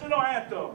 national anthem.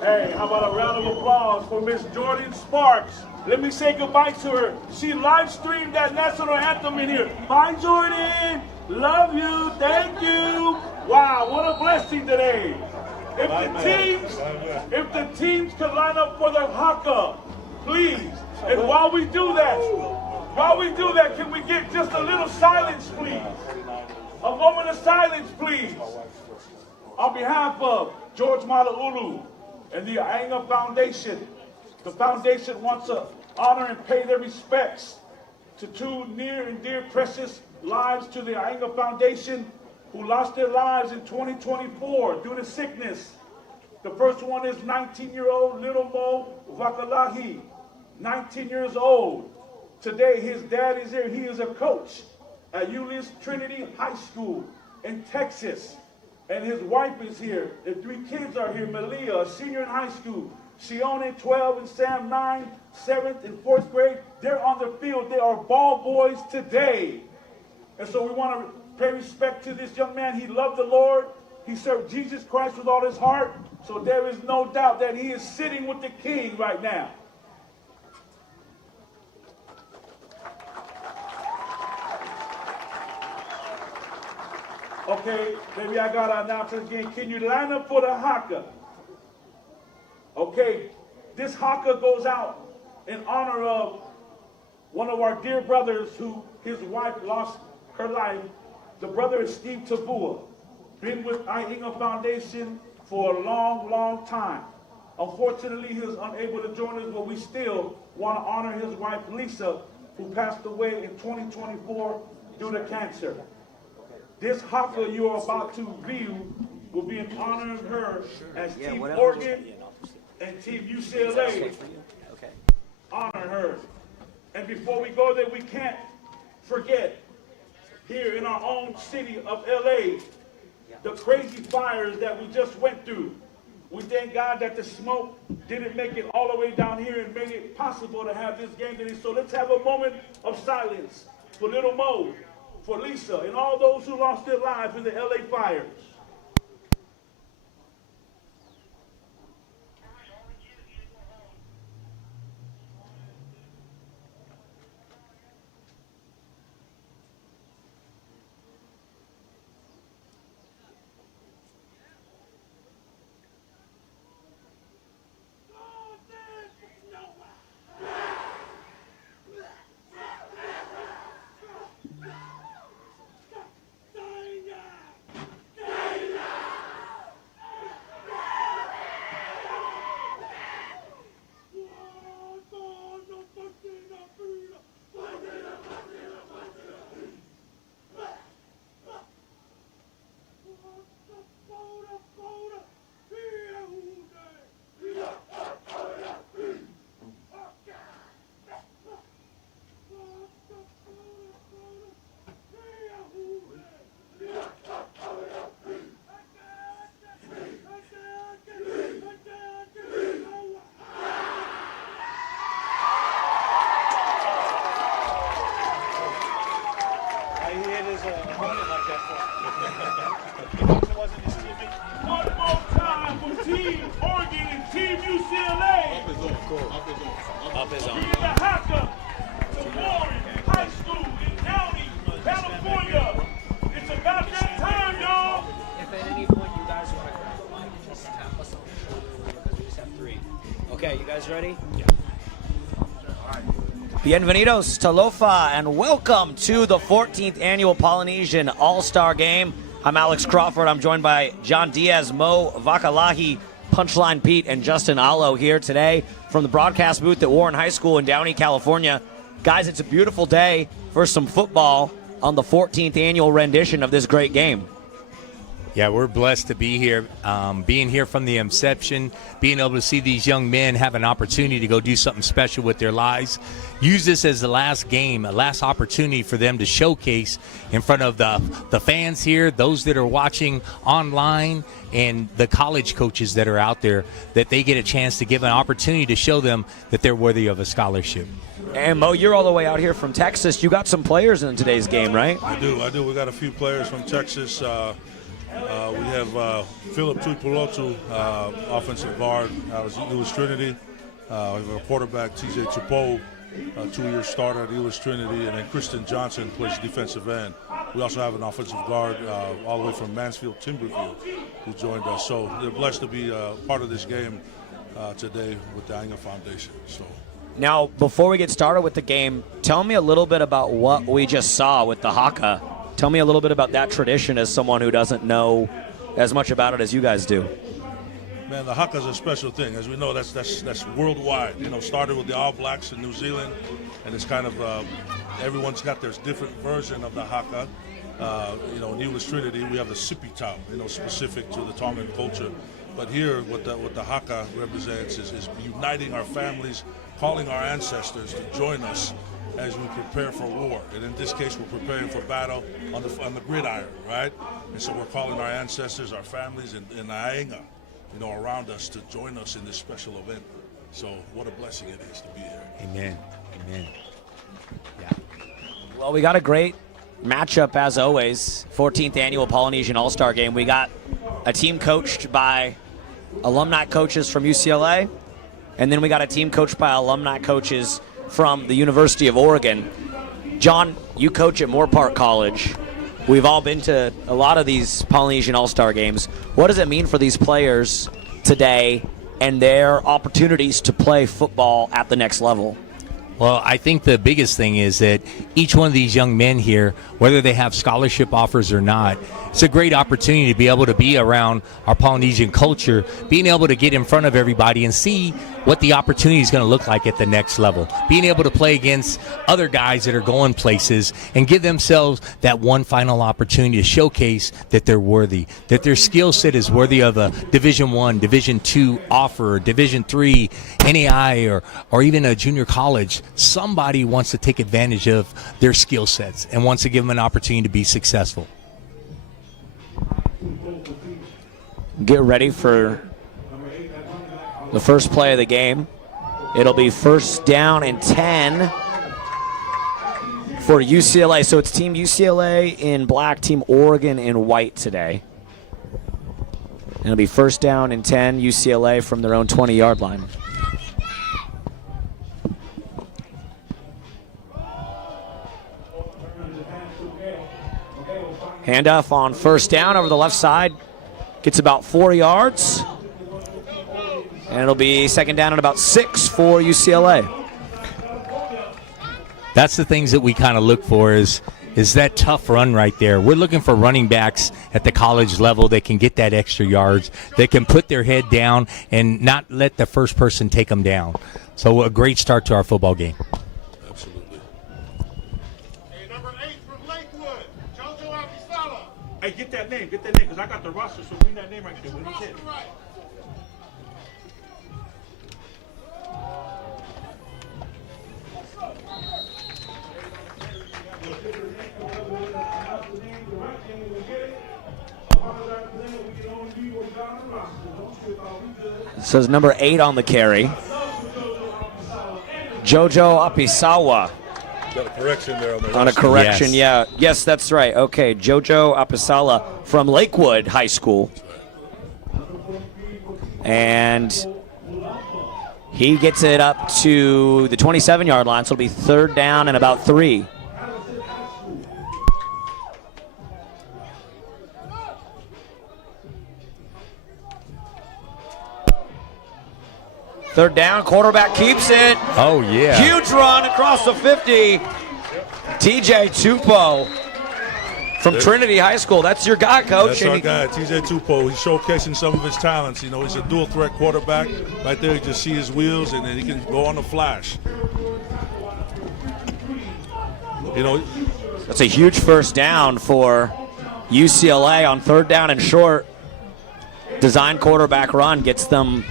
Hey, how about a round of applause for Miss Jordan Sparks? Let me say goodbye to her. She live streamed that national anthem in here. Bye, Jordan. Love you. Thank you. Wow, what a blessing today. If the teams could line up for the Haka, please. And while we do that, can we get just a little silence, please? A moment of silence, please. On behalf of George Malauulu and the AIGA Foundation, the foundation wants to honor and pay their respects to two near and dear precious lives to the AIGA Foundation who lost their lives in 2024 due to sickness. The first one is 19-year-old Little Mo Vakalahi, 19 years old. Today his dad is here. He is a coach at UCLA Trinity High School in Texas. And his wife is here. The three kids are here. Malia, a senior in high school. Shione, 12, and Sam, 9, 7th, and 4th grade. They're on the field. They are ball boys today. And so we want to pay respect to this young man. He loved the Lord. He served Jesus Christ with all his heart. So there is no doubt that he is sitting with the King right now. Okay, maybe I got to announce it again. Can you line up for the Haka? Okay, this Haka goes out in honor of one of our dear brothers who his wife lost her life. The brother is Steve Tabua. Been with AIGA Foundation for a long, long time. Unfortunately, he was unable to join us, but we still want to honor his wife, Lisa, who passed away in 2024 due to cancer. This Haka you are about to view will be in honor of her as Team Oregon and Team UCLA honor her. And before we go there, we can't forget here in our own city of LA, the crazy fires that we just went through. We thank God that the smoke didn't make it all the way down here and made it possible to have this game today. So let's have a moment of silence for Little Mo, for Lisa, and all those who lost their lives in the LA fires. Okay, you guys ready? Yeah. Bienvenidos to Lofa, and welcome to the 14th annual Polynesian All-Star Game. I'm Alex Crawford. I'm joined by John Diaz, Mo Vakalahi, Punchline Pete, and Justin Allo here today from the broadcast booth at Warren High School in Downey, California. Guys, it's a beautiful day for some football on the 14th annual rendition of this great game. Yeah, we're blessed to be here, being here from the inception, being able to see these young men have an opportunity to go do something special with their lives. Use this as the last game, a last opportunity for them to showcase in front of the fans here, those that are watching online, and the college coaches that are out there, that they get a chance to give an opportunity to show them that they're worthy of a scholarship. And Mo, you're all the way out here from Texas. You got some players in today's game, right? I do. We got a few players from Texas. We have Philip Tuipulotu, offensive guard out of Euless Trinity. We have a quarterback, TJ Tupo, 2-year starter at Euless Trinity, and then Kristen Johnson plays defensive end. We also have an offensive guard all the way from Mansfield, Timberview, who joined us. So they're blessed to be part of this game today with the AIGA Foundation. So. Now, before we get started with the game, tell me a little bit about what we just saw with the Haka. Tell me a little bit about that tradition as someone who doesn't know as much about it as you guys do. Man, the Haka is a special thing. As we know, that's worldwide. You know, started with the All Blacks in New Zealand, and it's kind of everyone's got their different version of the Haka. You know, in Euless Trinity, we have the sippy tau, you know, specific to the Tongan culture. But here, what the Haka represents is uniting our families, calling our ancestors to join us as we prepare for war. And in this case, we're preparing for battle on the gridiron, right? And so we're calling our ancestors, our families, and AIGA, you know, around us to join us in this special event. So what a blessing it is to be here. Amen. Amen. Yeah. Well, we got a great matchup as always. 14th annual Polynesian All-Star Game. We got a team coached by alumni coaches from UCLA, and then we got a team coached by alumni coaches from the University of Oregon. John, you coach at Moore Park College. We've all been to a lot of these Polynesian All-Star Games. What does it mean for these players today and their opportunities to play football at the next level? Well, I think the biggest thing is that each one of these young men here, whether they have scholarship offers or not, it's a great opportunity to be able to be around our Polynesian culture, being able to get in front of everybody and see what the opportunity is going to look like at the next level, being able to play against other guys that are going places and give themselves that one final opportunity to showcase that they're worthy, that their skill set is worthy of a Division I, Division II offer, Division III, NAI, or even a junior college. Somebody wants to take advantage of their skill sets and wants to give them an opportunity to be successful. Get ready for the first play of the game. It'll be first down and 10 for UCLA. So it's Team UCLA in black, Team Oregon in white today. And it'll be first down and 10, UCLA from their own 20-yard line. Handoff on first down over the left side. Gets about 4 yards. And it'll be second down and about 6 for UCLA. That's the things that we kind of look for is that tough run right there. We're looking for running backs at the college level that can get that extra yards, that can put their head down and not let the first person take them down. So a great start to our football game. Absolutely. Hey, number 8 from Lakewood, JoJo Abisala. Hey, get that name, because I got the roster, so bring that name right there. What he said. Right. It says number 8 on the carry. JoJo Apisawa. Got a correction there on the On a roster. correction, Yes. yeah. Yes, that's right. Okay, JoJo Apisala from Lakewood High School. And he gets it up to the 27-yard line, so it'll be third down and about 3. Third down, quarterback keeps it. Oh, yeah. Huge run across the 50. TJ Tupou from Trinity High School. That's your guy, Coach. That's our guy, TJ Tupou. He's showcasing some of his talents. You know, he's a dual threat quarterback. Right there, you just see his wheels, and then he can go on the flash. You know, that's a huge first down for UCLA on third down and short. Design quarterback run gets them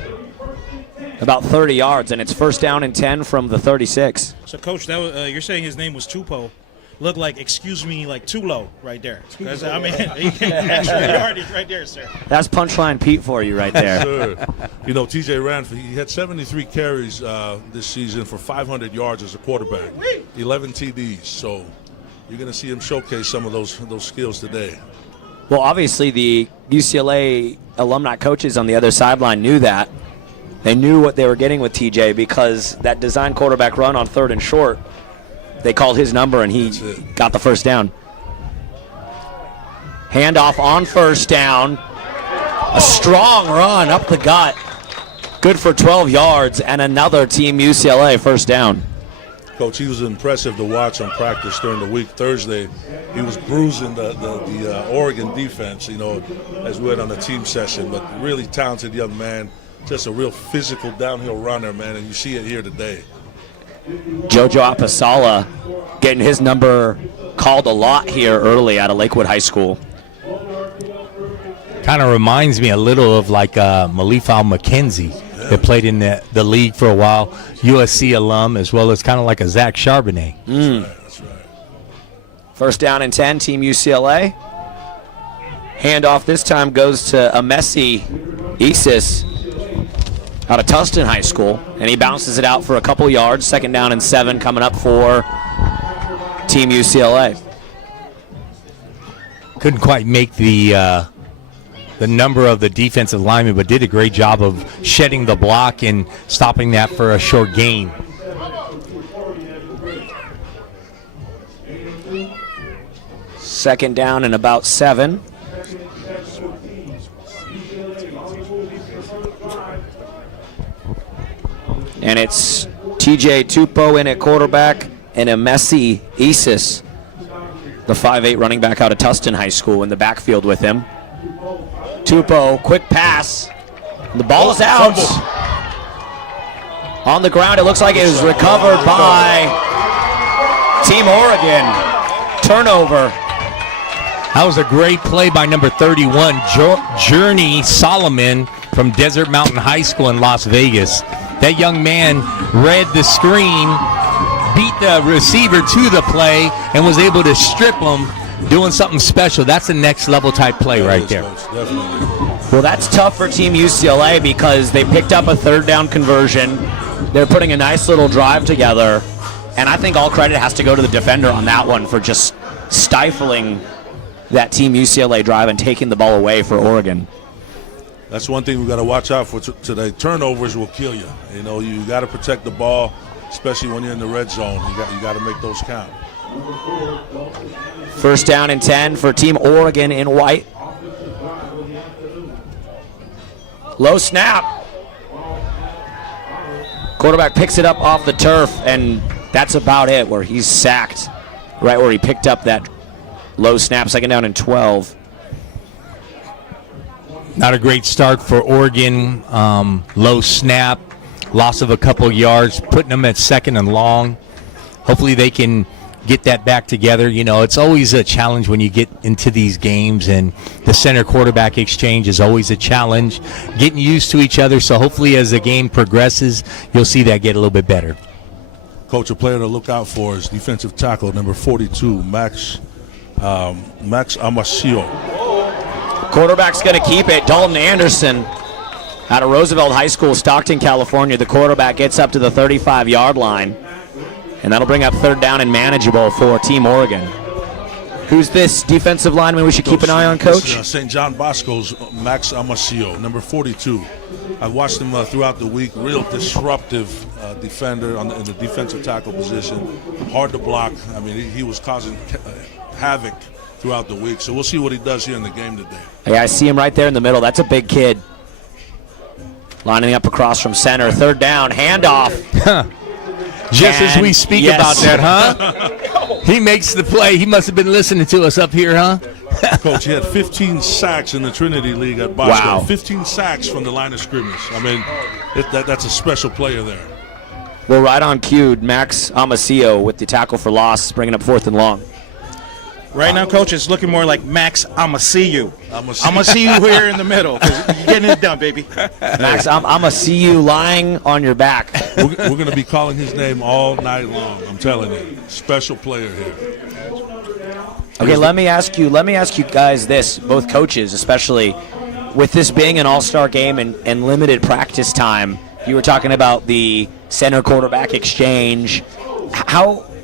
about 30 yards, and it's first down and 10 from the 36. So, Coach, that was, you're saying his name was Tupou. Looked like, excuse me, like too low right there. I mean, extra yardage right there, sir. That's Punchline Pete for you right there. Sure. You know, TJ ran he had 73 carries this season for 500 yards as a quarterback, 11 TDs. So you're going to see him showcase some of those skills today. Well, obviously the UCLA alumni coaches on the other sideline knew that. They knew what they were getting with TJ because that design quarterback run on third and short, they called his number and he got the first down. Handoff on first down. A strong run up the gut. Good for 12 yards and another Team UCLA first down. Coach, he was impressive to watch on practice during the week. Thursday, he was bruising the Oregon defense, you know, as we went on a team session. But really talented young man, just a real physical downhill runner, man, and you see it here today. Jojo Apasala getting his number called a lot here early out of Lakewood High School. Kind of reminds me a little of like Malifal McKenzie that played in the league for a while, USC alum, as well as kind of like a Zach Charbonnet. That's right. First down and 10, Team UCLA. Handoff this time goes to Amesi Isis out of Tustin High School, and he bounces it out for a couple yards. Second down and 7 coming up for Team UCLA. Couldn't quite make the number of the defensive linemen, but did a great job of shedding the block and stopping that for a short gain. Second down and about 7. And it's TJ Tupou in at quarterback and Amesi Isis, the 5'8" running back out of Tustin High School, in the backfield with him. Tupou, quick pass. The ball is out. On the ground, it looks like it was recovered by Team Oregon. Turnover. That was a great play by number 31, Journey Solomon from Desert Mountain High School in Las Vegas. That young man read the screen, beat the receiver to the play, and was able to strip him, doing something special. That's the next level type play right there. Well, that's tough for Team UCLA because they picked up a third down conversion. They're putting a nice little drive together, and I think all credit has to go to the defender on that one for just stifling that Team UCLA drive and taking the ball away for Oregon. That's one thing we've got to watch out for today. Turnovers will kill you. You know, you got to protect the ball, especially when you're in the red zone. You got to make those count. First down and 10 for Team Oregon in white. Low snap. Quarterback picks it up off the turf, and that's about it, where he's sacked right where he picked up that low snap. Second down and 12. Not a great start for Oregon. Low snap, loss of a couple yards, putting them at second and long. Hopefully they can get that back together. You know, it's always a challenge when you get into these games, and the center quarterback exchange is always a challenge. Getting used to each other, so hopefully as the game progresses, you'll see that get a little bit better. Coach, a player to look out for is defensive tackle number 42, Max Amasio. Quarterback's going to keep it. Dalton Anderson out of Roosevelt High School, Stockton, California. The quarterback gets up to the 35-yard line, and that'll bring up third down and manageable for Team Oregon. Who's this defensive lineman we should keep an eye on, Coach? St. John Bosco's Max Amasio, number 42. I've watched him throughout the week. Real disruptive defender in the defensive tackle position. Hard to block. I mean, he was causing havoc throughout the week. So we'll see what he does here in the game today. Yeah, I see him right there in the middle. That's a big kid. lining up across from center. Third down, handoff. Just as we And speak yes. about that, huh? He makes the play. He must have been listening to us up here, huh? Coach, he had 15 sacks in the Trinity League at Bosco. Wow. 15 sacks from the line of scrimmage. I mean, that's a special player there. Well, right on cue, Max Amacio with the tackle for loss, bringing up 4th and long. Right now, Coach, it's looking more like Max, I'ma see you. I'ma See you here in the middle. 'Cause you're getting it done, baby. Max, I'm going to see you lying on your back. We're going to be calling his name all night long. I'm telling you, special player here. Okay, let me ask you guys this, both coaches, especially with this being an all-star game and limited practice time. You were talking about the center quarterback exchange.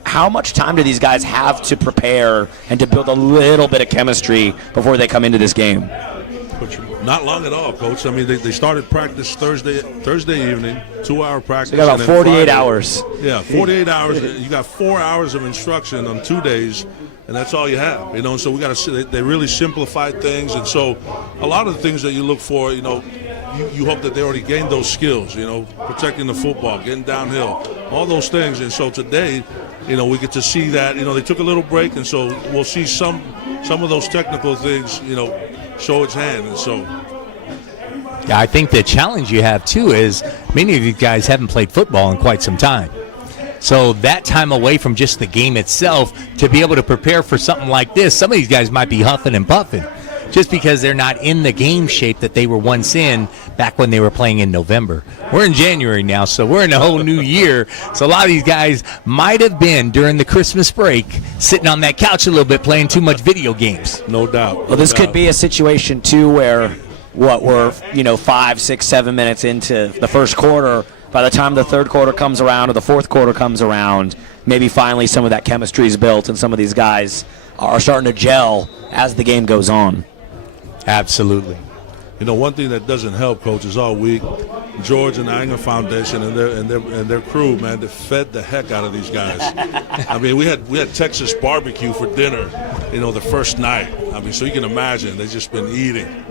How much time do these guys have to prepare and to build a little bit of chemistry before they come into this game? Not long at all, Coach. I mean, they started practice Thursday evening, 2-hour practice. They got about and then 48 Friday. hours. Yeah, 48 hours. You got 4 hours of instruction on 2 days, and that's all you have. You know, so we got to. They really simplified things, and so a lot of the things that you look for, you know, you hope that they already gained those skills. You know, protecting the football, getting downhill, all those things. And so today, you know, we get to see that. You know, they took a little break, and so we'll see some of those technical things, you know, show its hand. And so, Yeah, I think the challenge you have, too, is many of you guys haven't played football in quite some time. So that time away from just the game itself to be able to prepare for something like this, some of these guys might be huffing and puffing just because they're not in the game shape that they were once in back when they were playing in November. We're in January now, so we're in a whole new year. So a lot of these guys might have been, during the Christmas break, sitting on that couch a little bit playing too much video games. no doubt. Well, this could be a situation, too, where we're 5, 6, 7 minutes into the first quarter. By the time the third quarter comes around or the fourth quarter comes around, maybe finally some of that chemistry is built and some of these guys are starting to gel as the game goes on. Absolutely. You know, one thing that doesn't help, Coach, is all week, George and the AIGA Foundation and their crew, man, they fed the heck out of these guys. I mean, we had Texas barbecue for dinner, you know, the first night. I mean, so you can imagine they've just been eating.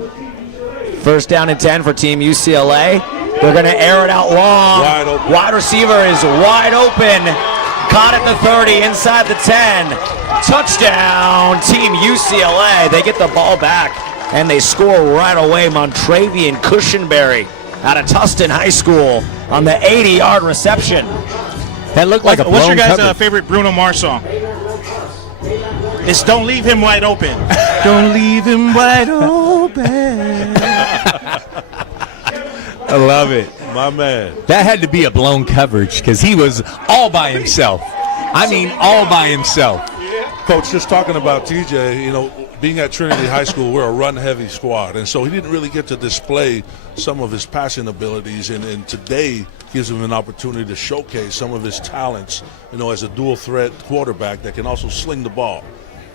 First down and 10 for Team UCLA. They're going to air it out long. Wide open. Wide receiver is wide open. Caught at the 30, inside the 10. Touchdown, Team UCLA. They get the ball back, and they score right away. Montravian Cushenberry out of Tustin High School on the 80-yard reception. That looked like a blown What's your guys' coverage. favorite Bruno Mars song? It's Don't Leave Him Wide Open. Don't leave him wide open. I love it. My man. That had to be a blown coverage because he was all by himself. I mean, all by himself. Coach, just talking about TJ, you know, being at Trinity High School, we're a run-heavy squad, and so he didn't really get to display some of his passing abilities, and today gives him an opportunity to showcase some of his talents, you know, as a dual-threat quarterback that can also sling the ball.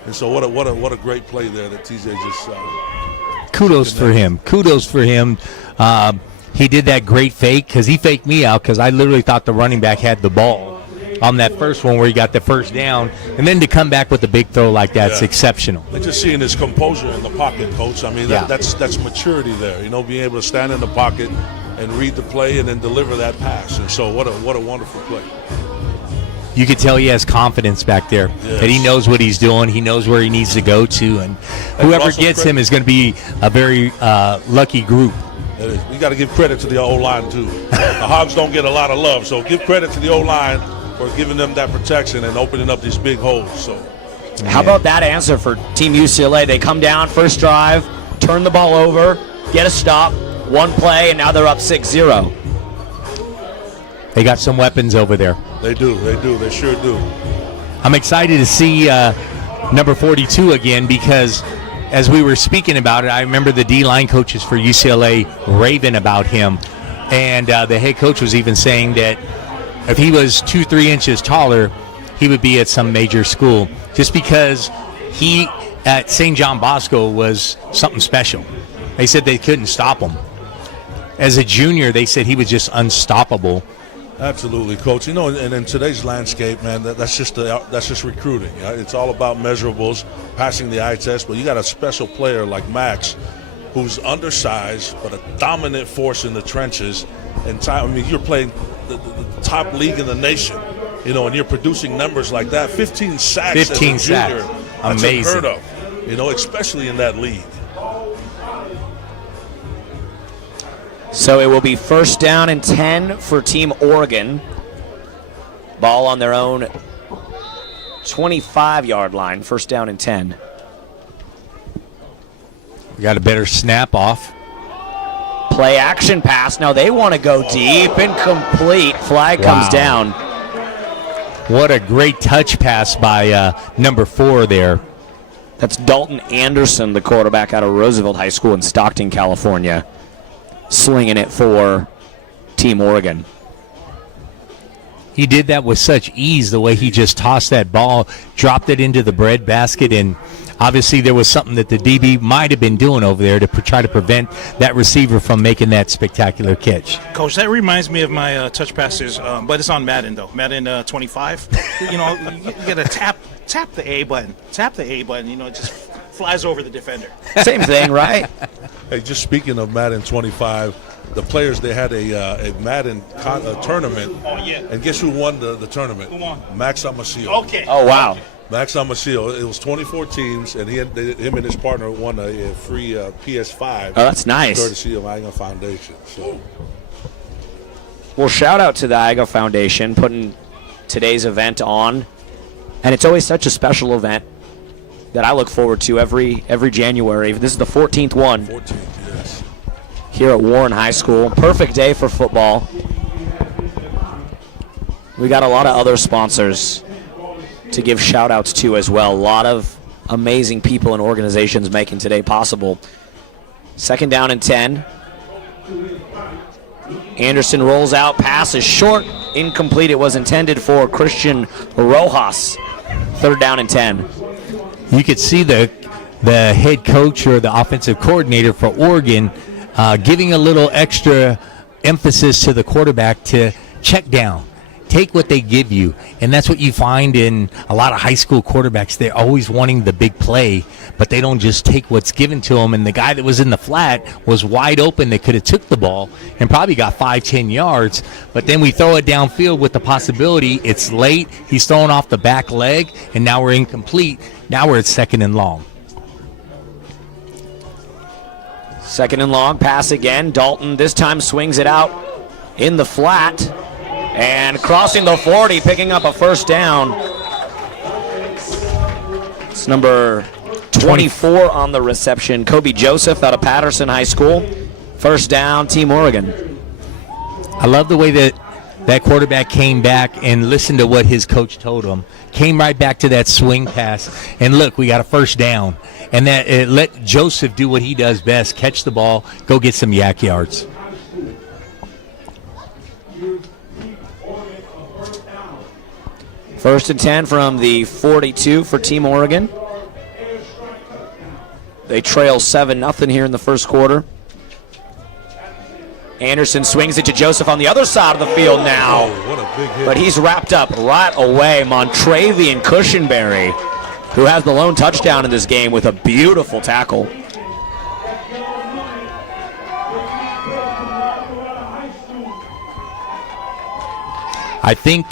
And so what a great play there that TJ just Kudos for him. Kudos for him. He did that great fake because he faked me out because I literally thought the running back had the ball on that first one where he got the first down. And then to come back with a big throw like that's exceptional. And just seeing his composure in the pocket, Coach. I mean, that's maturity there. You know, being able to stand in the pocket and read the play and then deliver that pass. And so what a wonderful play. You could tell he has confidence back there, that he knows what he's doing. He knows where he needs to go to. And whoever gets him is going to be a very lucky group. You got to give credit to the O-line, too. The Hogs don't get a lot of love, so give credit to the O-line for giving them that protection and opening up these big holes. So, How about that answer for Team UCLA? They come down, first drive, turn the ball over, get a stop, one play, and now they're up 6-0. They got some weapons over there. They sure do. I'm excited to see number 42 again because as we were speaking about it, I remember the D-line coaches for UCLA raving about him. And the head coach was even saying that if he was 2-3 inches taller, he would be at some major school just because he at St. John Bosco was something special. They said they couldn't stop him. As a junior, they said he was just unstoppable. Absolutely, Coach. You know, and in today's landscape, man, that's just recruiting. It's all about measurables, passing the eye test. But you got a special player like Max, who's undersized but a dominant force in the trenches. And I mean, you're playing the top league in the nation, you know, and you're producing numbers like that. 15 sacks 15 as a junior. sacks. That's Amazing. unheard of, you know, especially in that league. So it will be 1st down and 10 for Team Oregon. Ball on their own 25-yard line, 1st down and 10. We got a better snap off. Play action pass. Now they want to go deep, incomplete. Flag comes down. What a great touch pass by number 4 there. That's Dalton Anderson, the quarterback out of Roosevelt High School in Stockton, California, slinging it for Team Oregon. He did that with such ease, the way he just tossed that ball, dropped it into the bread basket, and obviously there was something that the DB might have been doing over there to try to prevent that receiver from making that spectacular catch. Coach, that reminds me of my touch passes, but it's on Madden, though. Madden 25. You know, you got to tap the A button. Tap the A button, you know, it just flies over the defender. Same thing, right? Hey, just speaking of Madden 25, the players, they had a Madden tournament. Oh, yeah. And guess who won the tournament? Who won? Max Amacio. Okay. Oh, wow. Max Amacio. It was 24 teams, and him and his partner won a free PS5. Oh, that's nice. Courtesy of AIGA Foundation. So, Well, shout out to the AIGA Foundation putting today's event on. And it's always such a special event that I look forward to every January. This is the 14th one 14th, yes. here at Warren High School. Perfect day for football. We got a lot of other sponsors to give shout outs to as well. A lot of amazing people and organizations making today possible. 2nd down and 10. Anderson rolls out, pass is short, incomplete. It was intended for Christian Rojas. 3rd down and 10. You could see the head coach or the offensive coordinator for Oregon giving a little extra emphasis to the quarterback to check down. Take what they give you, and that's what you find in a lot of high school quarterbacks. They're always wanting the big play, but they don't just take what's given to them. And the guy that was in the flat was wide open. They could have took the ball and probably got 5-10 yards, but then we throw it downfield with the possibility it's late. He's throwing off the back leg, and now we're incomplete. Now we're at 2nd and long. 2nd and long, pass again. Dalton this time swings it out in the flat. And crossing the 40, picking up a 1st down. It's number 24 on the reception. Kobe Joseph out of Patterson High School. 1st down, Team Oregon. I love the way that quarterback came back and listened to what his coach told him. Came right back to that swing pass. And look, we got a 1st down. And that it let Joseph do what he does best, catch the ball, go get some yak yards. First and 10 from the 42 for Team Oregon. They trail 7-0 here in the 1st quarter. Anderson swings it to Joseph on the other side of the field now. Oh, what a big hit. But he's wrapped up right away. Montrevian Cushenberry, who has the lone touchdown in this game with a beautiful tackle. I think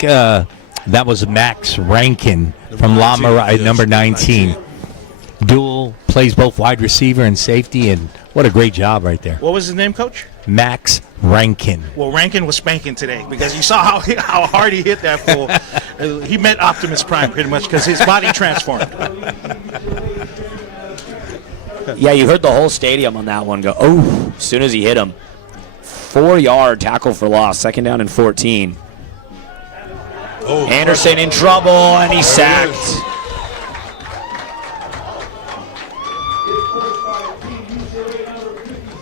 that was Max Rankin from La Marais, number 19. Dual, plays both wide receiver and safety, and what a great job right there. What was his name, Coach? Max Rankin. Well, Rankin was spanking today because you saw how hard he hit that fool. He met Optimus Prime pretty much because his body transformed. Yeah, you heard the whole stadium on that one go, oh, as soon as he hit him. 4-yard tackle for loss, 2nd down and 14. Oh, Anderson in trouble, and he's sacked.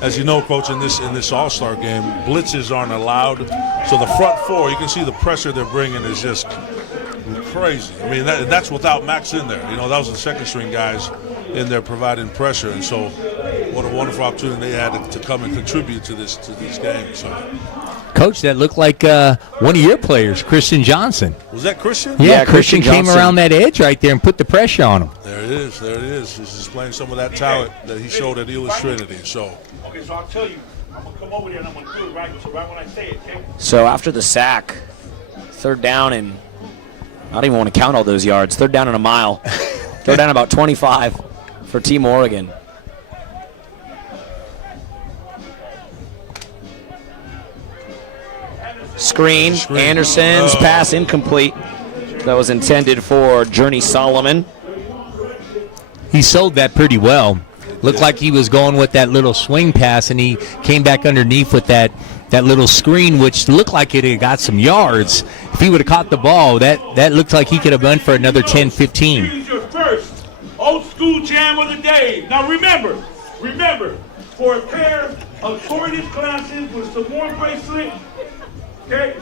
As you know, Coach, in this All-Star game, blitzes aren't allowed. So the front 4, you can see the pressure they're bringing is just crazy. I mean, that's without Max in there. You know, that was the 2nd-string guys in there providing pressure. And so what a wonderful opportunity they had to come and contribute to these games. So. Coach, that looked like one of your players, Christian Johnson. Was that Christian? Yeah, Christian came Johnson around that edge right there and put the pressure on him. There it is. There it is. He's displaying some of that talent that he showed at Euless Trinity. So. Okay, so I'll tell you. I'm going to come over there and I'm going to do it right when I say it, okay? So after the sack, 3rd down and I don't even want to count all those yards. 3rd down and a mile. 3rd down about 25 for Team Oregon. Screen. Anderson's pass incomplete. That was intended for Journey Solomon. He sold that pretty well. Looked like he was going with that little swing pass, and he came back underneath with that little screen, which looked like it had got some yards. If he would have caught the ball, that looked like he could have run for another 10, 15. Here's your first old school jam of the day. Now remember, for a pair of tortoise glasses with some more bracelet, okay,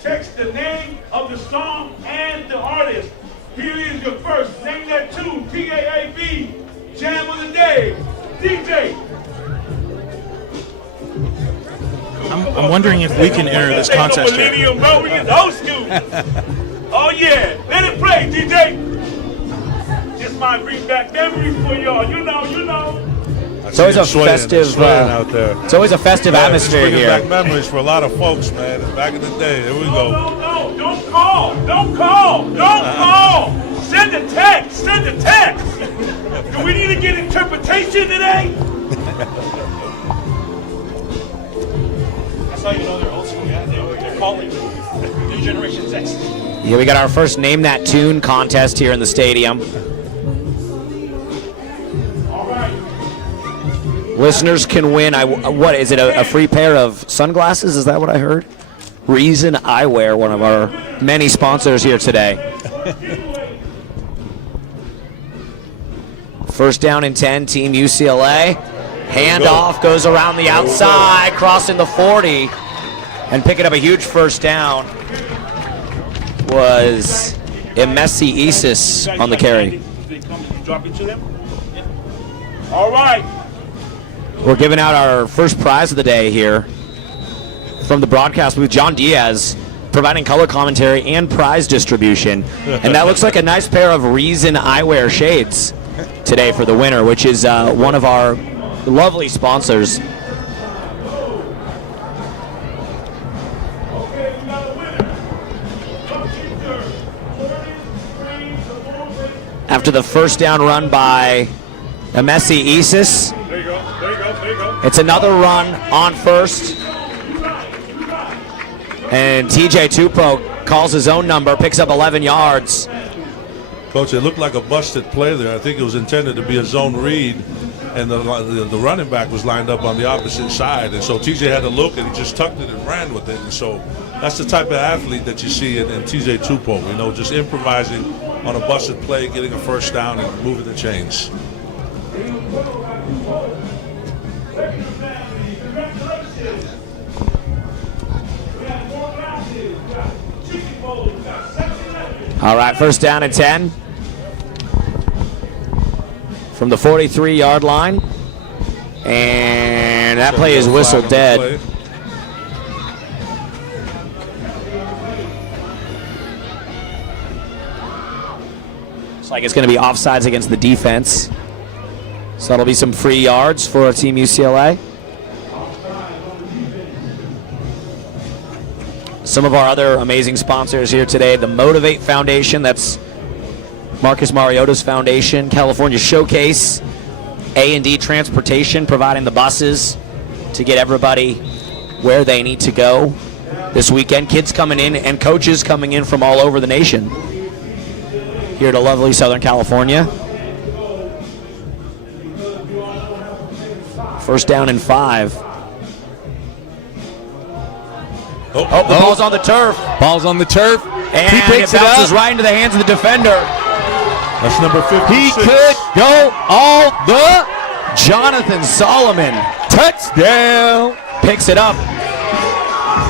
text the name of the song and the artist. Here is your first. Name that tune, T-A-A-B. Jam of the day, DJ. I'm wondering if we can enter this contest here. Millennium, bro. We get old school. Oh yeah, let it play, DJ. This might bring back memories for y'all. You know. It's always a festive. Out there. It's always a festive atmosphere bringing here. back memories for a lot of folks, man. Back in the day. Here we go. No, don't call. Send a text. Do we need to get interpretation today? That's how you know they're old school. Yeah, they're calling new generation text. Yeah, we got our first Name That Tune contest here in the stadium. All right. Listeners can win. What is it? A free pair of sunglasses? Is that what I heard? Reason Eyewear, one of our many sponsors here today. 1st down and 10, Team UCLA. Handoff goes around the outside, crossing the 40, and picking up a huge 1st down was Emesi Isis on the carry. They come and drop it to them? All right. We're giving out our first prize of the day here from the broadcast booth. John Diaz providing color commentary and prize distribution. And that looks like a nice pair of Reason Eyewear shades today for the winner, which is one of our lovely sponsors. After the 1st down run by Emesi Isis, There you go. it's another run on 1st. And TJ Tupou calls his own number, picks up 11 yards. Coach, it looked like a busted play there. I think it was intended to be a zone read, and the running back was lined up on the opposite side. And so TJ had to look, and he just tucked it and ran with it. And so that's the type of athlete that you see in TJ Tupou, just improvising on a busted play, getting a 1st down, and moving the chains. All right, 1st down and 10 from the 43-yard line. And that play is whistled dead. Looks like it's going to be offsides against the defense. So that'll be some free yards for Team UCLA. Some of our other amazing sponsors here today, the Motivate Foundation, that's Marcus Mariota's foundation, California Showcase, A&D Transportation, providing the buses to get everybody where they need to go this weekend. Kids coming in and coaches coming in from all over the nation here to lovely Southern California. 1st down and 5. The ball's on the turf. Ball's on the turf. And he picks it bounces up. right into the hands of the defender. That's number 56. He could go all the Jonathan Solomon touchdown. picks it up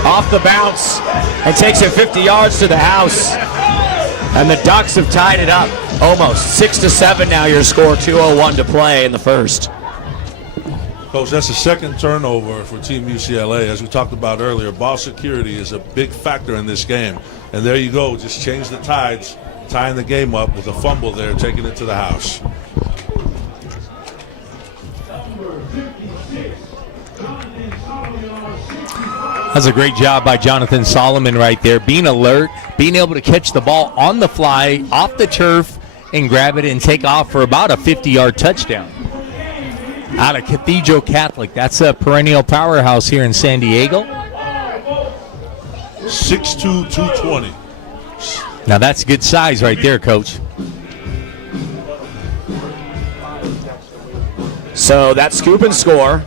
off the bounce and takes it 50 yards to the house. And the Ducks have tied it up almost. 6-7 now your score, 2:01 to play in the 1st. Coach, that's the 2nd turnover for Team UCLA. As we talked about earlier, ball security is a big factor in this game. And there you go, just change the tides, tying the game up with a fumble there, taking it to the house. That's a great job by Jonathan Solomon right there, being alert, being able to catch the ball on the fly, off the turf, and grab it and take off for about a 50-yard touchdown. Out of Cathedral Catholic. That's a perennial powerhouse here in San Diego. 6'2", 220. Now that's good size right there, Coach. So that scoop and score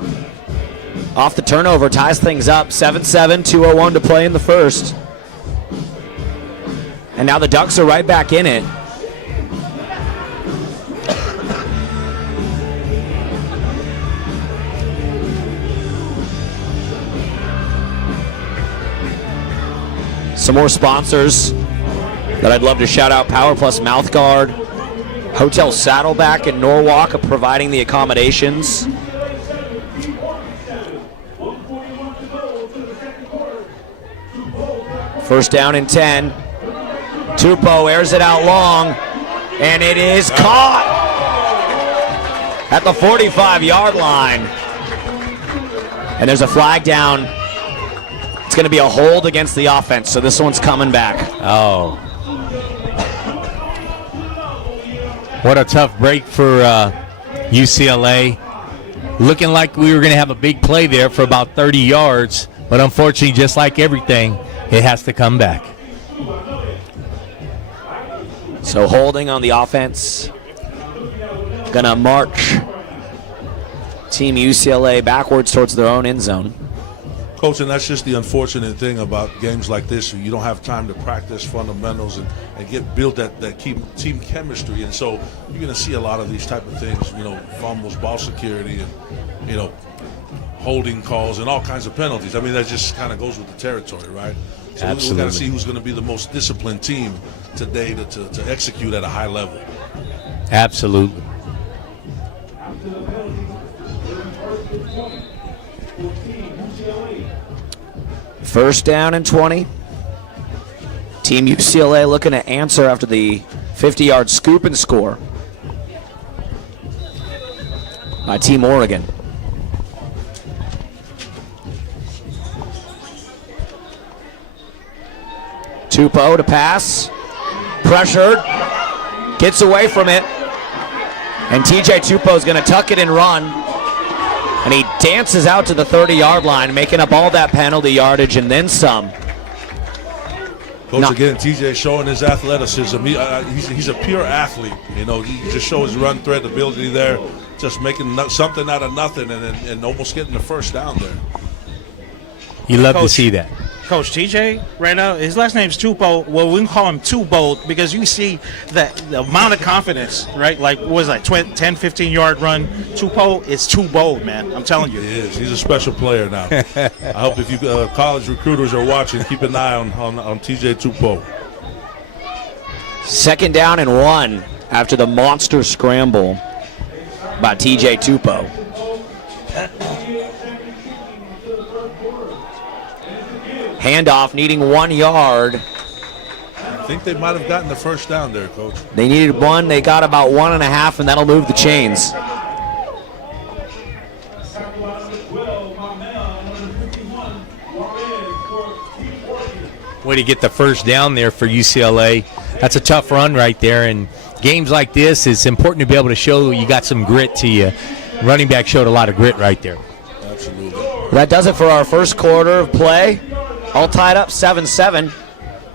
off the turnover ties things up. 7-7, 2:01 to play in the first. And now the Ducks are right back in it. Some more sponsors that I'd love to shout out. Power Plus Mouthguard, Hotel Saddleback in Norwalk are providing the accommodations. First down and 10. Tupou airs it out long, and it is caught at the 45-yard line. And there's a flag down. It's going to be a hold against the offense, so this one's coming back. Oh. What a tough break for UCLA. Looking like we were going to have a big play there for about 30 yards, but unfortunately, just like everything, it has to come back. So holding on the offense. Going to march Team UCLA backwards towards their own end zone. Coach, and that's just the unfortunate thing about games like this. You don't have time to practice fundamentals and build that team chemistry. And so you're going to see a lot of these type of things, fumbles, ball security, and, holding calls and all kinds of penalties. I mean, that just kind of goes with the territory, right? So we've got to see who's going to be the most disciplined team today to execute at a high level. Absolutely. First down and 20. Team UCLA looking to answer after the 50-yard scoop and score by Team Oregon. Tupou to pass. Pressured. Gets away from it. And TJ Tupou is going to tuck it and run. And he dances out to the 30-yard line, making up all that penalty yardage and then some. Coach, again, TJ showing his athleticism. He's a pure athlete. He just shows his run threat ability there, just making something out of nothing and almost getting the first down there. You love to see that. Coach TJ, right now, his last name's Tupou. Well, we can call him Too Bold because you see the amount of confidence, right? Like, what was that, 10, 15-yard run? Tupou is too bold, man. I'm telling you. He is. He's a special player now. I hope if you college recruiters are watching, keep an eye on TJ Tupou. Second down and 1 after the monster scramble by TJ Tupou. Handoff needing 1 yard. I think they might have gotten the first down there, Coach. They needed 1. They got about 1.5, and that'll move the chains. Way to get the first down there for UCLA. That's a tough run right there. And games like this, it's important to be able to show you got some grit to you. Running back showed a lot of grit right there. Absolutely. That does it for our first quarter of play. All tied up 7-7.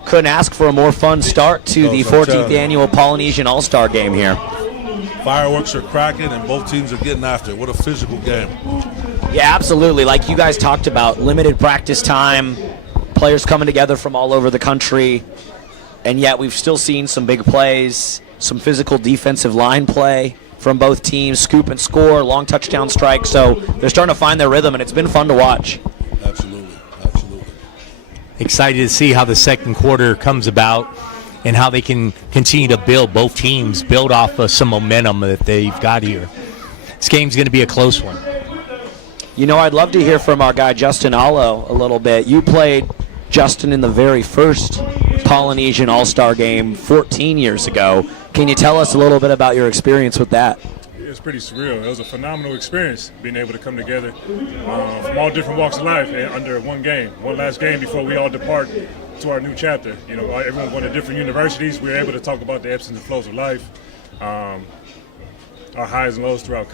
Couldn't ask for a more fun start to the 14th annual Polynesian All-Star Game here. Fireworks are cracking and both teams are getting after it. What a physical game. Yeah, absolutely. Like you guys talked about, limited practice time, players coming together from all over the country, and yet we've still seen some big plays, some physical defensive line play from both teams, scoop and score, long touchdown strike. So they're starting to find their rhythm, and it's been fun to watch. Absolutely. Excited to see how the second quarter comes about and how they can continue to build, both teams build off of some momentum that they've got here. This game's going to be a close one. I'd love to hear from our guy Justin Allo a little bit. You played, Justin, in the very first Polynesian All-Star Game 14 years ago. Can you tell us a little bit about your experience with that? it's pretty surreal. It was a phenomenal experience being able to come together from all different walks of life under one last game before we all depart to our new chapter. You know, everyone going to different universities. We were able to talk about the ebbs and flows of life, our highs and lows throughout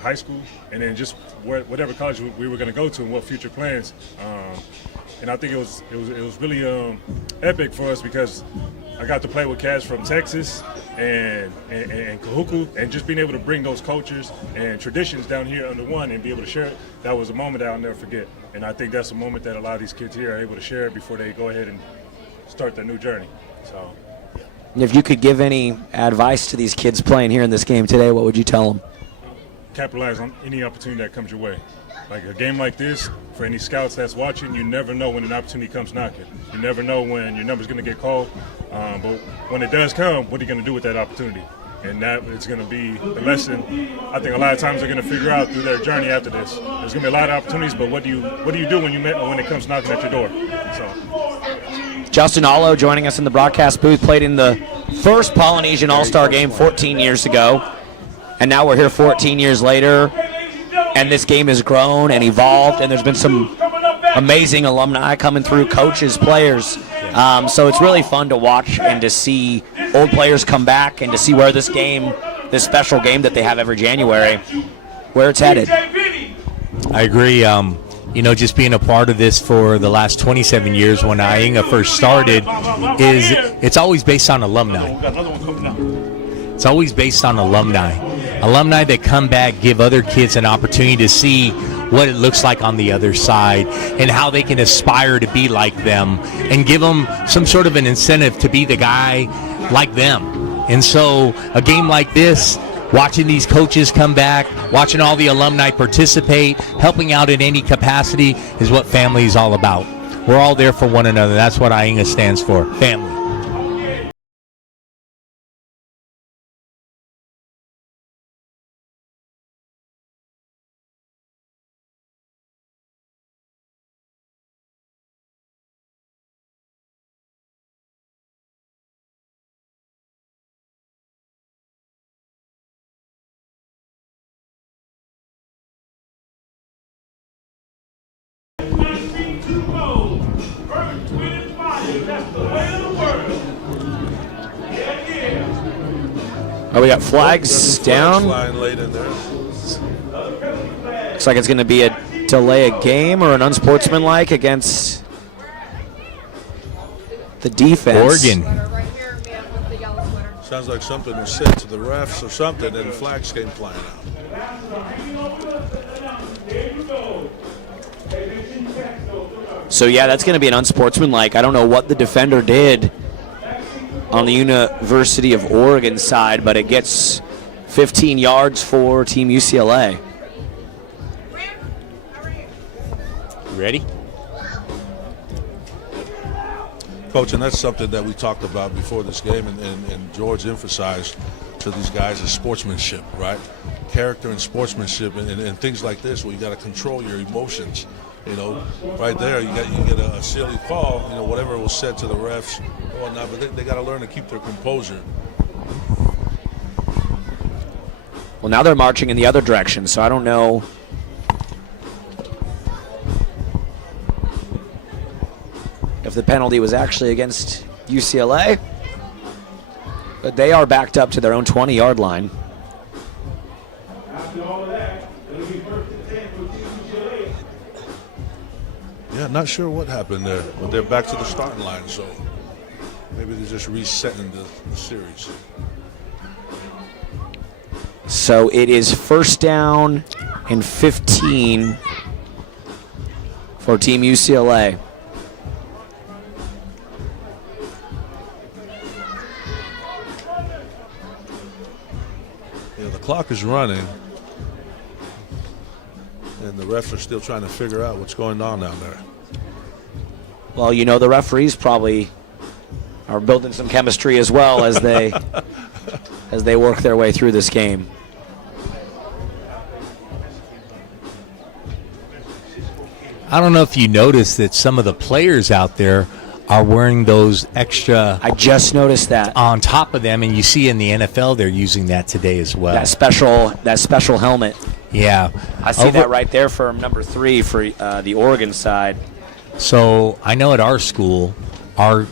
high school, and then just whatever college we were going to go to and what future plans. And I think it was really epic for us because I got to play with cats from Texas and Kahuku, and just being able to bring those cultures and traditions down here under one and be able to share it, that was a moment that I'll never forget. And I think that's a moment that a lot of these kids here are able to share before they go ahead and start their new journey. So, If you could give any advice to these kids playing here in this game today, what would you tell them? Capitalize on any opportunity that comes your way. Like a game like this, for any scouts that's watching, you never know when an opportunity comes knocking. You never know when your number's going to get called. But when it does come, what are you going to do with that opportunity? And that is going to be the lesson I think a lot of times they're going to figure out through their journey after this. There's going to be a lot of opportunities, but what do you do when it comes knocking at your door? So, Justin Allo joining us in the broadcast booth, played in the first Polynesian All-Star game 14 years ago. And now we're here 14 years later. And this game has grown and evolved, and there's been some amazing alumni coming through, coaches, players. So it's really fun to watch and to see old players come back and to see where this special game that they have every January, where it's headed. I agree. Just being a part of this for the last 27 years when AIGA first started, it's always based on alumni. It's always based on alumni. Alumni that come back give other kids an opportunity to see what it looks like on the other side and how they can aspire to be like them and give them some sort of an incentive to be the guy like them. And so a game like this, watching these coaches come back, watching all the alumni participate, helping out in any capacity is what family is all about. We're all there for one another. That's what AIGA stands for, family. Oh, we got flags down. Late in there. Looks like it's going to be a delay a game or an unsportsmanlike against the defense. Oregon. Sounds like something was said to the refs or something, and the flags came flying out. So, yeah, that's going to be an unsportsmanlike. I don't know what the defender did on the University of Oregon side, but it gets 15 yards for Team UCLA. Ready? Coach, and that's something that we talked about before this game, and George emphasized to these guys is sportsmanship, right? Character and sportsmanship, and things like this where you got to control your emotions. You know, right there, you get a silly call, you know, whatever was said to the refs or whatnot, but they got to learn to keep their composure. Well, now they're marching in the other direction, so I don't know if the penalty was actually against UCLA, but they are backed up to their own 20-yard line. Yeah, not sure what happened there, but they're back to the starting line, so maybe they're just resetting the series. So it is first down and 15 for Team UCLA. Yeah, the clock is running, and the refs are still trying to figure out what's going on down there. Well, you know, the referees probably are building some chemistry as well as they work their way through this game. I don't know if you noticed that some of the players out there are wearing those extra I just noticed that. on top of them, and you see in the NFL they're using that today as well. That special helmet. Yeah. I see that right there for number 3 for the Oregon side. So I know at our school, our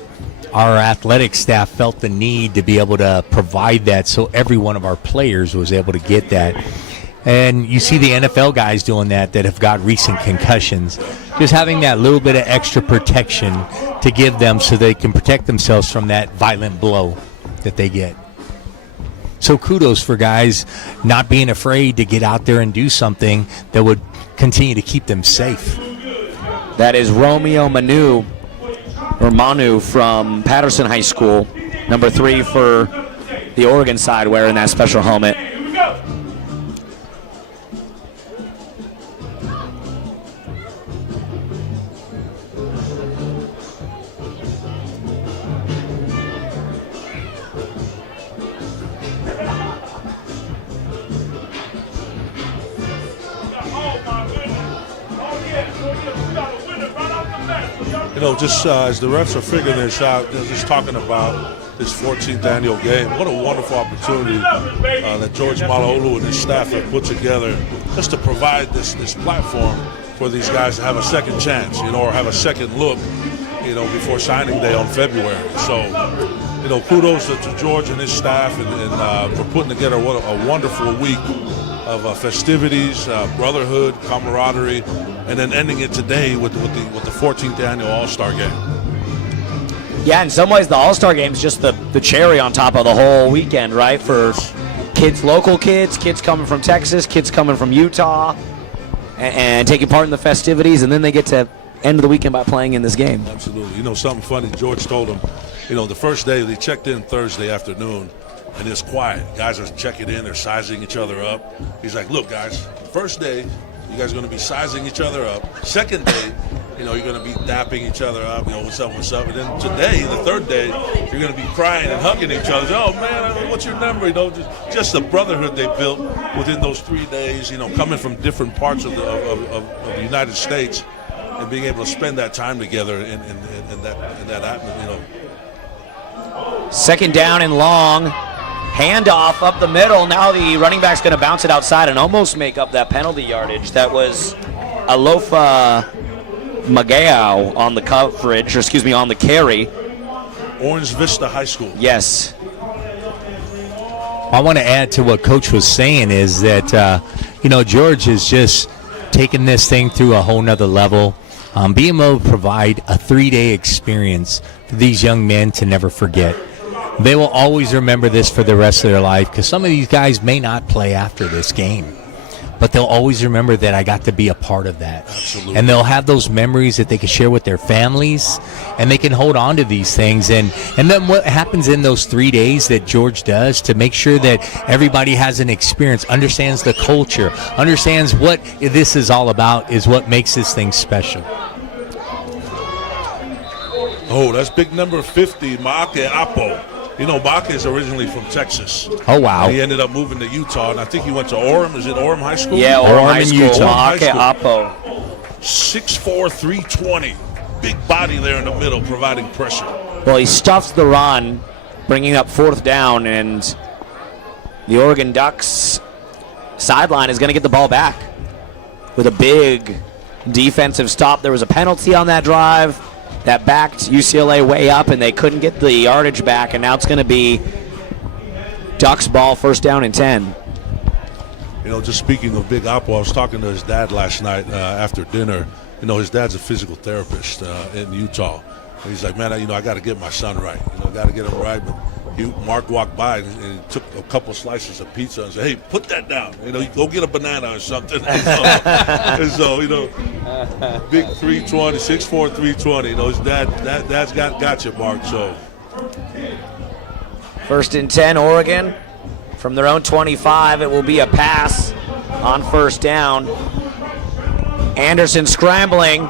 athletic staff felt the need to be able to provide that, so every one of our players was able to get that. And you see the NFL guys doing that have got recent concussions. Just having that little bit of extra protection to give them so they can protect themselves from that violent blow that they get. So kudos for guys not being afraid to get out there and do something that would continue to keep them safe. That is Romeo Manu from Patterson High School, number 3 for the Oregon side, wearing that special helmet. Here we go. Oh my goodness. Oh yeah, we got a winner right off the bat. You know, just as the refs are figuring this out, they're just talking about this 14th annual game. What a wonderful opportunity that George Malauulu and his staff have put together just to provide this platform for these guys to have a second chance, you know, or have a second look, you know, before signing day on February. So, you know, kudos to George and his staff and for putting together a wonderful week of festivities, brotherhood, camaraderie, and then ending it today with the 14th annual All-Star Game. Yeah, in some ways the All-Star Game is just the cherry on top of the whole weekend, right? For kids, local kids coming from Texas, kids coming from Utah, and taking part in the festivities, and then they get to end the weekend by playing in this game. Absolutely. You know, something funny, George told him, you know, the first day they checked in Thursday afternoon, and it's quiet. Guys are checking in, they're sizing each other up. He's like, look, guys, first day, you guys are going to be sizing each other up. Second day, you know, you're going to be dapping each other up, you know, what's up, what's up. And then today, the third day, you're going to be crying and hugging each other. Oh, man, what's your number? You know, just the brotherhood they built within those 3 days, you know, coming from different parts of the United States and being able to spend that time together in that atmosphere, you know. Second down and long. Handoff up the middle. Now the running back's going to bounce it outside and almost make up that penalty yardage. That was Alofa Magao on the coverage, or excuse me, on the carry. Orange Vista High School. Yes. I want to add to what Coach was saying is that, you know, George is just taking this thing through a whole nother level. Being able to provide a 3-day experience for these young men to never forget. They will always remember this for the rest of their life because some of these guys may not play after this game, but they'll always remember that I got to be a part of that. Absolutely. And they'll have those memories that they can share with their families, and they can hold on to these things. And then what happens in those 3 days that George does to make sure that everybody has an experience, understands the culture, understands what this is all about, is what makes this thing special. Oh, that's big number 50, Maake Apo. You know, Maake is originally from Texas. Oh, wow. And he ended up moving to Utah, and I think he went to Orem. Is it Orem High School? Yeah, Orem High School. Utah. Maake Apo. 6'4", 320. Big body there in the middle, providing pressure. Well, he stuffs the run, bringing up 4th down, and the Oregon Ducks sideline is going to get the ball back with a big defensive stop. There was a penalty on that drive that backed UCLA way up, and they couldn't get the yardage back, and now it's going to be Ducks ball, 1st down and 10. You know, just speaking of Big Apple, I was talking to his dad last night after dinner. You know, his dad's a physical therapist in Utah. And he's like, man, I got to get my son right. You know, got to get him right. But Mark walked by and he took a couple slices of pizza and said, hey, put that down. You know, go get a banana or something. And so, you know, big 320, 6'4", 320. You know, his dad's got you, Mark. So 1st and 10, Oregon. From their own 25, it will be a pass on 1st down. Anderson scrambling.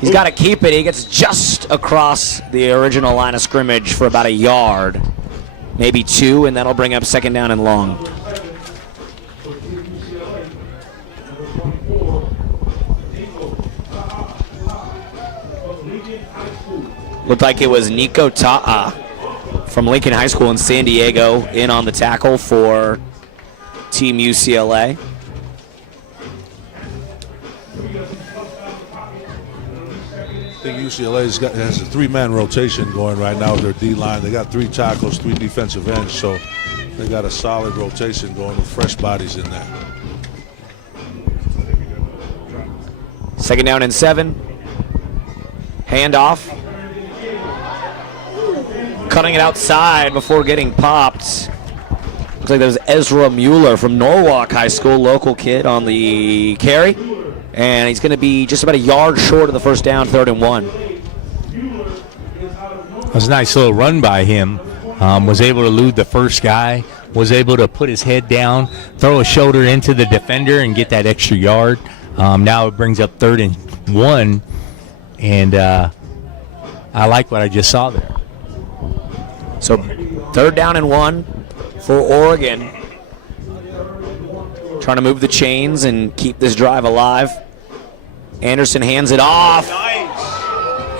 He's got to keep it. He gets just across the original line of scrimmage for about a yard, maybe 2, and that'll bring up 2nd down and long. Looked like it was Nico Ta'a from Lincoln High School in San Diego in on the tackle for Team UCLA. I think UCLA has a 3-man rotation going right now with their D-line. They got 3 tackles, 3 defensive ends, so they got a solid rotation going with fresh bodies in there. 2nd down and 7. Handoff. Cutting it outside before getting popped. Looks like there's Ezra Mueller from Norwalk High School, local kid on the carry. And he's going to be just about a yard short of the first down, 3rd and 1. That was a nice little run by him. Was able to elude the first guy, was able to put his head down, throw a shoulder into the defender and get that extra yard. Now it brings up 3rd and 1, and I like what I just saw there. So 3rd down and 1 for Oregon. Trying to move the chains and keep this drive alive. Anderson hands it off.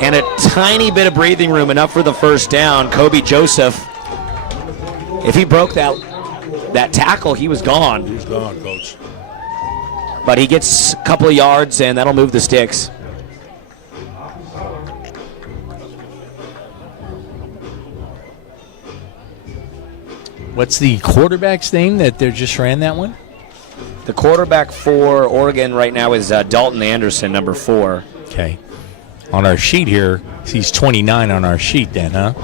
And a tiny bit of breathing room, enough for the first down. Kobe Joseph, if he broke that tackle, he was gone. He's gone, Coach. But he gets a couple of yards, and that'll move the sticks. What's the quarterback's name that they just ran that one? The quarterback for Oregon right now is Dalton Anderson, number 4. Okay. On our sheet here, he's 29 on our sheet then, huh?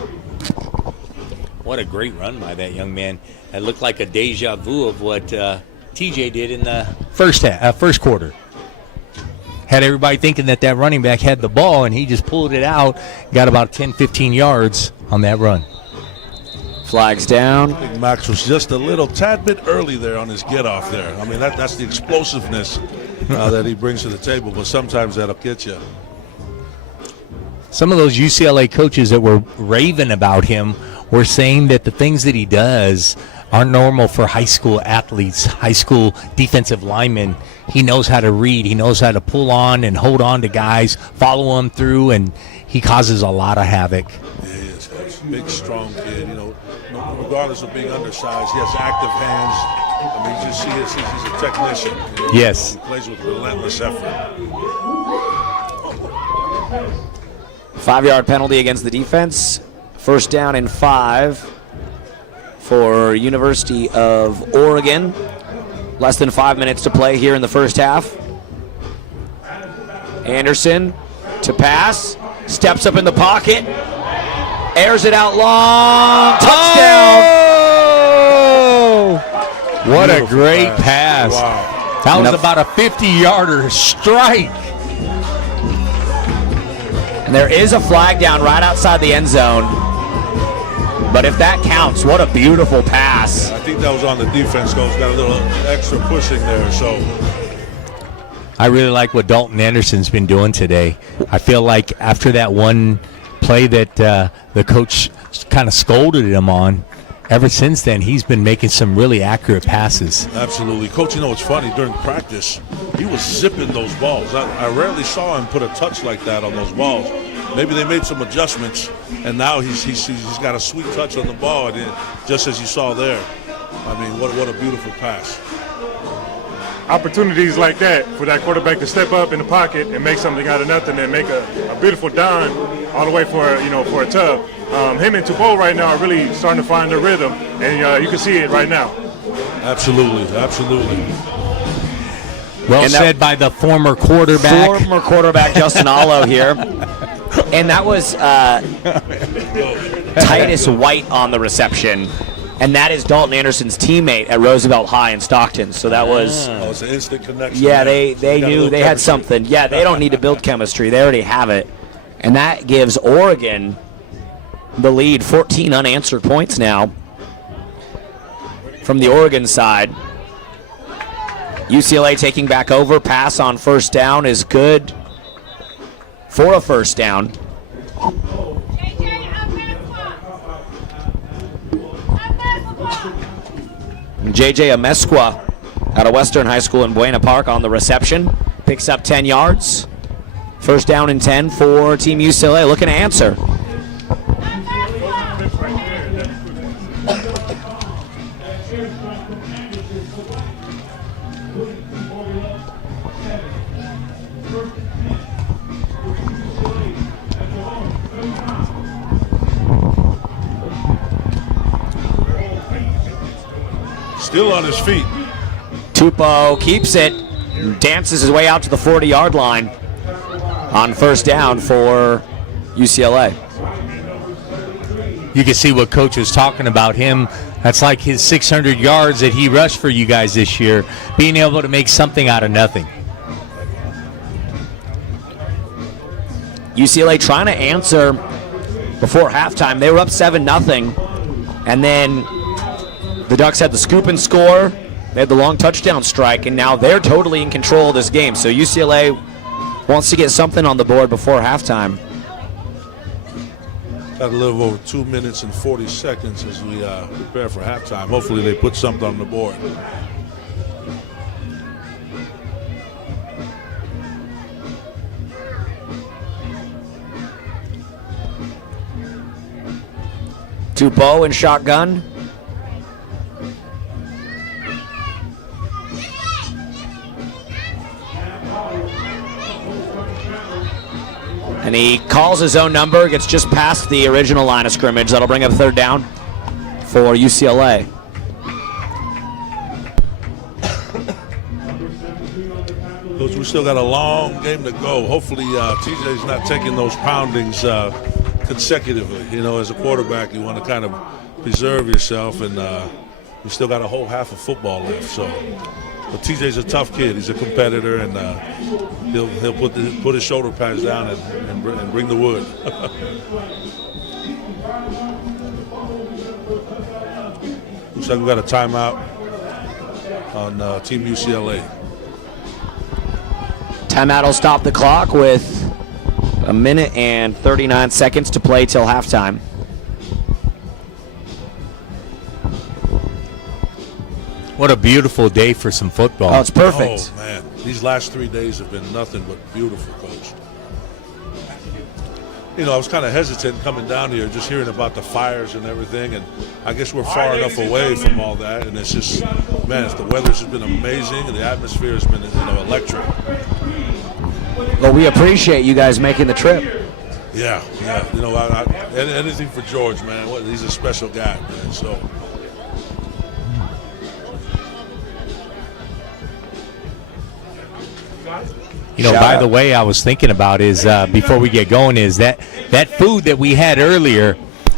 What a great run by that young man. It looked like a deja vu of what TJ did in the first quarter. Had everybody thinking that running back had the ball, and he just pulled it out, got about 10, 15 yards on that run. Flags down. I think Max was just a little tad bit early there on his get off there. I mean, that's the explosiveness that he brings to the table, but sometimes that'll get you. Some of those UCLA coaches that were raving about him were saying that the things that he does aren't normal for high school athletes, high school defensive linemen. He knows how to read. He knows how to pull on and hold on to guys, follow them through, and he causes a lot of havoc. Yeah, he is. He's a big, strong kid. You know, regardless of being undersized, he has active hands. I mean, you just see he's a technician. You know, yes. He plays with relentless effort. 5-yard penalty against the defense. 1st down and 5 for University of Oregon. Less than 5 minutes to play here in the first half. Anderson to pass. Steps up in the pocket. Airs it out long. Touchdown. Oh! What Beautiful a great pass. Wow. That was about a 50-yarder strike. And there is a flag down right outside the end zone. But if that counts, what a beautiful pass. I think that was on the defense, Coach. Got a little extra pushing there, so. I really like what Dalton Anderson's been doing today. I feel like after that one play that the coach kind of scolded him on, ever since then he's been making some really accurate passes. Absolutely. Coach, you know what's funny? During practice, he was zipping those balls. I rarely saw him put a touch like that on those balls. Maybe they made some adjustments, and now he's got a sweet touch on the ball, and just as you saw there. I mean, what a beautiful pass. Opportunities like that for that quarterback to step up in the pocket and make something out of nothing and make a beautiful dime all the way for a tub. Him and Tupou right now are really starting to find their rhythm, and you can see it right now. Absolutely. Well said by the former quarterback. Justin Allo here. And that was Titus White on the reception. And that is Dalton Anderson's teammate at Roosevelt High in Stockton. So that was... Oh, it's an instant connection. Yeah, they knew they had something. Yeah, they don't need to build chemistry. They already have it. And that gives Oregon the lead. 14 unanswered points now from the Oregon side. UCLA taking back over. Pass on 1st down is good for a 1st down. JJ Amesqua out of Western High School in Buena Park on the reception. Picks up 10 yards. 1st down and 10 for Team UCLA. Looking to answer. Still on his feet. Tupou keeps it, dances his way out to the 40-yard line on first down for UCLA. You can see what Coach was talking about him. That's like his 600 yards that he rushed for you guys this year, being able to make something out of nothing. UCLA trying to answer before halftime. They were up 7-0, and then the Ducks had the scoop and score. They had the long touchdown strike, and now they're totally in control of this game. So UCLA wants to get something on the board before halftime. Got a little over 2 minutes and 40 seconds as we prepare for halftime. Hopefully they put something on the board. Tupou in shotgun. And he calls his own number, gets just past the original line of scrimmage. That'll bring up third down for UCLA. Coach, we still got a long game to go. Hopefully TJ's not taking those poundings consecutively. You know, as a quarterback, you want to kind of preserve yourself, and we still got a whole half of football left. So, but TJ's a tough kid. He's a competitor, and he'll put his shoulder pads down and bring the wood. Looks like we got a timeout on Team UCLA. Timeout will stop the clock with 1 minute and 39 seconds to play till halftime. What a beautiful day for some football. Oh, it's perfect. Oh, man. These last 3 days have been nothing but beautiful, Coach. You know, I was kind of hesitant coming down here, just hearing about the fires and everything, and I guess we're far enough away from all that, and it's just, man, the weather's just been amazing, and the atmosphere has been, electric. Well, we appreciate you guys making the trip. Yeah. You know, anything for George, man. He's a special guy, man, so. You know, by the way, I was thinking about is before we get going is that food that we had earlier,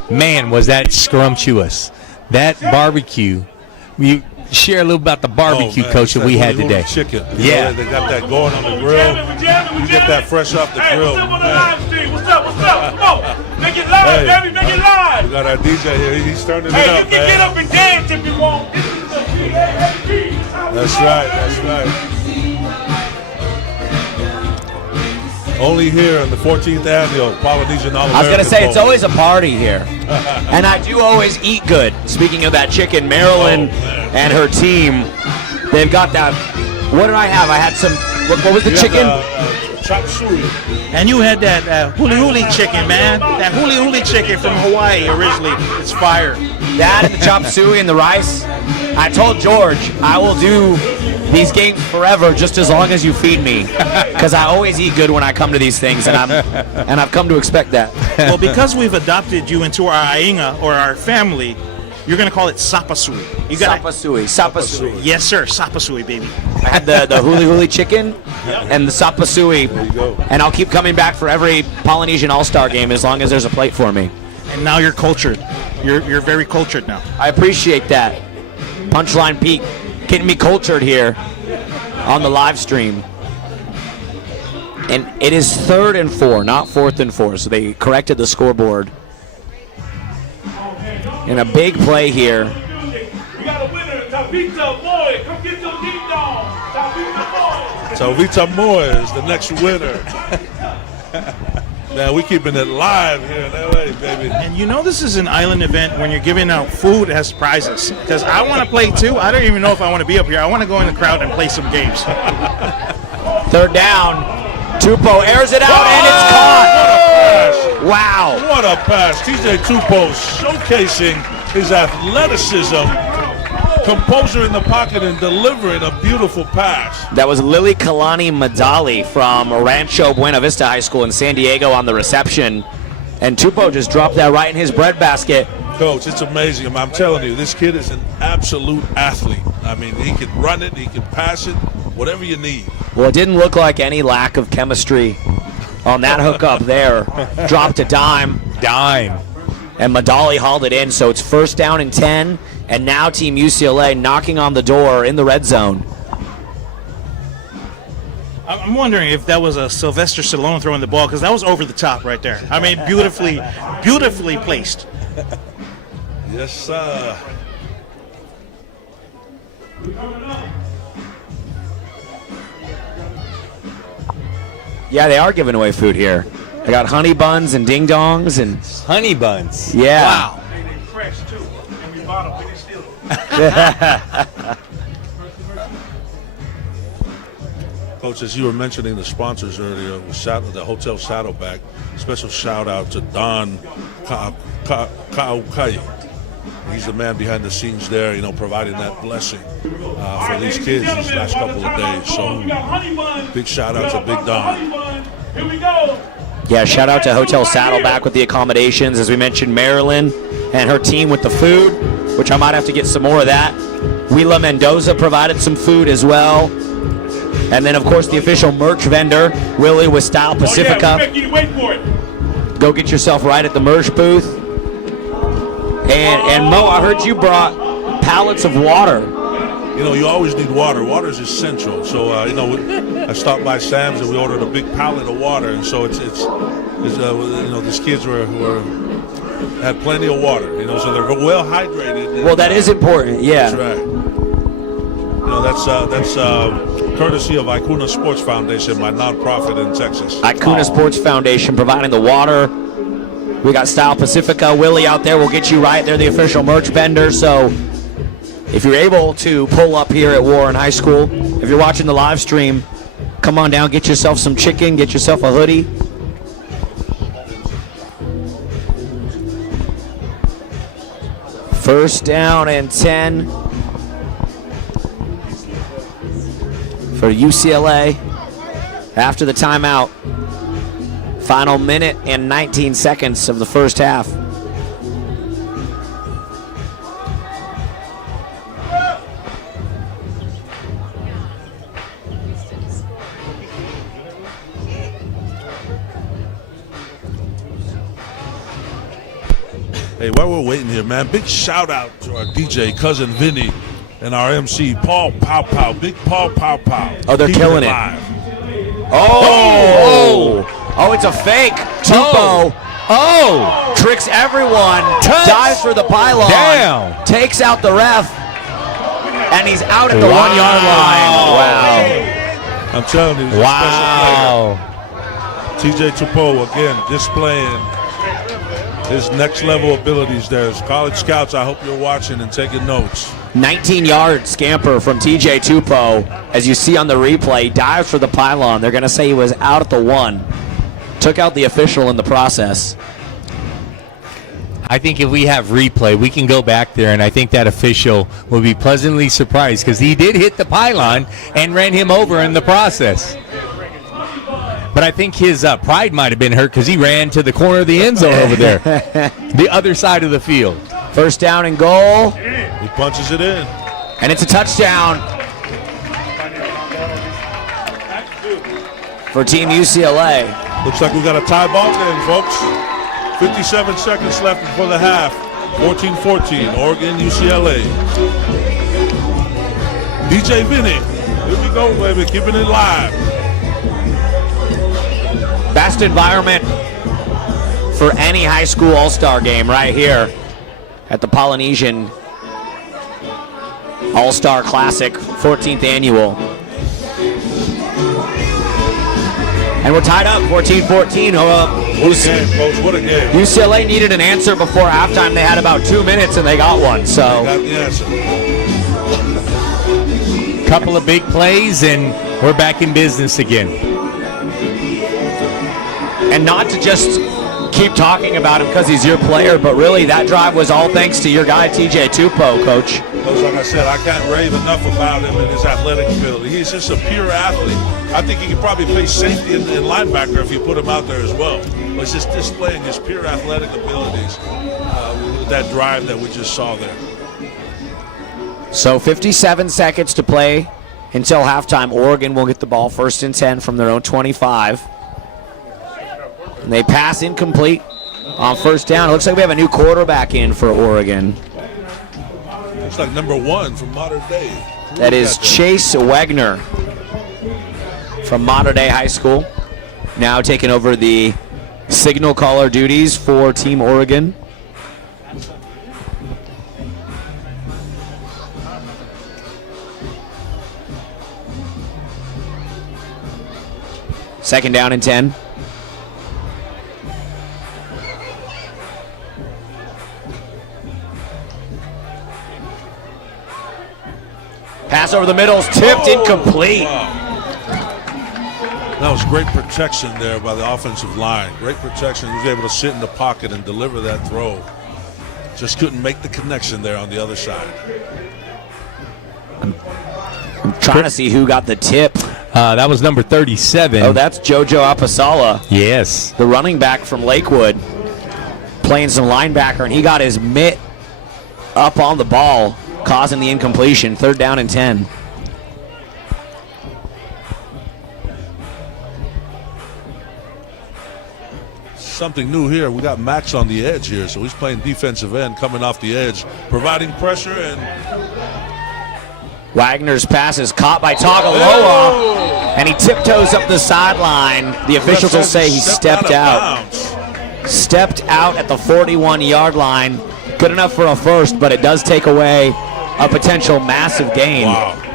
man, was that scrumptious. That barbecue. You share a little about the barbecue, Coach, that we had today. Chicken. Yeah. They got that going on the grill. You get that fresh off the grill. What's up on the live stream? What's up? Come on. Make it live, baby. Make it live. We got our DJ here. He's turning it Hey, up, you can man. get up and dance if you want. This is the PAAG. That's right. Only here in the 14th annual Polynesian All-American I was going to say, Bowl. it's always a party here. And I do always eat good. Speaking of that chicken, Marilyn and her team, they've got that. What did I have? I had some, what was the chicken? Chop suey. And you had that huli huli chicken, man. That huli huli chicken from Hawaii originally. It's fire. That and the chop suey and the rice. I told George, I will do these games forever just as long as you feed me, because I always eat good when I come to these things, and I've come to expect that. Well, because we've adopted you into our AIGA or our family, you're gonna call it sapasui. You got Sapasui. Yes, sir, sapasui, baby. I had the huli huli chicken and the sapasui, There you go. and I'll keep coming back for every Polynesian All-Star game as long as there's a plate for me. And now you're cultured. You're very cultured now. I appreciate that. Punchline Pete getting me cultured here on the live stream. And it is 3rd and 4, not 4th and 4. So they corrected the scoreboard. And a big play here. We got a winner, Tavita Moy. Come get your ding dong. Tavita Moy. So Vita Moy is the next winner. Man, we keeping it live here in LA, baby. And you know this is an island event when you're giving out food as prizes. Because I want to play too. I don't even know if I want to be up here. I want to go in the crowd and play some games. 3rd down. Tupou airs it out, and it's caught. Wow. What a pass. TJ Tupou showcasing his athleticism, composure in the pocket, and delivering a beautiful pass. That was Lily Kalani Madali from Rancho Buena Vista High School in San Diego on the reception. And Tupou just dropped that right in his breadbasket. Coach, it's amazing. I'm telling you, this kid is an absolute athlete. I mean, he can run it, he can pass it, whatever you need. Well, it didn't look like any lack of chemistry on that hookup there. Dropped a dime. And Madali hauled it in, so it's 1st down and 10, and now Team UCLA knocking on the door in the red zone. I'm wondering if that was a Sylvester Stallone throwing the ball, because that was over the top right there. I mean, beautifully placed. Yes, sir. Yeah, they are giving away food here. They got honey buns and ding dongs and Honey buns. yeah. Wow. They fresh too, and we bought them. We didn't steal them. Coach, as you were mentioning the sponsors earlier, the Hotel Saddleback, special shout out to Don Kaukai. He's the man behind the scenes there, providing that blessing for these kids these last couple of days. So big shout out to Big Don. Here we go. Yeah, shout out to Hotel Saddleback with the accommodations. As we mentioned, Marilyn and her team with the food, which I might have to get some more of that. Wheela Mendoza provided some food as well. And then, of course, the official merch vendor, Willie with Style Pacifica. Oh, yeah, Ricky, wait for it. Go get yourself right at the merch booth. And Mo, I heard you brought pallets of water. You always need water. Water is essential. So, I stopped by Sam's and we ordered a big pallet of water. And so it's these kids had plenty of water, so they're well hydrated. Well, that is important, yeah. That's right. That's courtesy of Icuna Sports Foundation, my nonprofit in Texas. Icuna Sports Foundation providing the water. We got Style Pacifica. Willie out there will get you right. They're the official merch vendor. So if you're able to pull up here at Warren High School, if you're watching the live stream, come on down, get yourself some chicken, get yourself a hoodie. First down and 10 for UCLA after the timeout. Final minute and 19 seconds of the first half. Hey, while we're waiting here, man, big shout out to our DJ, Cousin Vinny, and our MC, Paul Pow Pow. Big Paul Pow Pow. Oh, they're Keeping killing it. live. Oh, it's a fake. Tupo. Oh, tricks everyone. Dives for the pylon. Damn. Takes out the ref. And he's out at the 1 yard line. Wow. I'm telling you, he's a special player. TJ Tupo, again, displaying his next level abilities there. As college scouts, I hope you're watching and taking notes. 19-yard scamper from TJ Tupo. As you see on the replay, dives for the pylon. They're going to say he was out at the 1. Took out the official in the process. I think if we have replay, we can go back there, and I think that official will be pleasantly surprised because he did hit the pylon and ran him over in the process. But I think his pride might have been hurt because he ran to the corner of the end zone over there, the other side of the field. First down and goal. He punches it in. And it's a touchdown for Team UCLA. Looks like we got a tie ball game, folks. 57 seconds left before the half. 14-14, Oregon, UCLA. DJ Vinny, here we go, baby, keeping it live. Best environment for any high school all-star game right here at the Polynesian All-Star Classic, 14th annual. And we're tied up, 14-14. What a game, folks, what a game. UCLA needed an answer before halftime. They had about 2 minutes and they got one. So Got the answer. Couple of big plays, and we're back in business again. And not to just keep talking about him because he's your player, but really that drive was all thanks to your guy, TJ Tupo, Coach. Coach, like I said, I can't rave enough about him and his athletic ability. He's just a pure athlete. I think he could probably play safety and linebacker if you put him out there as well. But it's just displaying his pure athletic abilities with that drive that we just saw there. So 57 seconds to play until halftime. Oregon will get the ball 1st and 10 from their own 25. And they pass incomplete on 1st down. It looks like we have a new quarterback in for Oregon. Looks like number 1 from modern day. That is Chase Wagner from Mater Dei High School. Now taking over the signal caller duties for Team Oregon. Second down and 10. Pass over the middle is tipped, incomplete. Wow. That was great protection there by the offensive line. Great protection. He was able to sit in the pocket and deliver that throw. Just couldn't make the connection there on the other side. I'm trying to see who got the tip. That was number 37. Oh, that's Jojo Apasala. Yes. The running back from Lakewood, playing some linebacker, and he got his mitt up on the ball, causing the incompletion. 3rd down and 10. Something new here. We got Max on the edge here, so he's playing defensive end, coming off the edge, providing pressure. And Wagner's pass is caught by Tagaloa, and he tiptoes up the sideline. The officials will say he stepped out. Stepped out at the 41-yard line. Good enough for a first, but it does take away a potential massive gain. Wow.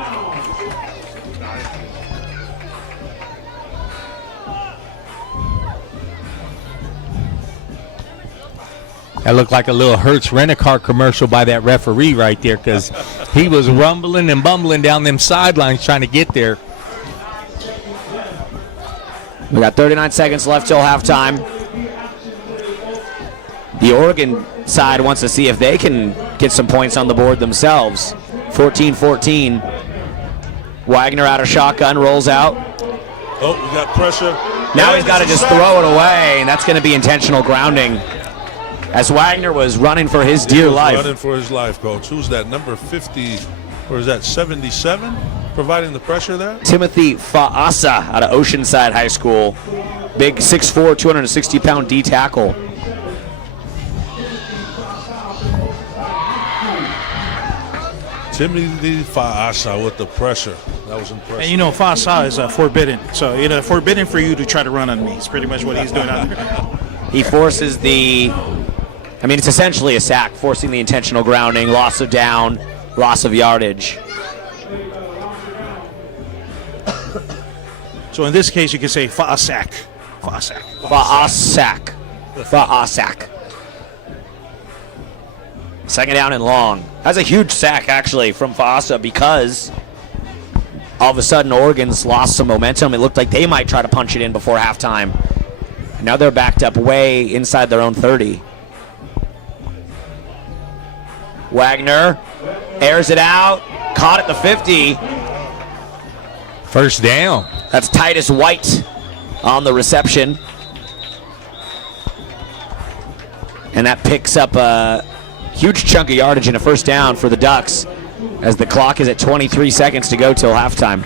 That looked like a little Hertz rent-a-car commercial by that referee right there, because he was rumbling and bumbling down them sidelines trying to get there. We got 39 seconds left till halftime. The Oregon side wants to see if they can get some points on the board themselves. 14-14. Wagner out of shotgun, rolls out. Oh, we got pressure. Now he's got to just throw it away, and that's going to be intentional grounding, as Wagner was running for his dear life. Running for his life, Coach. Who's that, number 50, or is that 77, providing the pressure there? Timothy Fa'asa out of Oceanside High School. Big 6'4", 260-pound D tackle. Timothy Fa'asa with the pressure. That was impressive. And you know, Fasa is forbidden. So, you know, forbidden for you to try to run on me. It's pretty much what he's doing out there. He forces it's essentially a sack, forcing the intentional grounding, loss of down, loss of yardage. So in this case, you can say Fa'asak. Fa'asak. Fa'asak. Fa'asak. 2nd down and long. That's a huge sack, actually, from Fa'asa, because all of a sudden Oregon's lost some momentum. It looked like they might try to punch it in before halftime. Now they're backed up way inside their own 30. Wagner airs it out, caught at the 50. 1st down. That's Titus White on the reception. And that picks up a huge chunk of yardage and a 1st down for the Ducks, as the clock is at 23 seconds to go till halftime.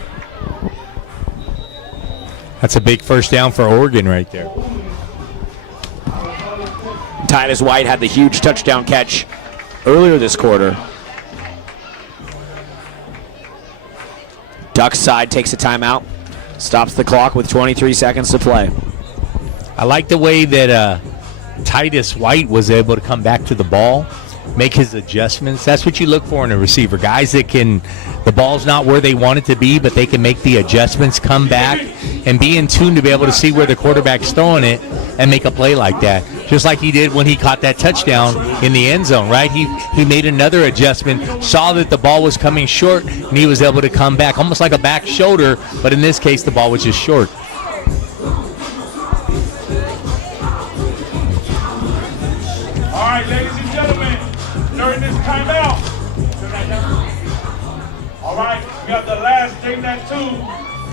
That's a big 1st down for Oregon right there. Titus White had the huge touchdown catch earlier this quarter. Ducks side takes a timeout, stops the clock with 23 seconds to play. I like the way that Titus White was able to come back to the ball, make his adjustments. That's what you look for in a receiver. Guys that can, the ball's not where they want it to be, but they can make the adjustments, come back, and be in tune to be able to see where the quarterback's throwing it and make a play like that. Just like he did when he caught that touchdown in the end zone, right? He made another adjustment, saw that the ball was coming short, and he was able to come back, almost like a back shoulder, but in this case, the ball was just short. All right, ladies and gentlemen, during this timeout, all right, we got the last Name That Tune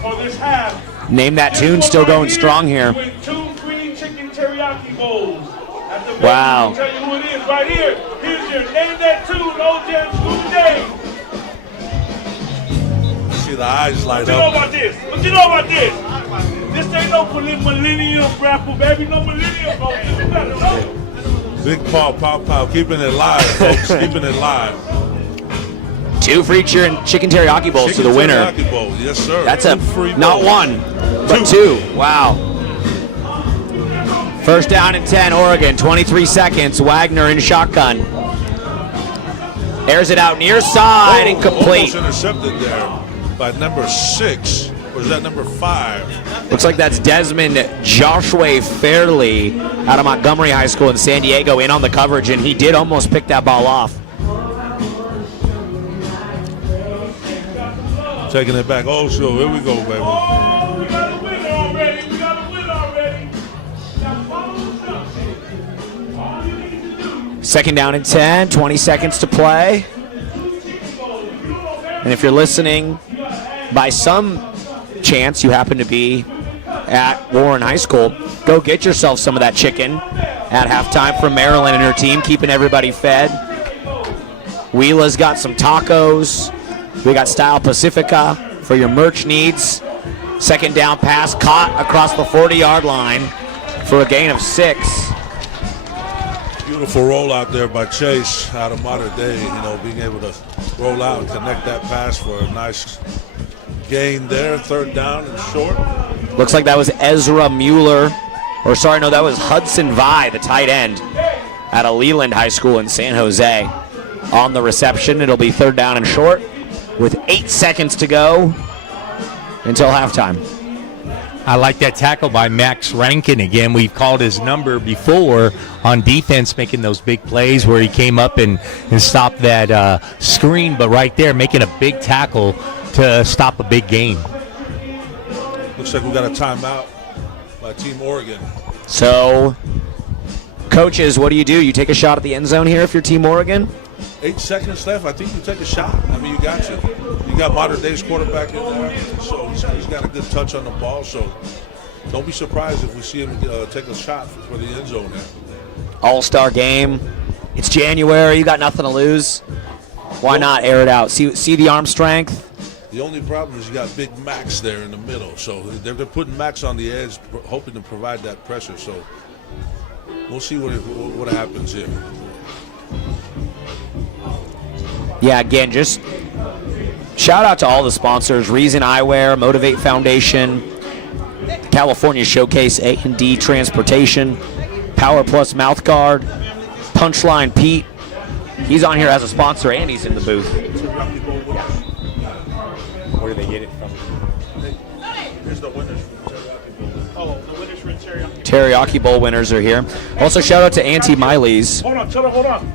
for this half. Name That Tune still going strong here. With 2 free chicken teriyaki bowls at baby. Wow. I'll tell you who it is right here. Here's your Name That Tune, Old Jam School today. See the eyes light What you know up. about this? What you know about this? This ain't no millennium rapper, baby. No millennium, folks. You better know. Big Paw, keeping it live, folks. Keeping it live. 2 free chicken teriyaki bowls to the winner. Teriyaki bowl. Yes, sir. That's Two a free not bowls. 1, but 2. Wow. First down and 10, Oregon. 23 seconds. Wagner in shotgun. Airs it out near side, incomplete. Almost intercepted there by number 6. Or is that number 5? Looks like that's Desmond Joshua Fairley out of Montgomery High School in San Diego in on the coverage, and he did almost pick that ball off. Taking it back. Oh, so here we go, baby. Oh, we got a winner already. We got a winner already. Now follow us up. All you need to do. Second down and 10, 20 seconds to play. And if you're listening, by some chance you happen to be at Warren High School, go get yourself some of that chicken at halftime from Maryland and her team, keeping everybody fed. Wila's got some tacos. We got Style Pacifica for your merch needs. Second down pass caught across the 40-yard line for a gain of 6. Beautiful rollout there by Chase out of Mater Dei. You know, being able to roll out and connect that pass for a nice gain there. Third down and short. Looks like that was Ezra Mueller. Or sorry, no, that was Hudson Vi, the tight end at a Leland High School in San Jose. On the reception, it'll be third down and short with 8 seconds to go until halftime. I like that tackle by Max Rankin again. We've called his number before on defense, making those big plays where he came up and stopped that screen, but right there making a big tackle to stop a big game. Looks like we got a timeout by Team Oregon. So, coaches, what do? You take a shot at the end zone here if you're Team Oregon? 8 seconds left. I think you take a shot. I mean, you got to. You got Mater Dei's quarterback in there, so he's got a good touch on the ball. So don't be surprised if we see him take a shot for the end zone there. All-star game. It's January. You got nothing to lose. Why not air it out? See the arm strength? The only problem is you got Big Max there in the middle. So they're putting Max on the edge, hoping to provide that pressure. So we'll see what happens here. Yeah, again, just shout out to all the sponsors: Reason Eyewear, Motivate Foundation, California Showcase A&D Transportation, Power Plus Mouthguard, Punchline Pete. He's on here as a sponsor and he's in the booth. Where do they get it from? Here's the winners. Oh, the winners for teriyaki. Teriyaki Bowl winners are here. Also, shout out to Auntie Miley's. Hold on, hold on.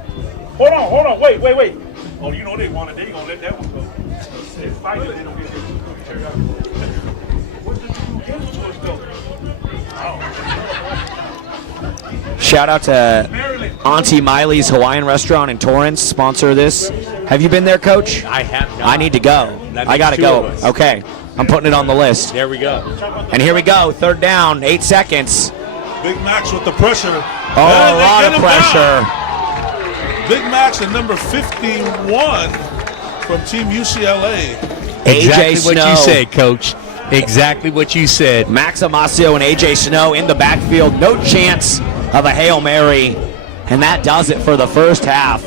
Wait. Oh, you know they want it. They gonna let that one go. They fight it. They don't get it. Where's the two games supposed to go? Shout out to Auntie Miley's Hawaiian Restaurant in Torrance, sponsor of this. Have you been there, Coach? I have not. I need to go. That I makes gotta 2 go. of us. Okay, I'm putting it on the list. There we go. And here we go, third down, 8 seconds. Big Max with the pressure. Oh, a lot of pressure. Big Max and number 51 from Team UCLA. Exactly AJ what Snow. you said, Coach. Exactly what you said. Max Amacio and AJ Snow in the backfield. No chance of a Hail Mary. And that does it for the first half.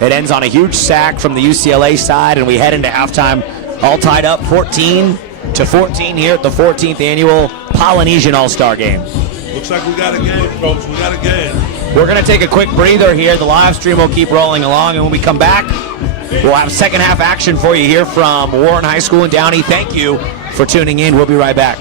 It ends on a huge sack from the UCLA side, and we head into halftime all tied up 14-14 here at the 14th annual Polynesian All-Star Game. Looks like we got a game, folks. We got a game. We're going to take a quick breather here. The live stream will keep rolling along, and when we come back, we'll have second half action for you here from Warren High School in Downey. Thank you for tuning in. We'll be right back.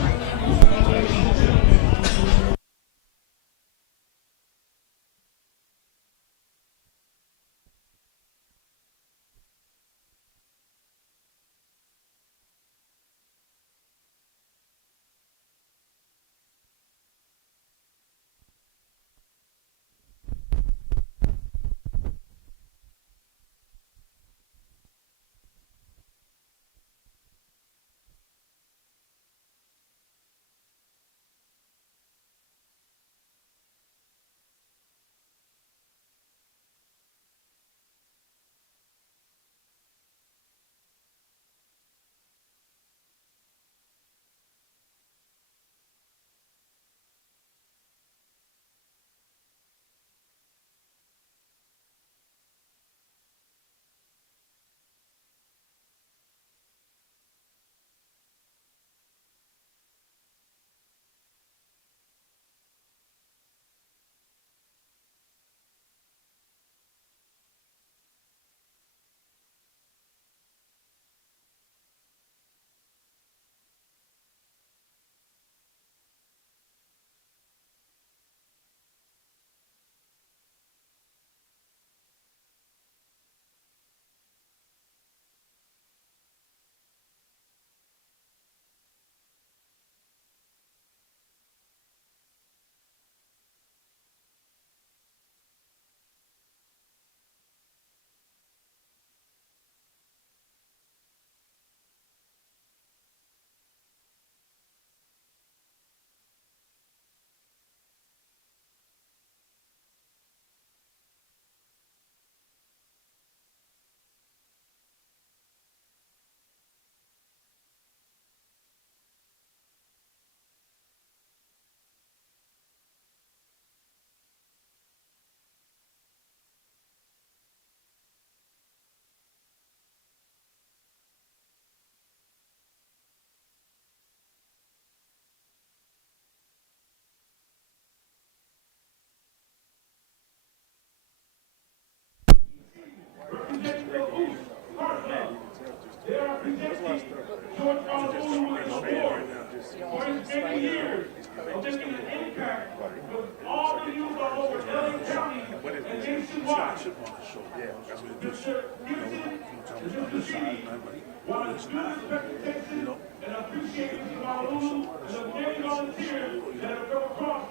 on his shoulder. Yeah, that's what it is. You know, sometimes on this side, man, but it's an athlete, you know. And I appreciate you, Marlon, the many volunteers that have come across.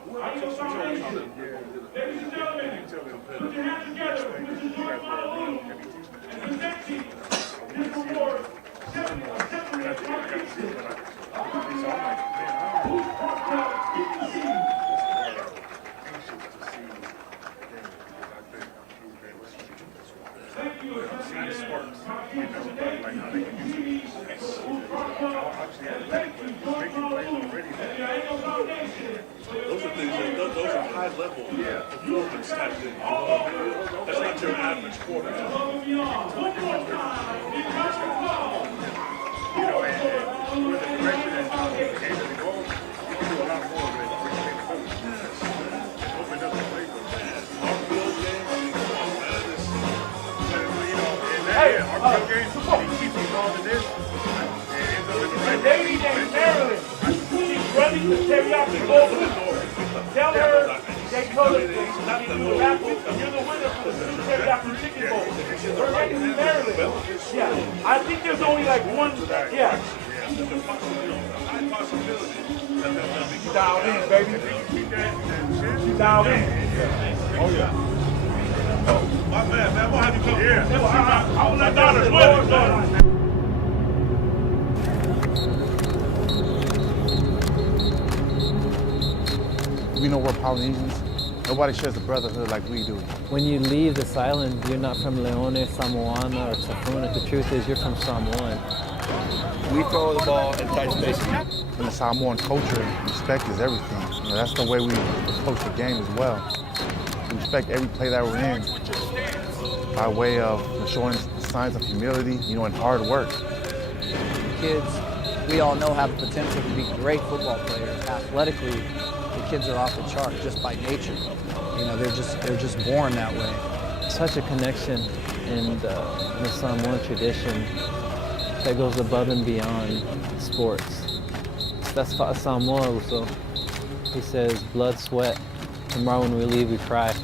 Ladies and gentlemen, put your hands together. This is George Marlon and the next team. This award, 70 Thank you. Those are things those are high level performance type things. You know? That's not your average quarterback. You know, and with the direction and the game of the goal, you can do a lot more with it. Open up the playbook. Our field game, I mean, come on, man. Our field game, he keeps involved in this, and ends up in the right Lady named Marilyn, she's running the teriyaki bowl. Tell her they told her you're the winner for the teriyaki chicken bowl. Her name is Marilyn. Yeah, I think there's only like one. Yeah. Dialed in, baby. Dialed in. Oh, yeah. Oh, my man, we'll have you come. I will let down the We know we're Polynesians. Nobody shares the brotherhood like we do. When you leave this island, you're not from Leone, Samoana, or Safuna. The truth is you're from Samoan. We throw the ball in tight spaces. In the Samoan culture, respect is everything. You know, that's the way we approach the game as well. We respect every play that we're in by way of showing signs of humility, you know, and hard work. Kids, we all know, have the potential to be great football players. Athletically, the kids are off the chart just by nature. You know, they're just born that way. Such a connection in the Samoan tradition that goes above and beyond sports. That's Samoa, so he says blood, sweat. Tomorrow when we leave, we cry.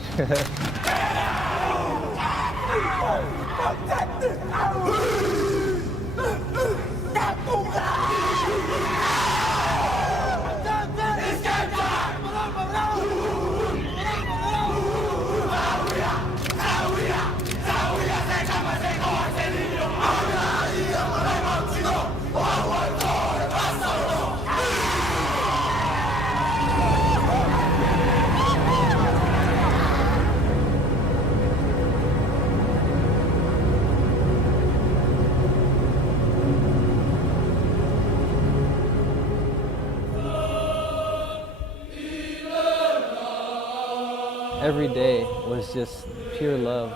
Every day was just pure love,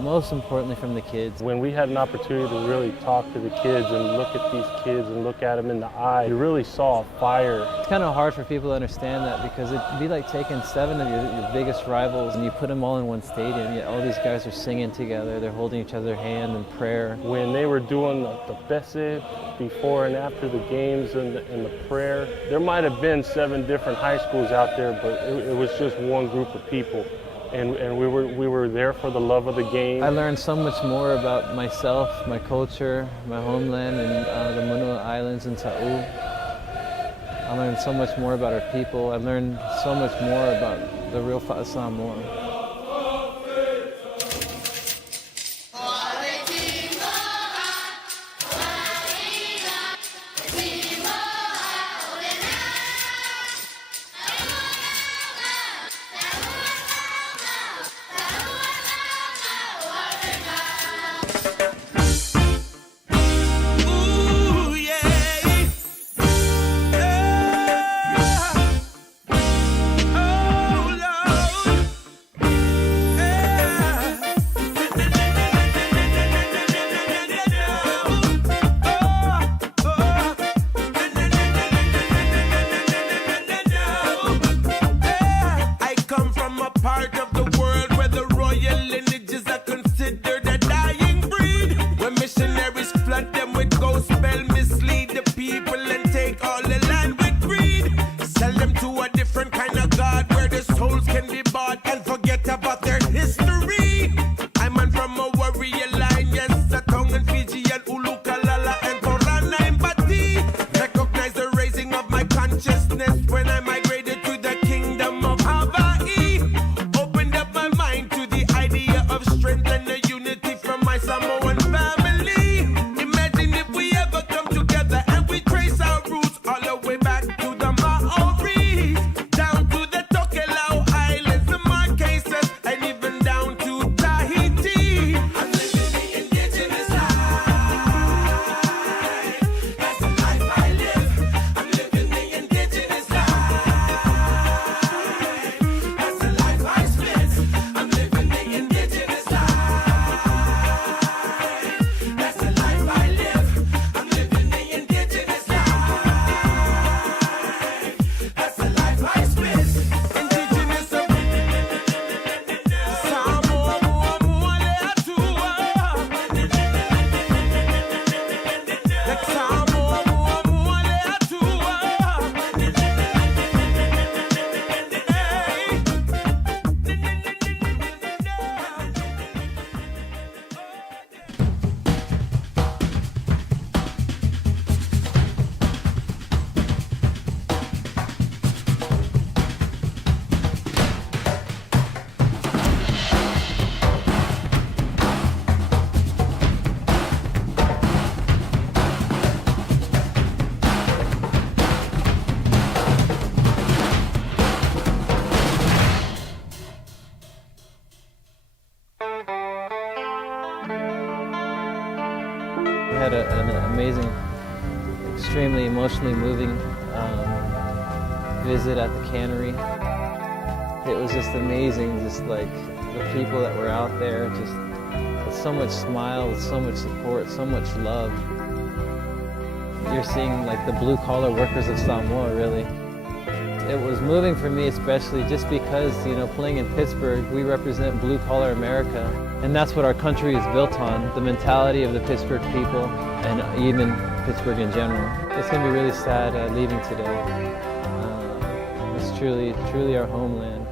most importantly from the kids. When we had an opportunity to really talk to the kids and look at these kids and look at them in the eye, you really saw a fire. It's kind of hard for people to understand that because it'd be like taking 7 of your biggest rivals and you put them all in one stadium, yet all these guys are singing together, they're holding each other's hand in prayer. When they were doing the bese before and after the games and the prayer, there might have been 7 different high schools out there, but it was just one group of people. And we were there for the love of the game. I learned so much more about myself, my culture, my homeland, and the Manua Islands in Ta'u. I learned so much more about our people. I learned so much more about the real Samoa. had an amazing, extremely emotionally moving visit at the cannery. It was just amazing, just like the people that were out there, just with so much smile, with so much support, so much love. You're seeing like the blue-collar workers of Samoa, really. It was moving for me, especially just because, you know, playing in Pittsburgh, we represent blue-collar America. And that's what our country is built on, the mentality of the Pittsburgh people and even Pittsburgh in general. It's going to be really sad leaving today. It's truly our homeland.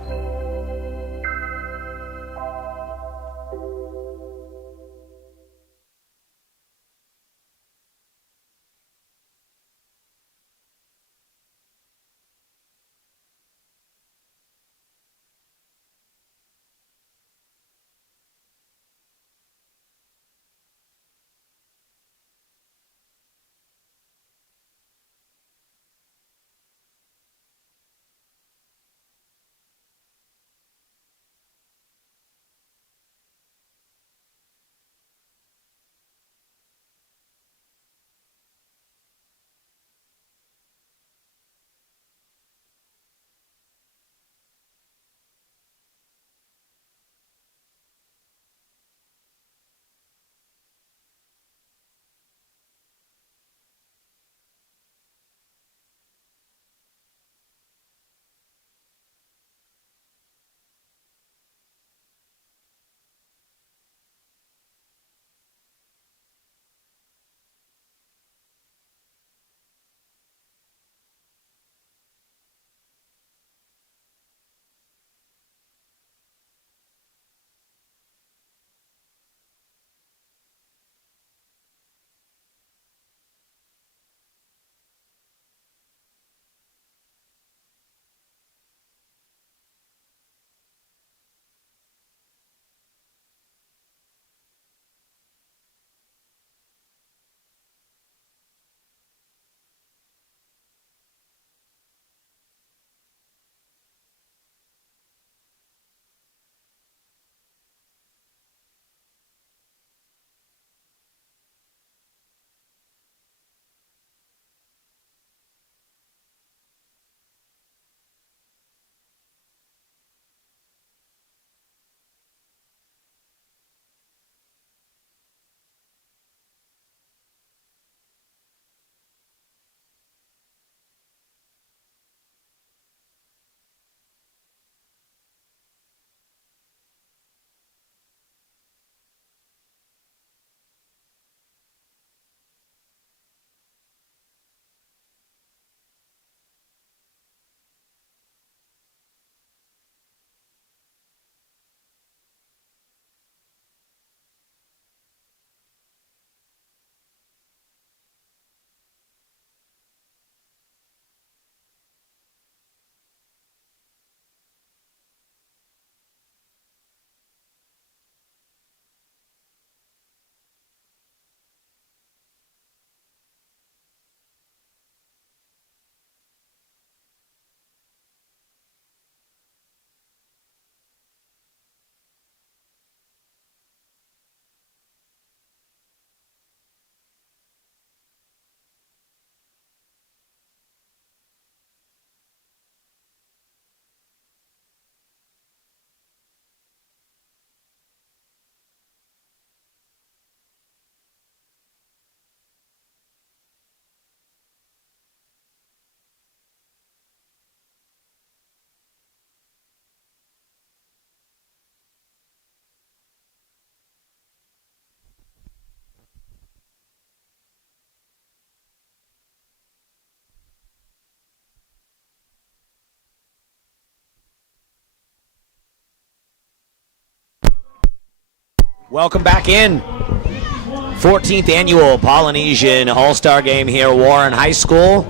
Welcome back in. 14th annual Polynesian All-Star Game here, Warren High School.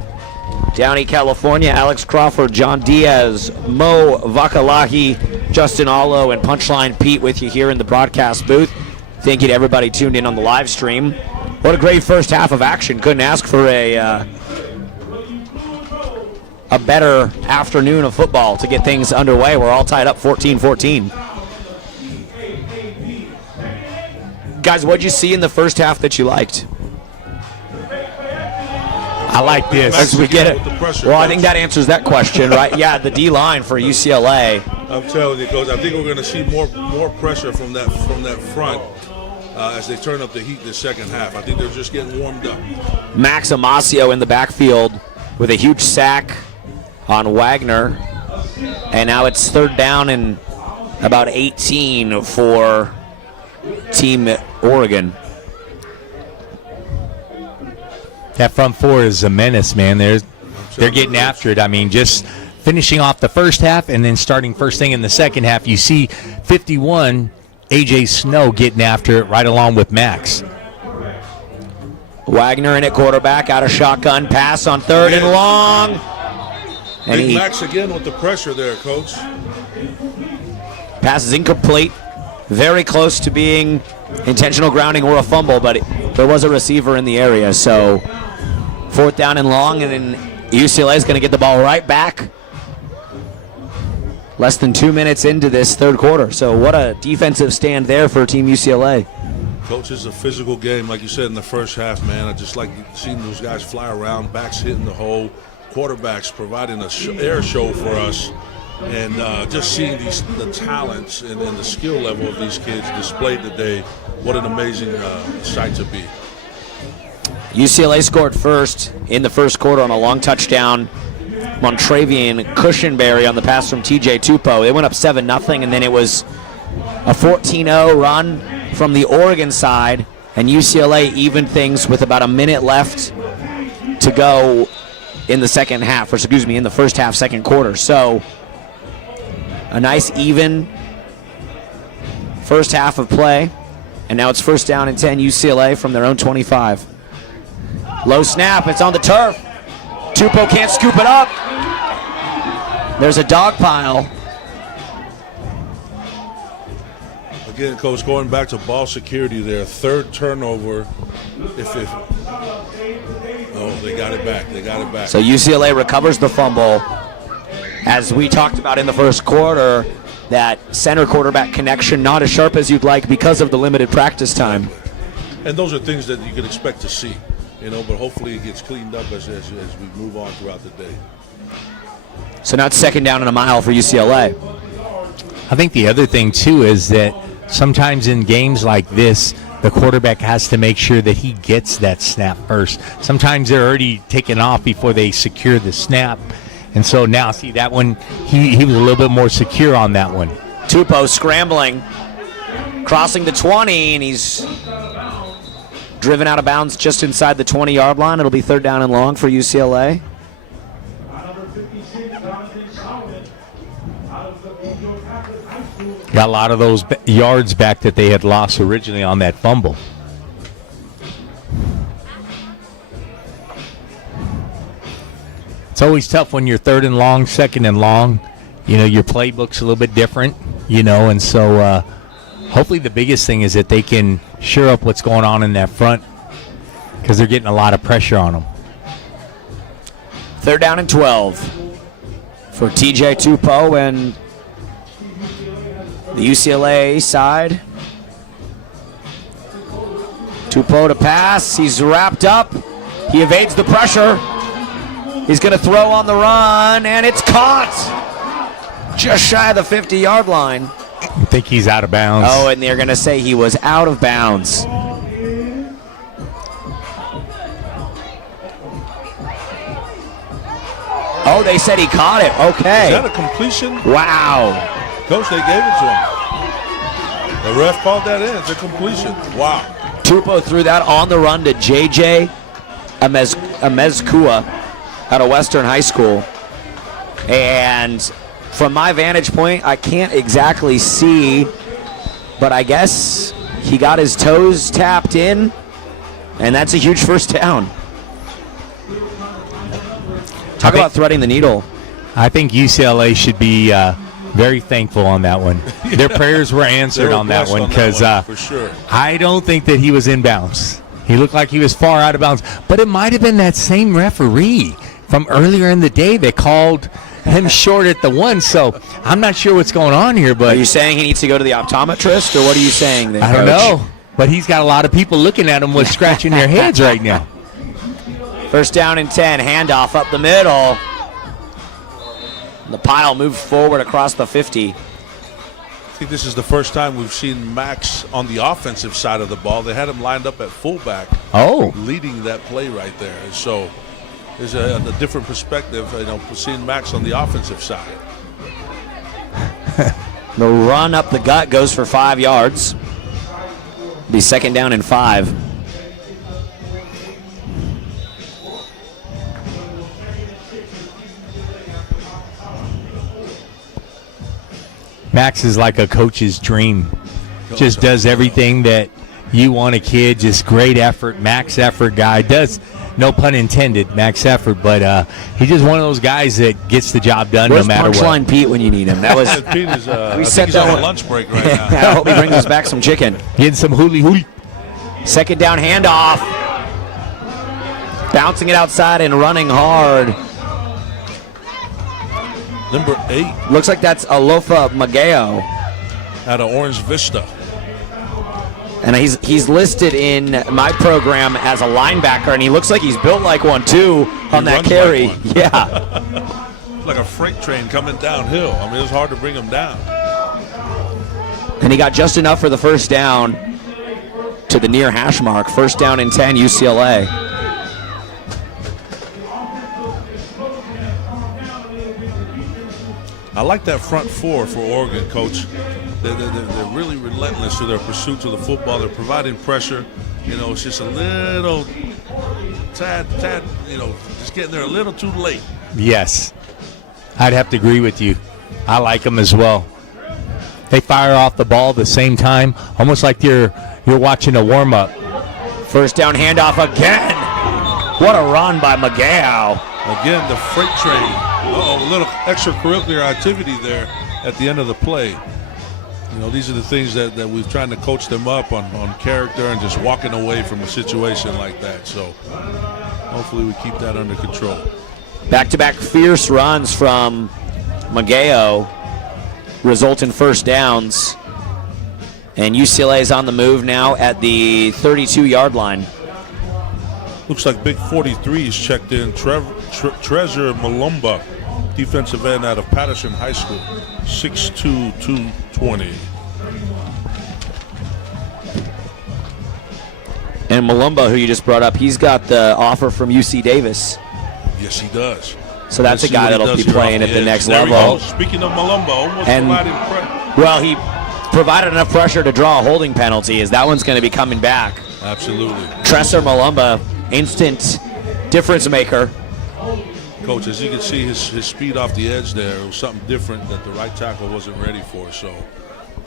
Downey, California. Alex Crawford, John Diaz, Mo Vakalahi, Justin Allo, and Punchline Pete with you here in the broadcast booth. Thank you to everybody tuned in on the live stream. What a great first half of action. Couldn't ask for a better afternoon of football to get things underway. We're all tied up 14-14. Guys, what'd you see in the first half that you liked? I like this. As we get it. With the pressure, Well, I Coach. think that answers that question, right? Yeah, the D line for UCLA. I'm telling you, Coach, I think we're going to see more pressure from that front as they turn up the heat this second half. I think they're just getting warmed up. Max Amasio in the backfield with a huge sack on Wagner. And now it's third down and about 18 for Team Oregon. That front four is a menace, man. They're getting after it. I mean, just finishing off the first half and then starting first thing in the second half. You see 51, A.J. Snow getting after it right along with Max. Wagner in at quarterback, out of shotgun, pass on third and long. And Big he Max again with the pressure there, Coach. pass is incomplete. Very close to being intentional grounding or a fumble, but there was a receiver in the area. So fourth down and long, and then UCLA is going to get the ball right back. Less than 2 minutes into this third quarter. So what a defensive stand there for Team UCLA. Coach, it's a physical game, like you said in the first half, man. I just like seeing those guys fly around, backs hitting the hole, quarterbacks providing a air show for us, and just seeing the talents and the skill level of these kids displayed today. What an amazing sight to be. UCLA scored first in the first quarter on a long touchdown. Montravian Cushenberry on the pass from TJ Tupou. They went up 7-0, and then it was a 14-0 run from the Oregon side, and UCLA evened things with about a minute left to go in the second half, or excuse me, in the first half, second quarter. So a nice even first half of play, and now it's first down and 10 UCLA from their own 25. Low snap, it's on the turf. Tupou can't scoop it up. There's a dog pile. Again, Coach, going back to ball security there, third turnover. Oh, they got it back. They got it back. So UCLA recovers the fumble. As we talked about in the first quarter, that center quarterback connection not as sharp as you'd like because of the limited practice time. And those are things that you could expect to see, but hopefully it gets cleaned up as we move on throughout the day. So now it's second down and a mile for UCLA. I think the other thing, too, is that sometimes in games like this, the quarterback has to make sure that he gets that snap first. Sometimes they're already taken off before they secure the snap. And so now, see, that one, he was a little bit more secure on that one. Tupou scrambling, crossing the 20, and he's driven out of bounds just inside the 20-yard line. It'll be third down and long for UCLA. Got a lot of those yards back that they had lost originally on that fumble. It's always tough when you're third and long, second and long. Your playbook's a little bit different, and so hopefully the biggest thing is that they can shore up what's going on in that front because they're getting a lot of pressure on them. Third down and 12 for TJ Tupou and the UCLA side. Tupou to pass. He's wrapped up. He evades the pressure. He's going to throw on the run, and it's caught just shy of the 50-yard line. I think he's out of bounds. Oh, and they're going to say he was out of bounds. Oh, they said he caught it. Okay. Is that a completion? Wow. Coach, they gave it to him. The ref called that in. It's a completion. Wow. Tupou threw that on the run to J.J. Amezkua out of Western High School. And from my vantage point, I can't exactly see, but I guess he got his toes tapped in, and that's a huge first down. Talk about threading the needle. I think UCLA should be very thankful on that one. Their prayers were answered on that one because for sure. I don't think that he was in bounds. He looked like he was far out of bounds, but it might have been that same referee from earlier in the day that called him short at the one. So I'm not sure what's going on here. But are you saying he needs to go to the optometrist, or what are you saying then, I don't Coach? know. But he's got a lot of people looking at him with scratching their heads right now. First down and 10, handoff up the middle. The pile moved forward across the 50. I think this is the first time we've seen Max on the offensive side of the ball. They had him lined up at fullback, leading that play right there. And so there's a different perspective, seeing Max on the offensive side. The run up the gut goes for 5 yards. Be second down and 5. Max is like a coach's dream. Just does everything that you want a kid. Just great effort, max effort guy. Does, no pun intended, max effort, but he's just one of those guys that gets the job done no matter what. Where's Punchline Pete when you need him? That was. Pete is, we set that on a lunch break right now. I hope he brings us back some chicken. Getting some hooly. Second down handoff. Bouncing it outside and running hard. Number 8. Looks like that's Alofa Mageo. Out of Orange Vista. And he's listed in my program as a linebacker, and he looks like he's built like one too on that carry. Like yeah. Like a freight train coming downhill. I mean, it was hard to bring him down. And he got just enough for the first down to the near hash mark. First down and 10, UCLA. I like that front four for Oregon, Coach. They're really relentless to their pursuit of the football. They're providing pressure. It's just a little tad, just getting there a little too late. Yes, I'd have to agree with you. I like them as well. They fire off the ball at the same time, almost like you're watching a warm-up. First down handoff again. What a run by Mageo. Again, the freight train. A little extracurricular activity there at the end of the play. These are the things that we've trying to coach them up on character and just walking away from a situation like that. So hopefully we keep that under control. Back-to-back fierce runs from Mageo result in first downs. And UCLA is on the move now at the 32-yard line. Looks like Big 43 is checked in. Treasure Malumba, defensive end out of Patterson High School, 6'2", 220. And Malumba, who you just brought up, he's got the offer from UC Davis. Yes, he does. So that's a guy that'll be playing at the next level. Speaking of Malumba, almost provided pressure. Well, he provided enough pressure to draw a holding penalty, as that one's going to be coming back. Absolutely. Treasure Malumba, instant difference maker. Coach, as you can see, his speed off the edge there, it was something different that the right tackle wasn't ready for. So,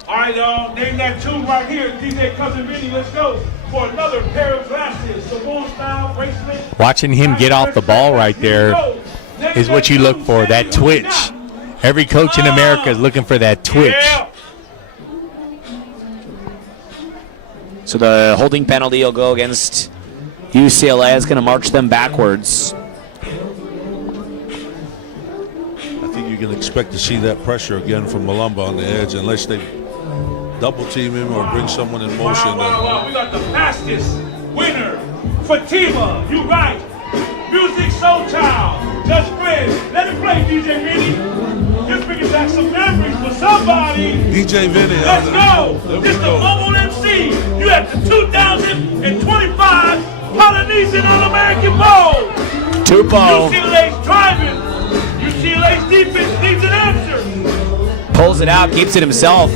all right, y'all, name that tune right here. DJ Cousin Vinny, let's go for another pair of glasses. Samoan style bracelet. Watching him get off the ball right there is what you look for, that twitch. Every coach in America is looking for that twitch. Yeah. So the holding penalty will go against UCLA. Is going to march them backwards. I think you can expect to see that pressure again from Malumba on the edge unless they double team him or bring someone in motion. Wow. We got the fastest winner, Fatima. You right. Music Soul Child. Just friends. Let it play, DJ Vinny. Just bringing back some memories for somebody. DJ Vinny. Let's go. It's the Mobile MC. You at the 2025 Polynesian All-American Bowl. Tupo. UCLA's driving. UCLA's defense needs an answer. Pulls it out, keeps it himself.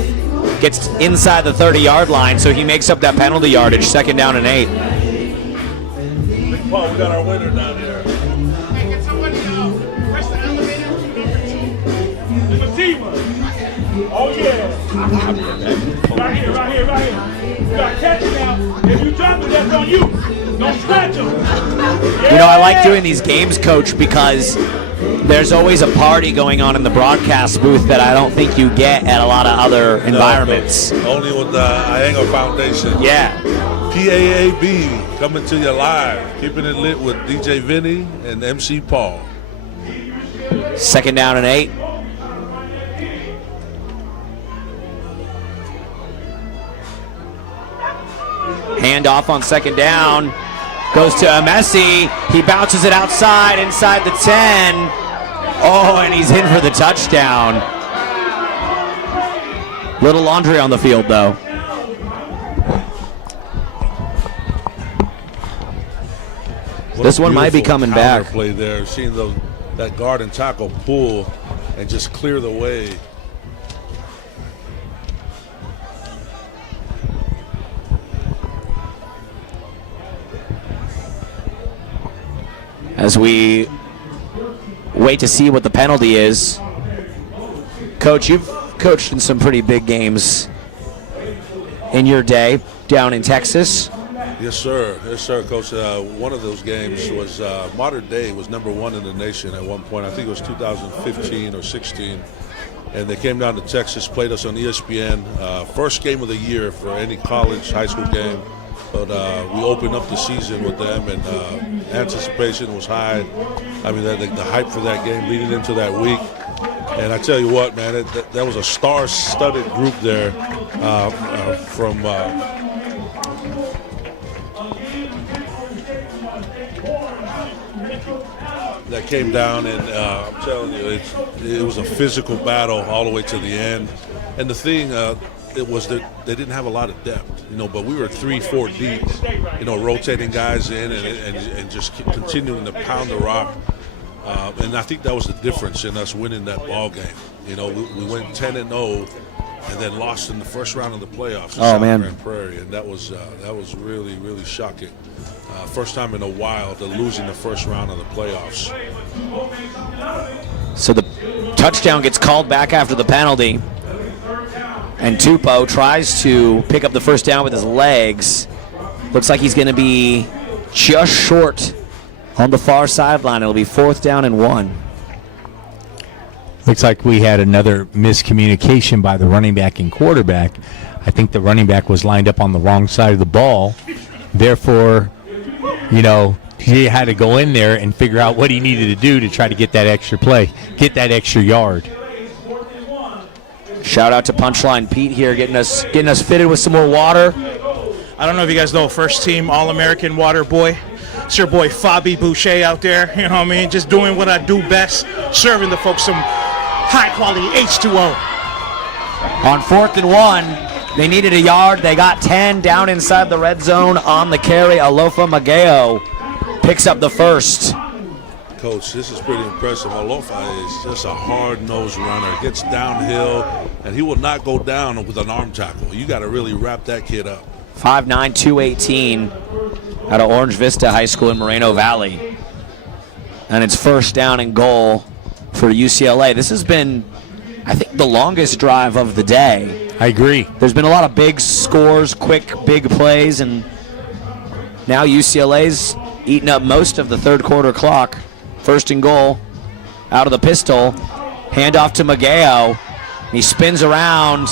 Gets inside the 30-yard line, so he makes up that penalty yardage. Second down and 8. Big Paul, we got our winner down here. Hey, can somebody press the elevator to number 2? Fatima. Oh, yeah. Right here. You got to catch it now. If you drop it, that's on you. Don't scratch him. Yeah. I like doing these games, Coach, because there's always a party going on in the broadcast booth that I don't think you get at a lot of other environments. Only with the AIGA Foundation. Yeah. PAAB coming to you live, keeping it lit with DJ Vinny and MC Paul. Second down and 8. Hand off on second down. Goes to Messi. He bounces it outside, inside the 10. Oh, and he's in for the touchdown. Little laundry on the field, though. This one might be coming back. Play there, seeing that guard and tackle pull and just clear the way. As we wait to see what the penalty is. Coach, you've coached in some pretty big games in your day down in Texas. Yes, sir. Yes, sir, Coach. One of those games was Modern Day was #1 in the nation at one point. I think it was 2015 or 16. And they came down to Texas, played us on ESPN. First game of the year for any college, high school game. But we opened up the season with them, and anticipation was high. I mean, the hype for that game leading into that week. And I tell you what, man, that was a star-studded group there from that came down, and I'm telling you, it was a physical battle all the way to the end. And the thing, it was that they didn't have a lot of depth, but we were 3-4 deep, rotating guys in and just continuing to pound the rock. And I think that was the difference in us winning that ball game. We went 10-0 and then lost in the first round of the playoffs. Grand Prairie, and that was really, really shocking. First time in a while to losing the first round of the playoffs. So the touchdown gets called back after the penalty, and Tupou tries to pick up the first down with his legs. Looks like he's going to be just short on the far sideline. It'll be 4th down and 1. Looks like we had another miscommunication by the running back and quarterback. I think the running back was lined up on the wrong side of the ball. Therefore, he had to go in there and figure out what he needed to do to try to get that extra play, get that extra yard. Shout out to Punchline Pete here, getting us fitted with some more water. I don't know if you guys know, first team All-American water boy. It's your boy Fabi Boucher out there, you know what I mean? Just doing what I do best, serving the folks some high-quality H2O. On 4th and 1, they needed a yard. They got 10 down inside the red zone on the carry. Alofa Mageo picks up the first. Coach, this is pretty impressive. Alofa is just a hard-nosed runner. Gets downhill, and he will not go down with an arm tackle. You got to really wrap that kid up. 5'9", 218 out of Orange Vista High School in Moreno Valley. And it's 1st down and goal for UCLA. This has been, I think, the longest drive of the day. I agree. There's been a lot of big scores, quick, big plays, and now UCLA's eaten up most of the third quarter clock. 1st and goal out of the pistol. Handoff to Mageo. He spins around.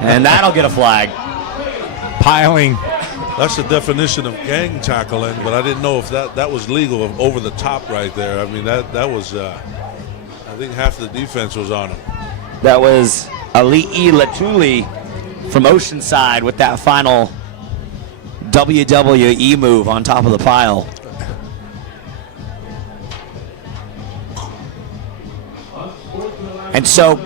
And that'll get a flag. Piling. That's the definition of gang tackling, but I didn't know if that was legal, over the top right there. I mean, that was, I think half the defense was on him. That was Ali'i Latuli from Oceanside with that final WWE move on top of the pile. And so,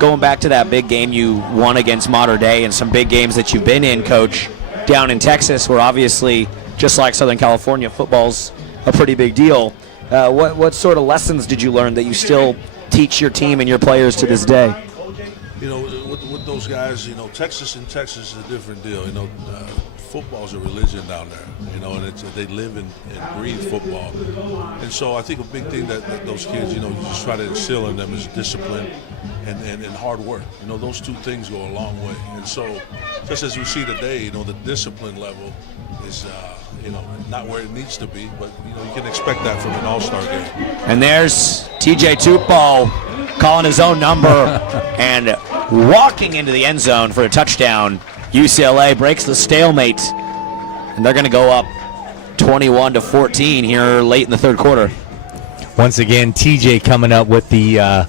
going back to that big game you won against Mater Dei and some big games that you've been in, Coach, down in Texas, where obviously, just like Southern California, football's a pretty big deal. What sort of lessons did you learn that you still teach your team and your players to this day? With those guys, Texas is a different deal. Football's a religion down there, and they live and breathe football. And so I think a big thing that those kids, you just try to instill in them is discipline and hard work. Those two things go a long way. And so just as we see today, the discipline level is, not where it needs to be, but, you can expect that from an all-star game. And there's TJ Tupou calling his own number and walking into the end zone for a touchdown. UCLA breaks the stalemate, and they're going to go up 21-14 here late in the third quarter. Once again, TJ coming up with the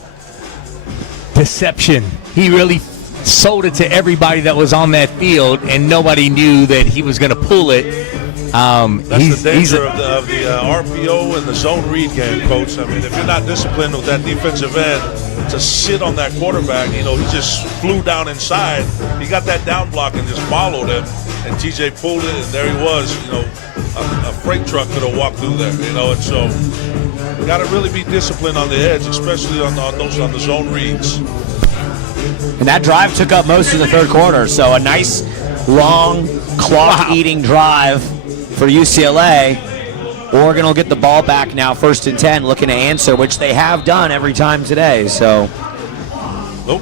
deception. He really sold it to everybody that was on that field, and nobody knew that he was going to pull it. That's the danger of the RPO and the zone read game, Coach. I mean, if you're not disciplined with that defensive end to sit on that quarterback, he just flew down inside. He got that down block and just followed him, and TJ pulled it, and there he was. A freight truck could have walked through there, and so you got to really be disciplined on the edge, especially on the zone reads. And that drive took up most of the third quarter, so a nice, long, clock-eating drive for UCLA. Oregon will get the ball back now, 1st and 10, looking to answer, which they have done every time today. So, nope.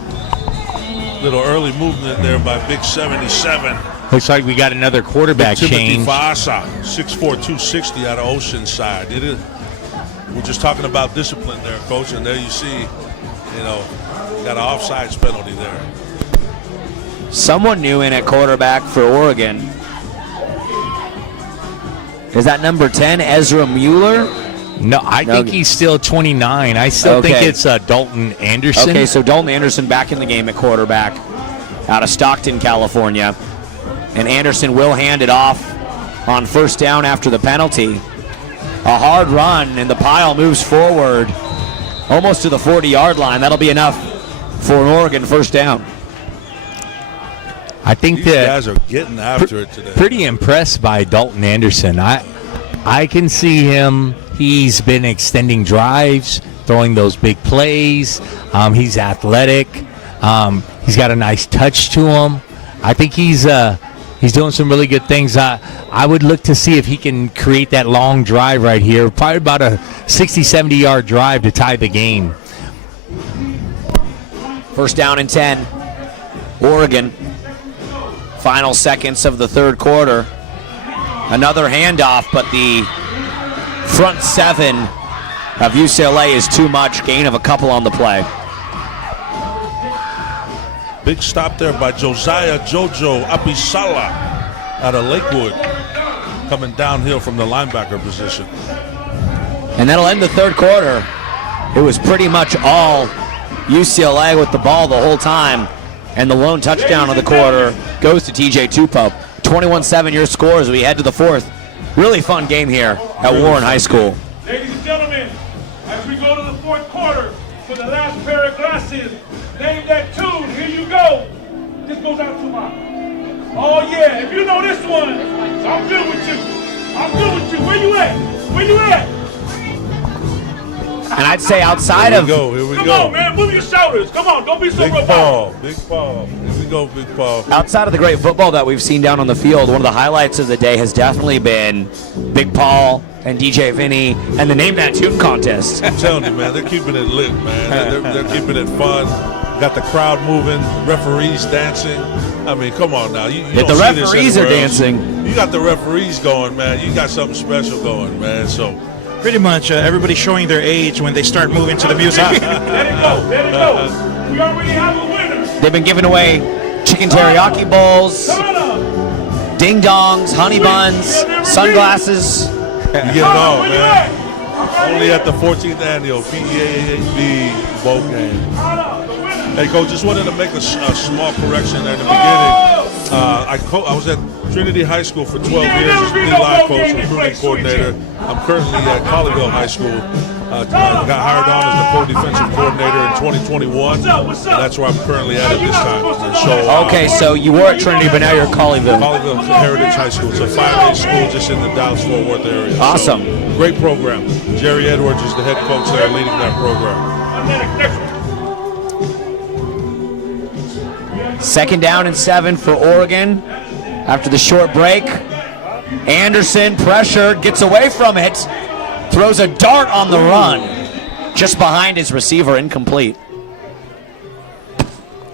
Little early movement there by Big 77. Looks like we got another quarterback Timothy change. Fasa, 6'4", 260 out of Oceanside. We're just talking about discipline there, Coach, and there you see, got an offsides penalty there. Someone new in at quarterback for Oregon. Is that number 10, Ezra Mueller? No, I think he's still 29. I still think it's Dalton Anderson. Okay, so Dalton Anderson back in the game at quarterback out of Stockton, California. And Anderson will hand it off on 1st down after the penalty. A hard run, and the pile moves forward almost to the 40-yard line. That'll be enough for an Oregon 1st down. I think these guys are getting after it today. Pretty impressed by Dalton Anderson. I can see him. He's been extending drives, throwing those big plays. He's athletic. He's got a nice touch to him. I think he's doing some really good things. I would look to see if he can create that long drive right here, probably about a 60, 70-yard drive to tie the game. 1st down and 10, Oregon. Final seconds of the third quarter. Another handoff, but the front 7 of UCLA is too much. Gain of a couple on the play. Big stop there by Josiah Jojo Apisala out of Lakewood, coming downhill from the linebacker position. And that'll end the third quarter. It was pretty much all UCLA with the ball the whole time. And the lone touchdown of the quarter goes to TJ Tupou. 21-7 your score as we head to the 4th. Really fun game here at Warren High School. Ladies and gentlemen, as we go to the 4th quarter for the last pair of glasses, name that tune. Here you go. This goes out to my. Oh yeah, if you know this one, I'm good with you. I'm good with you. Where you at? Where you at? And I'd say outside Here of... we go, here we Come go. on, man, move your shoulders. Come on, don't be so Big robotic. Paul, Big Paul. Here we go, Big Paul. Outside of the great football that we've seen down on the field, one of the highlights of the day has definitely been Big Paul and DJ Vinny and the Name That Tune contest. I'm telling you, man, they're keeping it lit, man. They're keeping it fun. Got the crowd moving, referees dancing. I mean, come on now. You If don't the see this referees are anywhere else. dancing. You got the referees going, man. You got something special going, man. So Pretty much everybody showing their age when they start moving to the music. Let it go, let it go. We already have a winner. They've been giving away chicken teriyaki bowls, Come on. ding dongs, honey buns, sunglasses. you get it all, man. Only at the 14th annual PEAB bowl game. Hey, Coach, just wanted to make a small correction at the beginning. I was at Trinity High School for 12 years as D-line coach, recruiting coordinator. I'm currently at Colleyville High School. Got hired on as the co-defensive coordinator in 2021, and that's where I'm currently at this time. And so, Okay, so you were at Trinity, but now you're at Colleyville. Colleyville Heritage High School. It's a 5A school just in the Dallas-Fort Worth area. Awesome. So, great program. Jerry Edwards is the head coach there leading that program. 2nd down and 7 for Oregon after the short break. Anderson, pressure, gets away from it, throws a dart on the run, just behind his receiver, incomplete.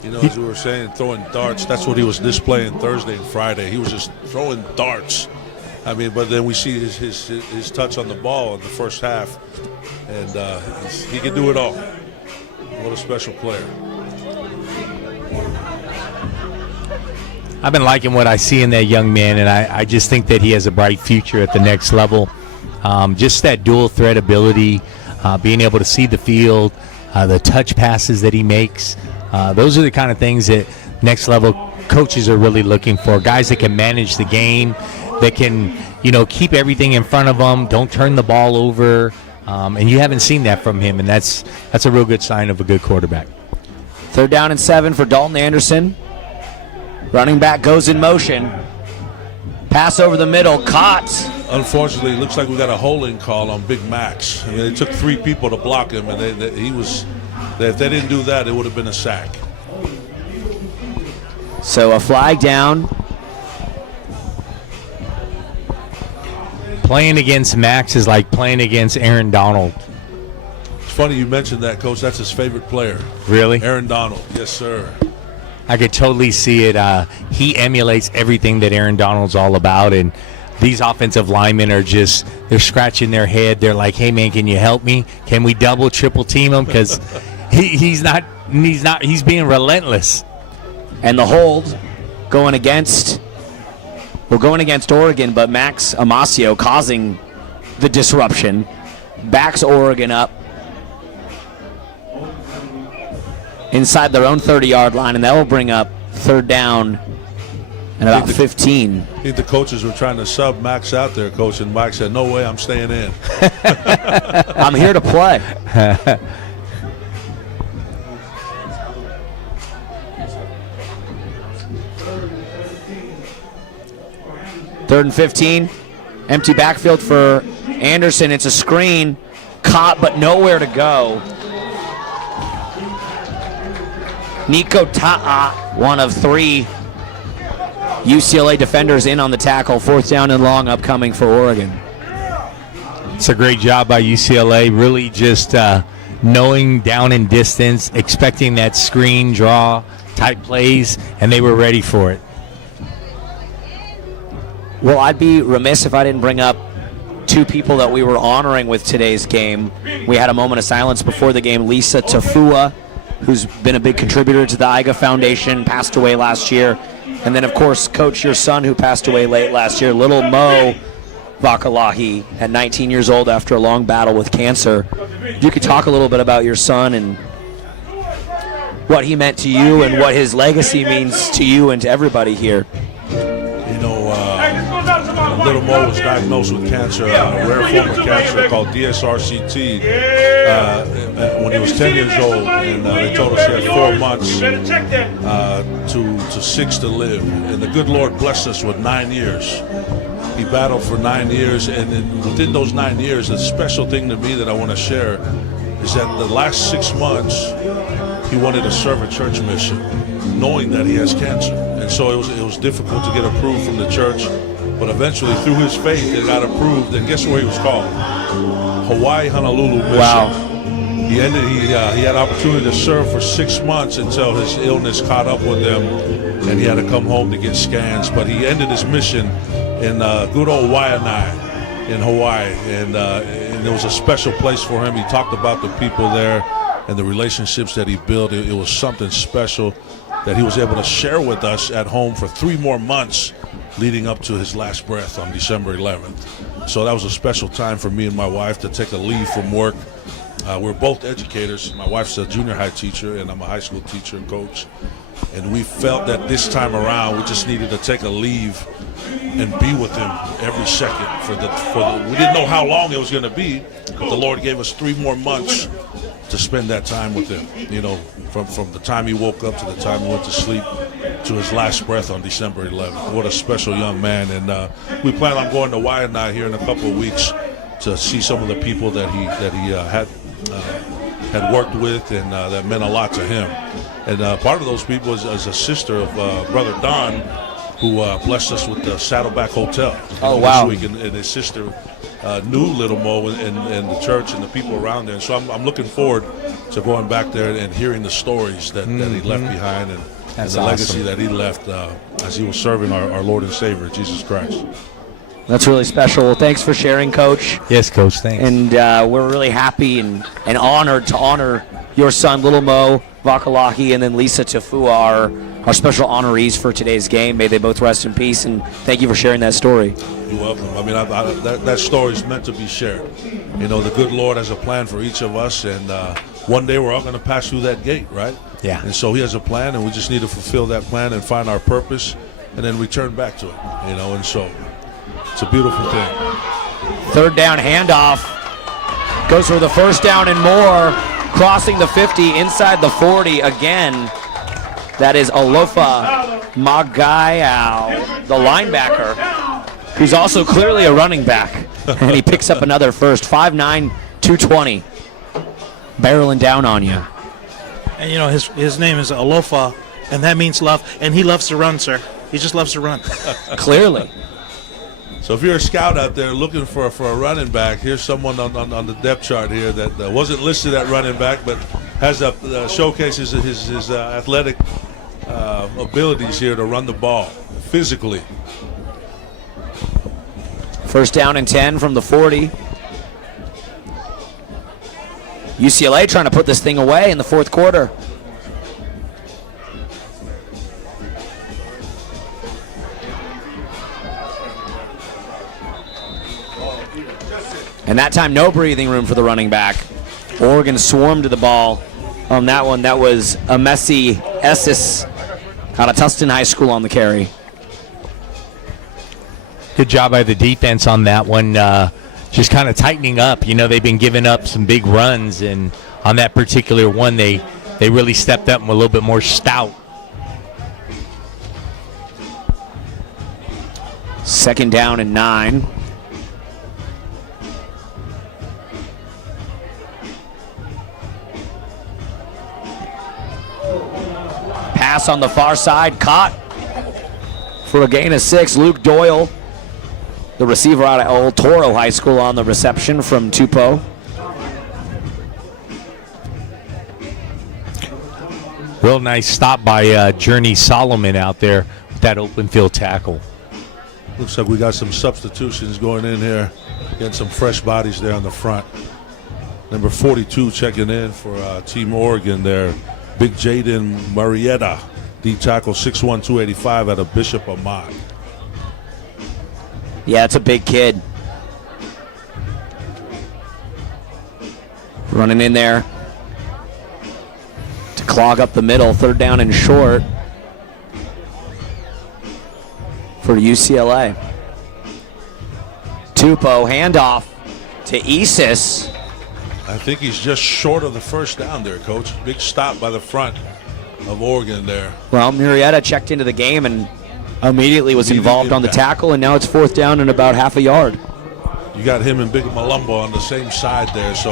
You know, as we were saying, throwing darts, that's what he was displaying Thursday and Friday. He was just throwing darts. I mean, but then we see his touch on the ball in the first half, and he can do it all. What a special player. I've been liking what I see in that young man, and I just think that he has a bright future at the next level. Just that dual threat ability, being able to see the field, the touch passes that he makes. Those are the kind of things that next level coaches are really looking for. Guys that can manage the game, that can, keep everything in front of them, don't turn the ball over. And you haven't seen that from him, and that's a real good sign of a good quarterback. 3rd down and 7 for Dalton Anderson. Running back goes in motion. Pass over the middle, caught. Unfortunately, it looks like we got a holding call on Big Max. I mean, it took 3 people to block him, and if they didn't do that, it would have been a sack. So a flag down. Playing against Max is like playing against Aaron Donald. It's funny you mentioned that, Coach. That's his favorite player. Really? Aaron Donald. Yes, sir. I could totally see it. He emulates everything that Aaron Donald's all about, and these offensive linemen are they're scratching their head. They're like, hey, man, can you help me? Can we double, triple team him? Because he's being relentless. And the hold going against Oregon, but Max Amasio causing the disruption. Backs Oregon up inside their own 30-yard line, and that will bring up 3rd down and about 15. I think the coaches were trying to sub Max out there, Coach, and Mike said, no way, I'm staying in. I'm here to play. Third and 15. Empty backfield for Anderson. It's a screen. Caught, but nowhere to go. Nico Ta'a, one of 3 UCLA defenders in on the tackle. 4th down and long upcoming for Oregon. It's a great job by UCLA. Really just knowing down and distance, expecting that screen draw type plays, and they were ready for it. Well, I'd be remiss if I didn't bring up 2 people that we were honoring with today's game. We had a moment of silence before the game. Lisa Tafua, who's been a big contributor to the AIGA Foundation, passed away last year. And then, of course, Coach, your son, who passed away late last year, little Mo Vakalahi, at 19 years old after a long battle with cancer. If you could talk a little bit about your son and what he meant to you and what his legacy means to you and to everybody here. Little Mo was diagnosed with cancer, a rare form of cancer called DSRCT, when he was 10 years old, and they told us he had 4 months to 6 to live. And the good Lord blessed us with 9 years. He battled for 9 years, and within those 9 years, the special thing to me that I want to share is that the last 6 months, he wanted to serve a church mission, knowing that he has cancer. And so it was difficult to get approved from the church. But eventually, through his faith, it got approved. And guess where he was called? Hawaii Honolulu Mission. Wow. He had opportunity to serve for 6 months until his illness caught up with him, and he had to come home to get scans. But he ended his mission in good old Waianae in Hawaii, and it was a special place for him. He talked about the people there and the relationships that he built. It was something special that he was able to share with us at home for 3 more months leading up to his last breath on December 11th. So that was a special time for me and my wife to take a leave from work. We're both educators. My wife's a junior high teacher, and I'm a high school teacher and coach. And we felt that this time around we just needed to take a leave and be with him every second. We didn't know how long it was going to be, but the Lord gave us 3 more months to spend that time with him. From the time he woke up to the time he went to sleep to his last breath on December 11th. What a special young man. And we plan on going to Waianae here in a couple of weeks to see some of the people that he had worked with and that meant a lot to him. And part of those people is a sister of Brother Don, who blessed us with the Saddleback Hotel. Wow. This week, and his sister knew Little Mo and the church and the people around there. And so I'm looking forward to going back there and hearing the stories that he left behind and the legacy that he left as he was serving our Lord and Savior, Jesus Christ. That's really special. Well, thanks for sharing, Coach. Yes, Coach, thanks. And we're really happy and honored to honor your son, Little Mo Vakalahi, and then Lisa Tafua, our special honorees for today's game. May they both rest in peace, and thank you for sharing that story. You're welcome. I mean, that story is meant to be shared. The good Lord has a plan for each of us, and one day we're all going to pass through that gate, right? Yeah. And so he has a plan, and we just need to fulfill that plan and find our purpose, and then return back to it, you know. And so it's a beautiful thing. Third down handoff. Goes for the first down and more. Crossing the 50, inside the 40 again. That is Alofa Magayao, the linebacker, who's also clearly a running back. And he picks up another first. 5'9", 220. Barreling down on you. And, you know, his name is Alofa, and that means love. And he loves to run, sir. He just loves to run. Clearly. So if you're a scout out there looking for a running back, here's someone on the depth chart here that wasn't listed at running back, but has showcases his athletic abilities here to run the ball physically. First down and 10 from the 40. UCLA trying to put this thing away in the fourth quarter. And that time, no breathing room for the running back. Oregon swarmed to the ball on that one. That was a messy Esses out of Tustin High School on the carry. Good job by the defense on that one. Just kind of tightening up. You know, they've been giving up some big runs, and on that particular one, they really stepped up and were a little bit more stout. Second down and 9. Pass on the far side, caught for a gain of 6. Luke Doyle, the receiver out of Old Toro High School, on the reception from Tupou. Real nice stop by Journey Solomon out there with that open field tackle. Looks like we got some substitutions going in here, getting some fresh bodies there on the front. Number 42 checking in for Team Oregon there. Big Jaden Marietta, deep tackle, 6'1", 285 out of Bishop Ahmad. Yeah, it's a big kid. Running in there to clog up the middle. Third down and short for UCLA. Tupou, handoff to Isis. I think he's just short of the first down there, Coach. Big stop by the front of Oregon there. Well, Murrieta checked into the game and immediately was involved on the tackle, and now it's fourth down and about half a yard. You got him and Big Malumbo on the same side there, so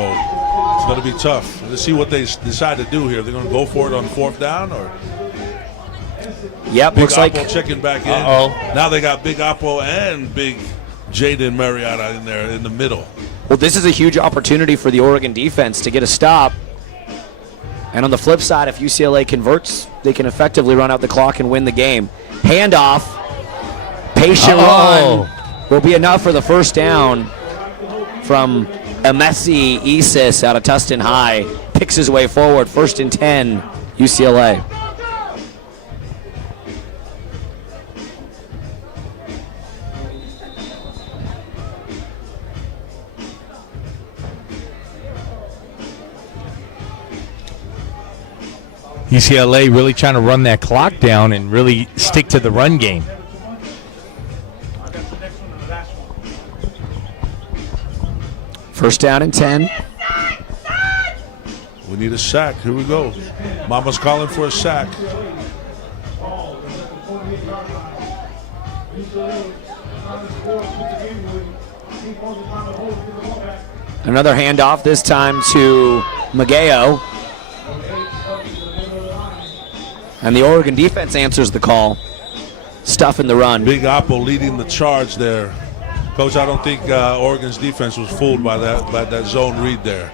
it's going to be tough. Let's see what they decide to do here. They're going to go for it on fourth down, or yep, Big looks Oppo like checking back in. Now they got Big Oppo and Big Jaden Marietta in there in the middle. Well, this is a huge opportunity for the Oregon defense to get a stop. And on the flip side, if UCLA converts, they can effectively run out the clock and win the game. Handoff, patient run will be enough for the first down from Emesi Isis out of Tustin High. Picks his way forward, 1st and 10, UCLA. UCLA really trying to run that clock down and really stick to the run game. First down and 10. We need a sack. Here we go. Mama's calling for a sack. Another handoff, this time to Mageo. And the Oregon defense answers the call. Stuffing the run. Big Oppo leading the charge there. Coach, I don't think Oregon's defense was fooled by that zone read there.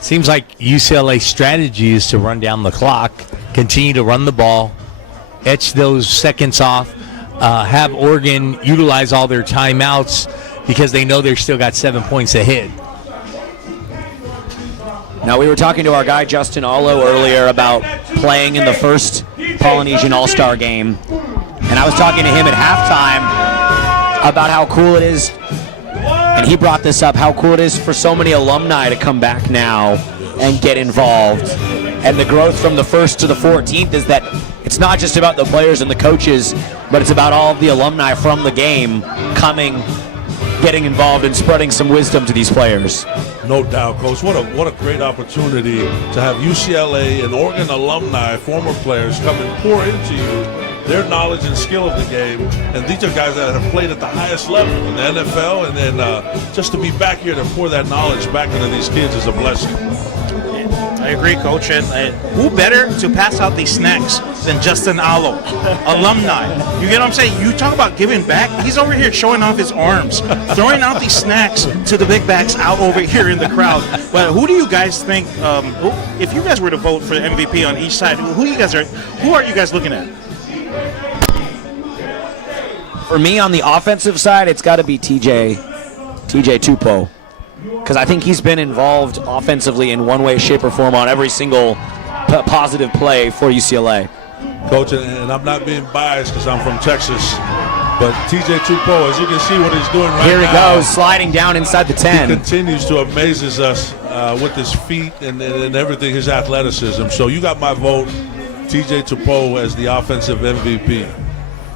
Seems like UCLA's strategy is to run down the clock, continue to run the ball, etch those seconds off, have Oregon utilize all their timeouts because they know they've still got 7 points ahead. Now, we were talking to our guy Justin Allo earlier about playing in the first Polynesian All-Star game, and I was talking to him at halftime about how cool it is And he brought this up, how cool it is for so many alumni to come back now and get involved. And the growth from the 1st to the 14th is that it's not just about the players and the coaches, but it's about all of the alumni from the game coming, getting involved and spreading some wisdom to these players. No doubt, Coach. What a great opportunity to have UCLA and Oregon alumni, former players, come and pour into you their knowledge and skill of the game. And these are guys that have played at the highest level in the NFL, and then just to be back here to pour that knowledge back into these kids is a blessing. I agree, Coach. And who better to pass out these snacks than Justin Allo, alumni? You get what I'm saying? You talk about giving back. He's over here showing off his arms, throwing out these snacks to the big backs out over here in the crowd. But who do you guys think? If you guys were to vote for the MVP on each side, who are you guys looking at? For me, on the offensive side, it's got to be TJ Tupou, because I think he's been involved offensively in one way, shape, or form on every single positive play for UCLA. Coach, and I'm not being biased because I'm from Texas, but TJ Tupou, as you can see what he's doing right now. Here he goes, sliding down inside the 10. He continues to amaze us with his feet and everything, his athleticism. So you got my vote, TJ Tupou, as the offensive MVP.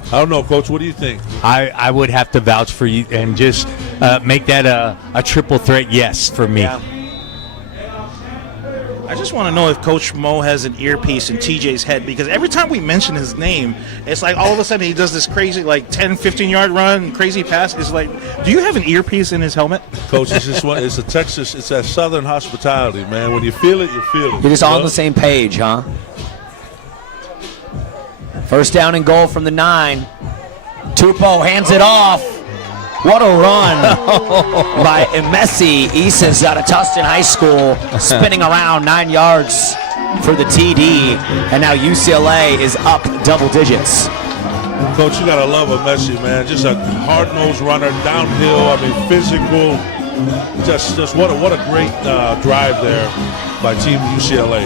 I don't know, Coach. What do you think? I would have to vouch for you and just make that a triple threat yes for me. Yeah. I just want to know if Coach Mo has an earpiece in TJ's head, because every time we mention his name, it's like all of a sudden he does this crazy 10, 15-yard run, crazy pass. It's like, do you have an earpiece in his helmet? Coach, it's a Texas, it's that Southern hospitality, man. When you feel it, you feel it. You're just all on the same page, huh? First down and goal from the 9. Tupou hands it off. What a run by Emesi Isis out of Tustin High School, spinning around 9 yards for the TD, and now UCLA is up double digits. Coach, you gotta love Emesi, man. Just a hard-nosed runner, downhill. I mean, physical. Just what a great drive there by Team UCLA.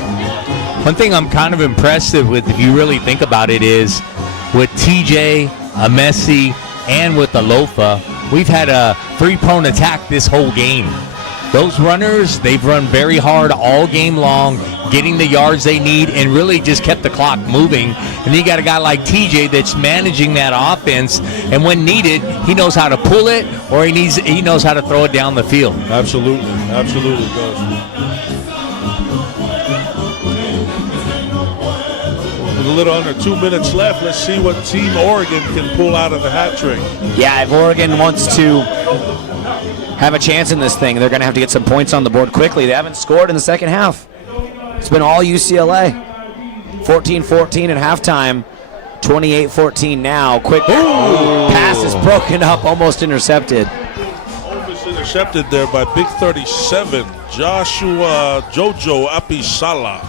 One thing I'm kind of impressed with, if you really think about it, is with TJ, Emesi, and with Alofa, we've had a three-prone attack this whole game. Those runners, they've run very hard all game long, getting the yards they need, and really just kept the clock moving. And then you got a guy like TJ that's managing that offense, and when needed, he knows how to pull it, or he knows how to throw it down the field. Absolutely, Coach. With a little under 2 minutes left, let's see what Team Oregon can pull out of the hat trick. Yeah, if Oregon wants to have a chance in this thing, they're going to have to get some points on the board quickly. They haven't scored in the second half. It's been all UCLA. 14-14 at halftime, 28-14 now. Quick pass is broken up, almost intercepted. Almost intercepted there by Big 37, Jojo Apisala.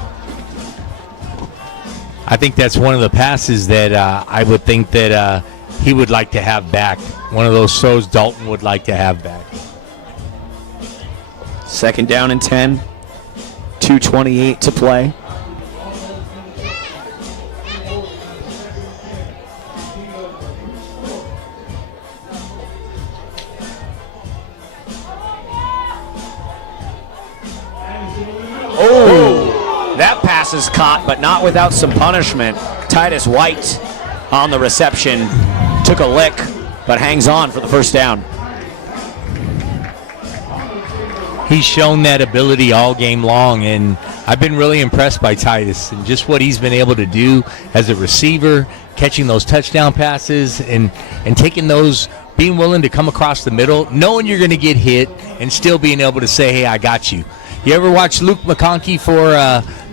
I think that's one of the passes that I would think that he would like to have back. One of those throws Dalton would like to have back. Second down and 10. 2:28 to play. That pass is caught, but not without some punishment. Titus White on the reception. Took a lick, but hangs on for the first down. He's shown that ability all game long, and I've been really impressed by Titus and just what he's been able to do as a receiver, catching those touchdown passes and taking those, being willing to come across the middle, knowing you're going to get hit, and still being able to say, hey, I got you. You ever watch Luke McConkey for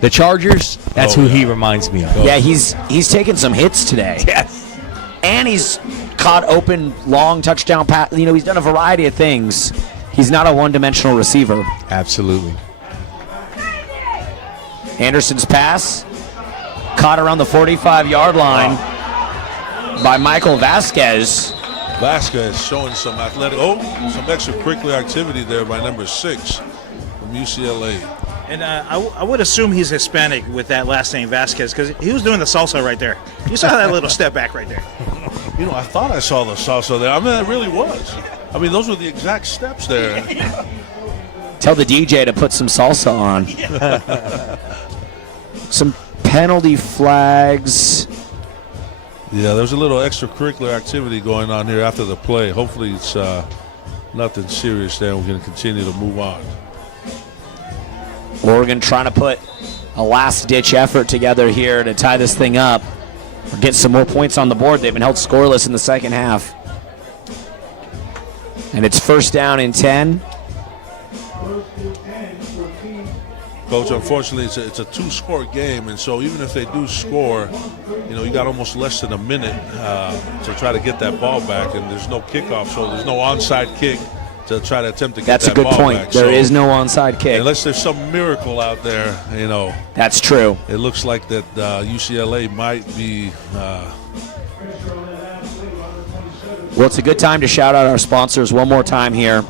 the Chargers? That's who he reminds me of. Yeah, he's taken some hits today. Yes. And he's caught open long touchdown pass. You know, he's done a variety of things. He's not a one-dimensional receiver. Absolutely. Anderson's pass caught around the 45-yard line by Michael Vasquez. Vasquez showing some athletic, some extracurricular activity there by number 6 from UCLA. And I would assume he's Hispanic with that last name, Vasquez, because he was doing the salsa right there. You saw that little step back right there. You know, I thought I saw the salsa there. I mean, it really was. I mean, those were the exact steps there. Tell the DJ to put some salsa on. Some penalty flags. Yeah, there's a little extracurricular activity going on here after the play. Hopefully it's nothing serious there. We're going to continue to move on. Oregon trying to put a last-ditch effort together here to tie this thing up or get some more points on the board. They've been held scoreless in the second half. And it's first down and 10. Coach, unfortunately, it's a two-score game, and so even if they do score, you got almost less than a minute to try to get that ball back, and there's no kickoff, so there's no onside kick to try to attempt to get That's that a ball good point. back. There So, is no onside kick. unless there's some miracle out there, That's true. it looks like that UCLA might be Well, it's a good time to shout out our sponsors one more time here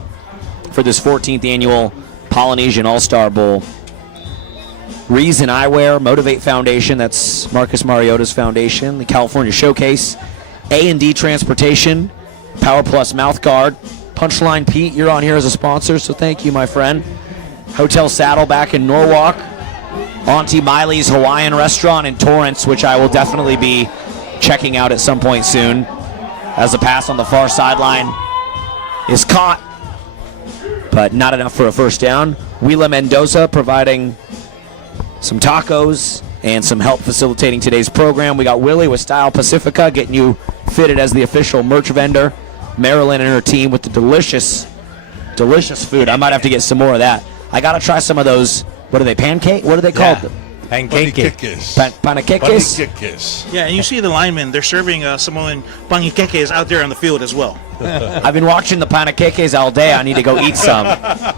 for this 14th annual Polynesian All-Star Bowl. Reason Eyewear, Motivate Foundation, that's Marcus Mariota's foundation, the California Showcase, A&D Transportation, Power Plus Mouth Guard, Punchline Pete, you're on here as a sponsor, so thank you, my friend. Hotel Saddleback in Norwalk, Auntie Miley's Hawaiian Restaurant in Torrance, which I will definitely be checking out at some point soon, as the pass on the far sideline is caught, but not enough for a first down. Wheeler Mendoza providing some tacos and some help facilitating today's program. We got Willie with Style Pacifica getting you fitted as the official merch vendor. Marilyn and her team with the delicious, delicious food. I might have to get some more of that. I got to try some of those, what are they, pancake? What are they called? Panqueques. Panqueques? Yeah, and you see the linemen, they're serving Samoan panqueques out there on the field as well. I've been watching the panqueques all day. I need to go eat some.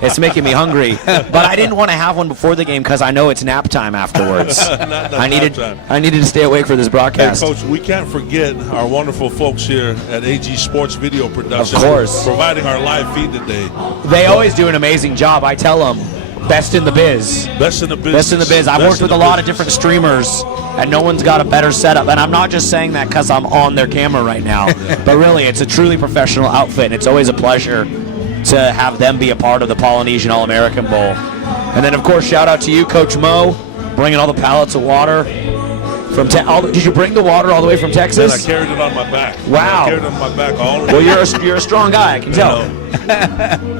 It's making me hungry. But I didn't want to have one before the game because I know it's nap time afterwards. I needed to stay awake for this broadcast. Hey, Coach, we can't forget our wonderful folks here at AG Sports Video Production. Of course. Providing our live feed today. They always do an amazing job. I tell them, best in the biz. Best in the biz. Best in the biz. I've worked with a lot of different streamers, and no one's got a better setup. And I'm not just saying that because I'm on their camera right now. But really, it's a truly professional outfit, and it's always a pleasure to have them be a part of the Polynesian All-American Bowl. And then, of course, shout out to you, Coach Mo, bringing all the pallets of water from did you bring the water all the way from Texas? And I carried it on my back. Wow. I carried it on my back all the way. Well, you're a strong guy, I can tell.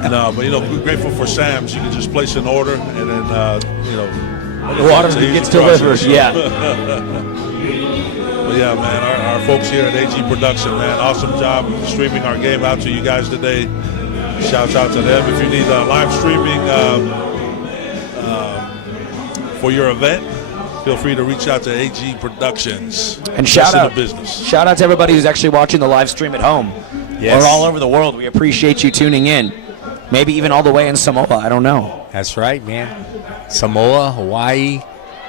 No, but we're grateful for Sam's. You can just place an order, and then the water gets delivered. Yeah. But yeah, man, our folks here at AG Production, man, awesome job streaming our game out to you guys today. Shouts out to them. If you need live streaming for your event, feel free to reach out to AG Productions. And shout out to business. Shout out to everybody who's actually watching the live stream at home. Yes. Or all over the world. We appreciate you tuning in. Maybe even all the way in Samoa. I don't know. That's right, man. Samoa, Hawaii,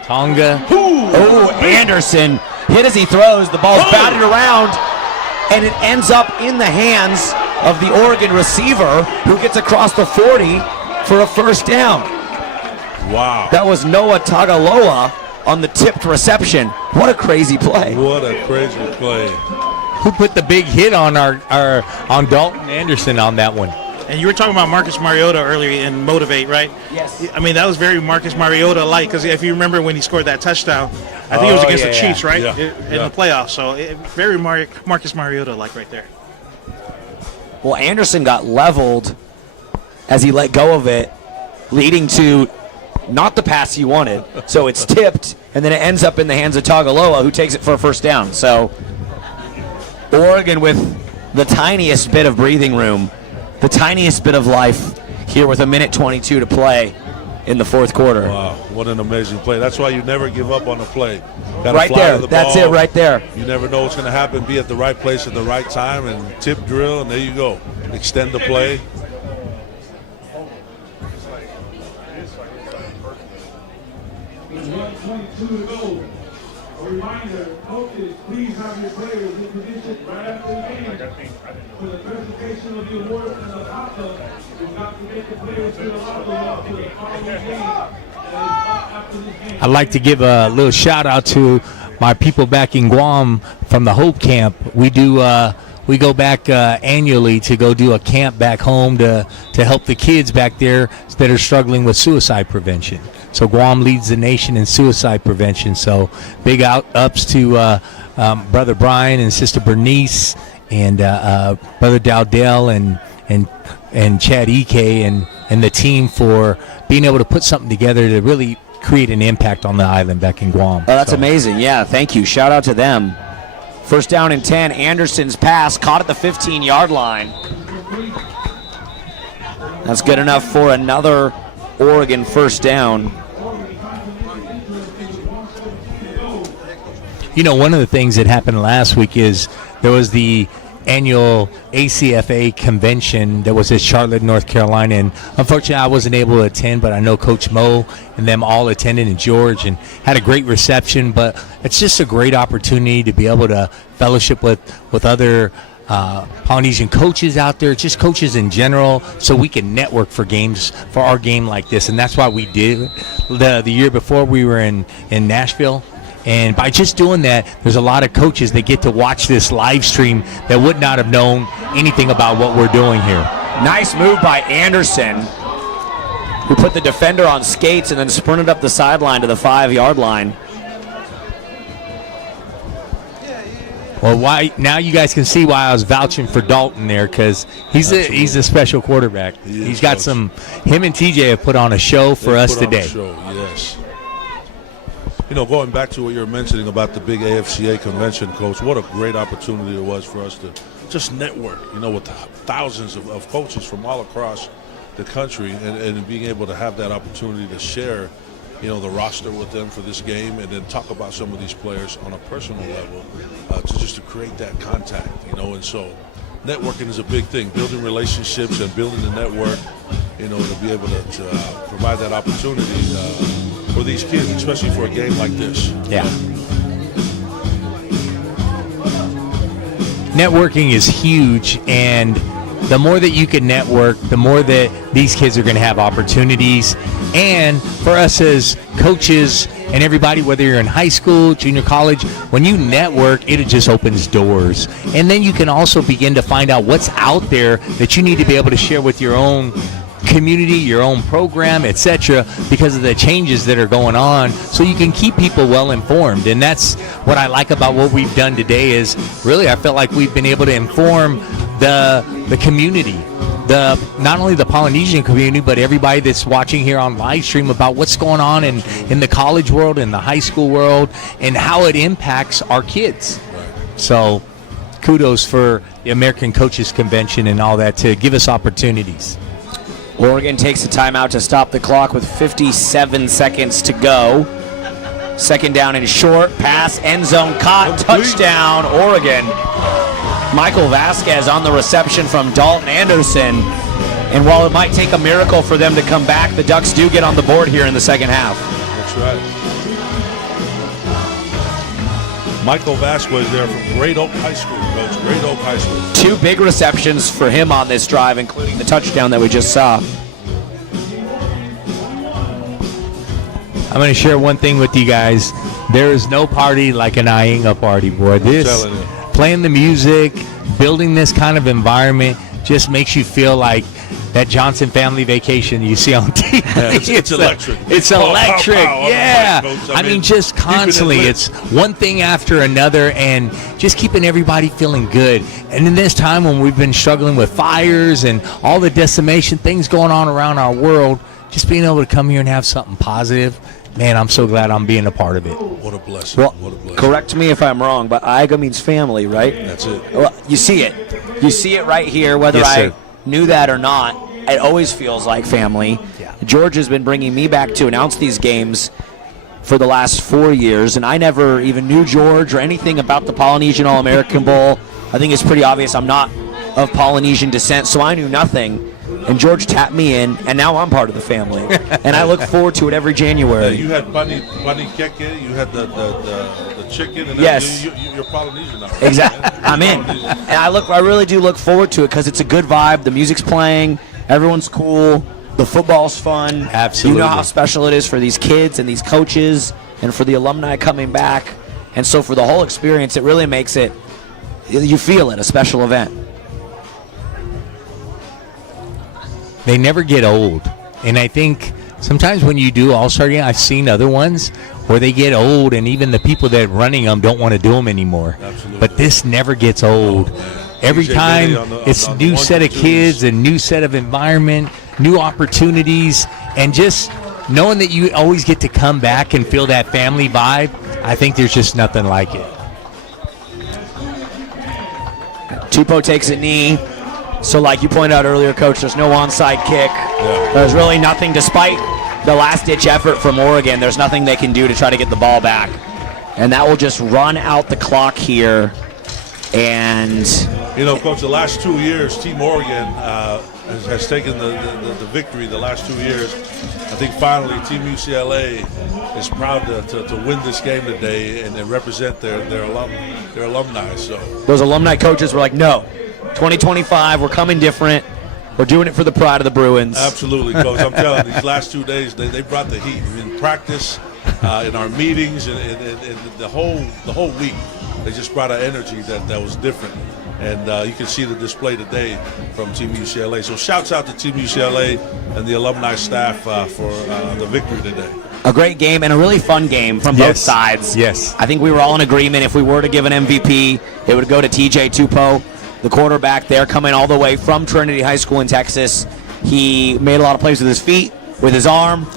Tonga. Oh, Anderson hit as he throws. The ball's batted around, and it ends up in the hands of the Oregon receiver, who gets across the 40 for a first down. Wow. That was Noah Tagaloa on the tipped reception. What a crazy play. What a crazy play. Who put the big hit on on Dalton Anderson on that one? And you were talking about Marcus Mariota earlier in Motivate, right? Yes. I mean, that was very Marcus Mariota-like, because if you remember when he scored that touchdown, I think it was against the Chiefs, right? Yeah. In the playoffs. So very Marcus Mariota-like right there. Well, Anderson got leveled as he let go of it, leading to not the pass he wanted. So it's tipped, and then it ends up in the hands of Tagaloa, who takes it for a first down. So Oregon with the tiniest bit of breathing room, the tiniest bit of life here with 1:22 to play in the fourth quarter. Wow, what an amazing play. That's why you never give up on a play. Gotta Right fly there. to the That's ball. it right there. You never know what's going to happen. Be at the right place at the right time and tip drill, and there you go. Extend the play. A reminder, coaches, please have your players in position right after the game. For the presentation of the awards and the Haka, we've got to get the players to the locker room for the following game. After this game. I'd like to give a little shout out to my people back in Guam from the Hope Camp. We do we go back annually to go do a camp back home to help the kids back there that are struggling with suicide prevention. So Guam leads the nation in suicide prevention. So big ups to Brother Brian and Sister Bernice and Brother Dowdell and Chad Ike and the team for being able to put something together to really create an impact on the island back in Guam. Oh, that's amazing. Yeah, thank you. Shout out to them. First down and 10. Anderson's pass caught at the 15-yard line. That's good enough for another Oregon first down. You know, one of the things that happened last week is there was the annual ACFA convention that was at Charlotte, North Carolina, and unfortunately I wasn't able to attend, but I know Coach Mo and them all attended, and George, and had a great reception. But it's just a great opportunity to be able to fellowship with other Polynesian coaches out there, just coaches in general, so we can network for games, for our game like this. And that's why we did the year before we were in Nashville. And by just doing that, there's a lot of coaches that get to watch this live stream that would not have known anything about what we're doing here. Nice move by Anderson, who put the defender on skates and then sprinted up the sideline to the 5-yard line. Well, now you guys can see why I was vouching for Dalton there, because he's a special quarterback. He's got some. Him and TJ have put on a show for us today. Yes. You know, going back to what you were mentioning about the big AFCA convention, Coach, what a great opportunity it was for us to just network, you know, with thousands of coaches from all across the country, and being able to have that opportunity to share, you know, the roster with them for this game, and then talk about some of these players on a personal level, to create that contact, you know. And so networking is a big thing, building relationships and building the network, you know, to be able to provide that opportunity for these kids, especially for a game like this. Yeah. Networking is huge, and the more that you can network, the more that these kids are going to have opportunities. And for us as coaches and everybody, whether you're in high school, junior college, when you network, it just opens doors. And then you can also begin to find out what's out there that you need to be able to share with your own community, your own program, etc., because of the changes that are going on, so you can keep people well informed. And that's what I like about what we've done today, is really I felt like we've been able to inform the community, not only the Polynesian community, but everybody that's watching here on live stream, about what's going on in the college world, in the high school world, and how it impacts our kids. So kudos for the American Coaches Convention and all that to give us opportunities. Oregon takes a timeout to stop the clock with 57 seconds to go. Second down and short, pass, end zone caught, touchdown, Oregon. Michael Vasquez on the reception from Dalton Anderson. And while it might take a miracle for them to come back, the Ducks do get on the board here in the second half. That's right. Michael Vasquez there from Great Oak High School, Coach. Great Oak High School. 2 big receptions for him on this drive, including the touchdown that we just saw. I'm going to share one thing with you guys. There is no party like an AIGA party, boy. This, playing the music, building this kind of environment just makes you feel like that Johnson family vacation you see on TV. Yeah, it's electric. It's electric, yeah. I mean, just constantly. It's one thing after another, and just keeping everybody feeling good. And in this time when we've been struggling with fires and all the decimation, things going on around our world, just being able to come here and have something positive, man, I'm so glad I'm being a part of it. What a blessing. Well, what a blessing. Correct me if I'm wrong, but AIGA means family, right? That's it. Well, you see it. You see it right here, whether I knew that or not. It always feels like family. Yeah. George has been bringing me back to announce these games for the last 4 years, and I never even knew George or anything about the Polynesian All-American Bowl. I think it's pretty obvious I'm not of Polynesian descent, so I knew nothing. And George tapped me in, and now I'm part of the family. And I look forward to it every January. You had bunny keke, you had the chicken, and yes. You're Polynesian now. Right? Exactly. I'm in. And I really do look forward to it because it's a good vibe. The music's playing. Everyone's cool. The football's fun. Absolutely. You know how special it is for these kids and these coaches and for the alumni coming back. And so for the whole experience, it really makes it you feel it, a special event. They never get old. And I think sometimes when you do All-Star Game, I've seen other ones where they get old, and even the people that are running them don't want to do them anymore. Absolutely. But this never gets old. Every DJ time it's a new set of kids, a new set of environment, new opportunities, and just knowing that you always get to come back and feel that family vibe, I think there's just nothing like it. Tupou takes a knee. So like you pointed out earlier, Coach, there's no onside kick. Yeah. There's really nothing, despite the last-ditch effort from Oregon, there's nothing they can do to try to get the ball back. And that will just run out the clock here. And You know, Coach, the last 2 years, Team Oregon has taken the victory the last 2 years. I think finally Team UCLA is proud to win this game today and represent their alumni. So those alumni coaches were like, no, 2025, we're coming different. We're doing it for the pride of the Bruins. absolutely, Coach. I'm telling you, these last 2 days, they brought the heat. In practice, in our meetings, and the whole week, they just brought an energy that was different. And you can see the display today from Team UCLA. So shouts out to Team UCLA and the alumni staff for the victory today. A great game and a really fun game from both sides. Yes. I think we were all in agreement if we were to give an MVP, it would go to TJ Tupou, the quarterback there, coming all the way from Trinity High School in Texas. He made a lot of plays with his feet, with his arm,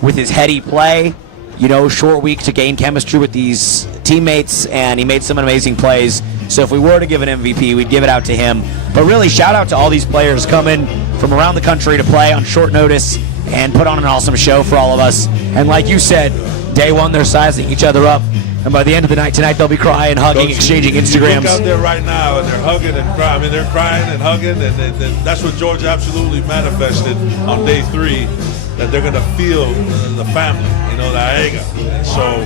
with his heady play. You know, short week to gain chemistry with these teammates, and he made some amazing plays. So if we were to give an MVP, we'd give it out to him. But really, shout out to all these players coming from around the country to play on short notice and put on an awesome show for all of us. And like you said, day one, they're sizing each other up. And by the end of the night tonight, they'll be crying, hugging, exchanging Instagrams. You look out there right now, and they're hugging and crying. I mean, they're crying and hugging, and that's what Georgia absolutely manifested on day 3, that they're going to feel the family, you know, the AIGA. So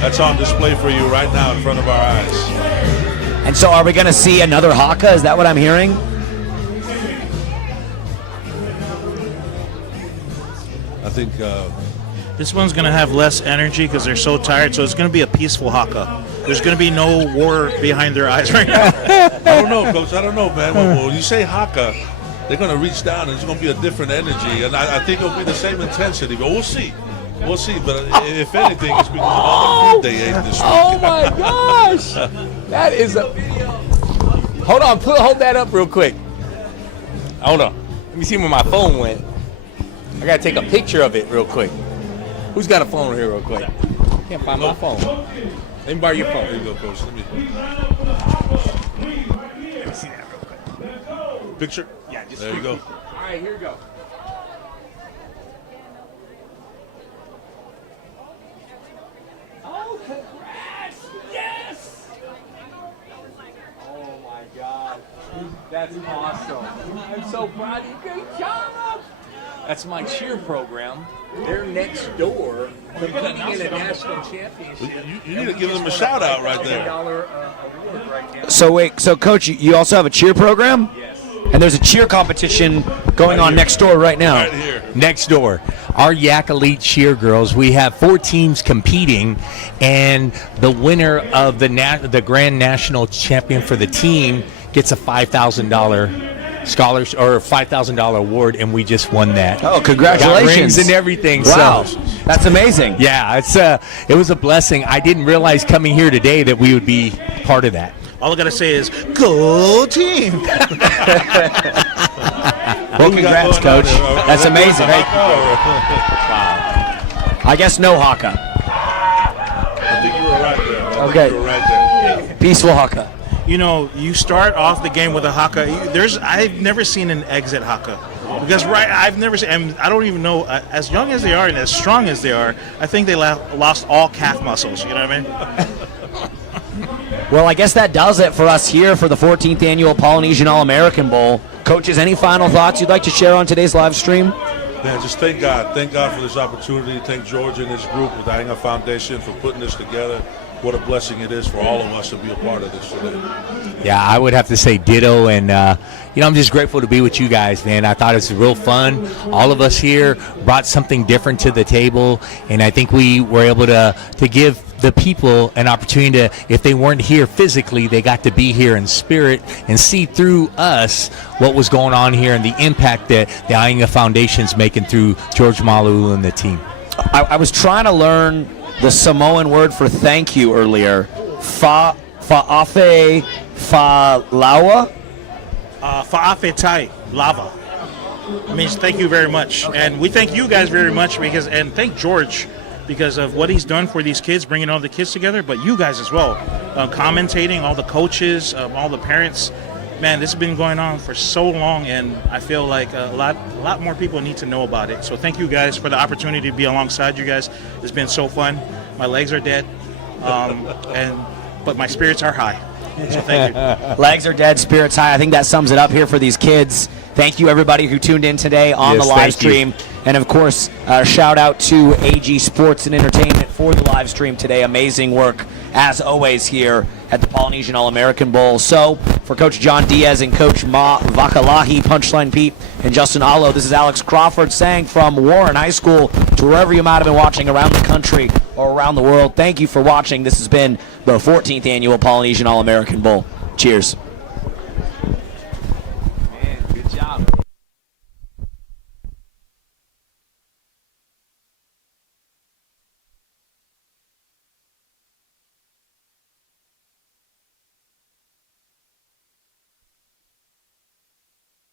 that's on display for you right now in front of our eyes. And so are we going to see another Haka? Is that what I'm hearing? I think this one's going to have less energy because they're so tired, so it's going to be a peaceful Haka. There's going to be no war behind their eyes right now. I don't know, Coach. I don't know, man. When you say Haka, they're going to reach down, and it's going to be a different energy. And I think it'll be the same intensity, but we'll see. We'll see. But if anything, it's because of all the food they ate this week. Oh, my gosh. That is a video. Hold on. Hold that up real quick. Hold on. Let me see where my phone went. I got to take a picture of it real quick. Who's got a phone here real quick? Can't find my phone. Let me borrow your phone. There you go, Coach. Let me see that real quick. Picture? Yeah, just there you go. All right, here we go. Oh, congrats! Yes! Oh my God, that's awesome! I'm so proud of you. Great job! That's my cheer program. They're next door, competing in a national championship. You need to give them a shout out right there. So wait, so Coach, you also have a cheer program? Yes. And there's a cheer competition going on next door right now. Right here. Next door. Our Yak Elite Cheer Girls, we have 4 teams competing, and the winner of the Grand National Champion for the team gets a $5,000 scholarship or $5,000 award, and we just won that. Oh, congratulations. Got rings and everything. Wow. So, that's amazing. yeah, it was a blessing. I didn't realize coming here today that we would be part of that. All I got to say is, go team! Well, congrats, Coach. That's amazing. Wow. I guess no Haka. I think you were right there. Okay. You were right there. Peaceful Haka. You know, you start off the game with a Haka. I've never seen an exit Haka. Because I've never seen, and I don't even know, as young as they are and as strong as they are, I think they lost all calf muscles, you know what I mean? Well, I guess that does it for us here for the 14th annual Polynesian All-American Bowl. Coaches, any final thoughts you'd like to share on today's live stream? Man, just thank God. Thank God for this opportunity. Thank George and his group with the AIGA Foundation for putting this together. What a blessing it is for all of us to be a part of this today. Yeah, I would have to say ditto, and I'm just grateful to be with you guys, man. I thought it was real fun. All of us here brought something different to the table, and I think we were able to give the people an opportunity to, if they weren't here physically, they got to be here in spirit and see through us what was going on here and the impact that the AIGA Foundation's making through George Malou and the team. I was trying to learn the Samoan word for thank you earlier. Fa'afe fa'lawa? Fa'afe tai lava. It means thank you very much. And we thank you guys very much and thank George because of what he's done for these kids, bringing all the kids together, but you guys as well, commentating, all the coaches, all the parents. Man, this has been going on for so long, and I feel like a lot more people need to know about it. So thank you guys for the opportunity to be alongside you guys. It's been so fun. My legs are dead, but my spirits are high. So thank you. Legs are dead, spirits high. I think that sums it up here for these kids. Thank you, everybody who tuned in today on the live stream. And, of course, shout out to AG Sports and Entertainment for the live stream today. Amazing work, as always, here at the Polynesian All-American Bowl. So, for Coach John Diaz and Coach Ma Vakalahi, Punchline Pete, and Justin Allo, this is Alex Crawford saying from Warren High School to wherever you might have been watching around the country or around the world, thank you for watching. This has been the 14th Annual Polynesian All-American Bowl. Cheers.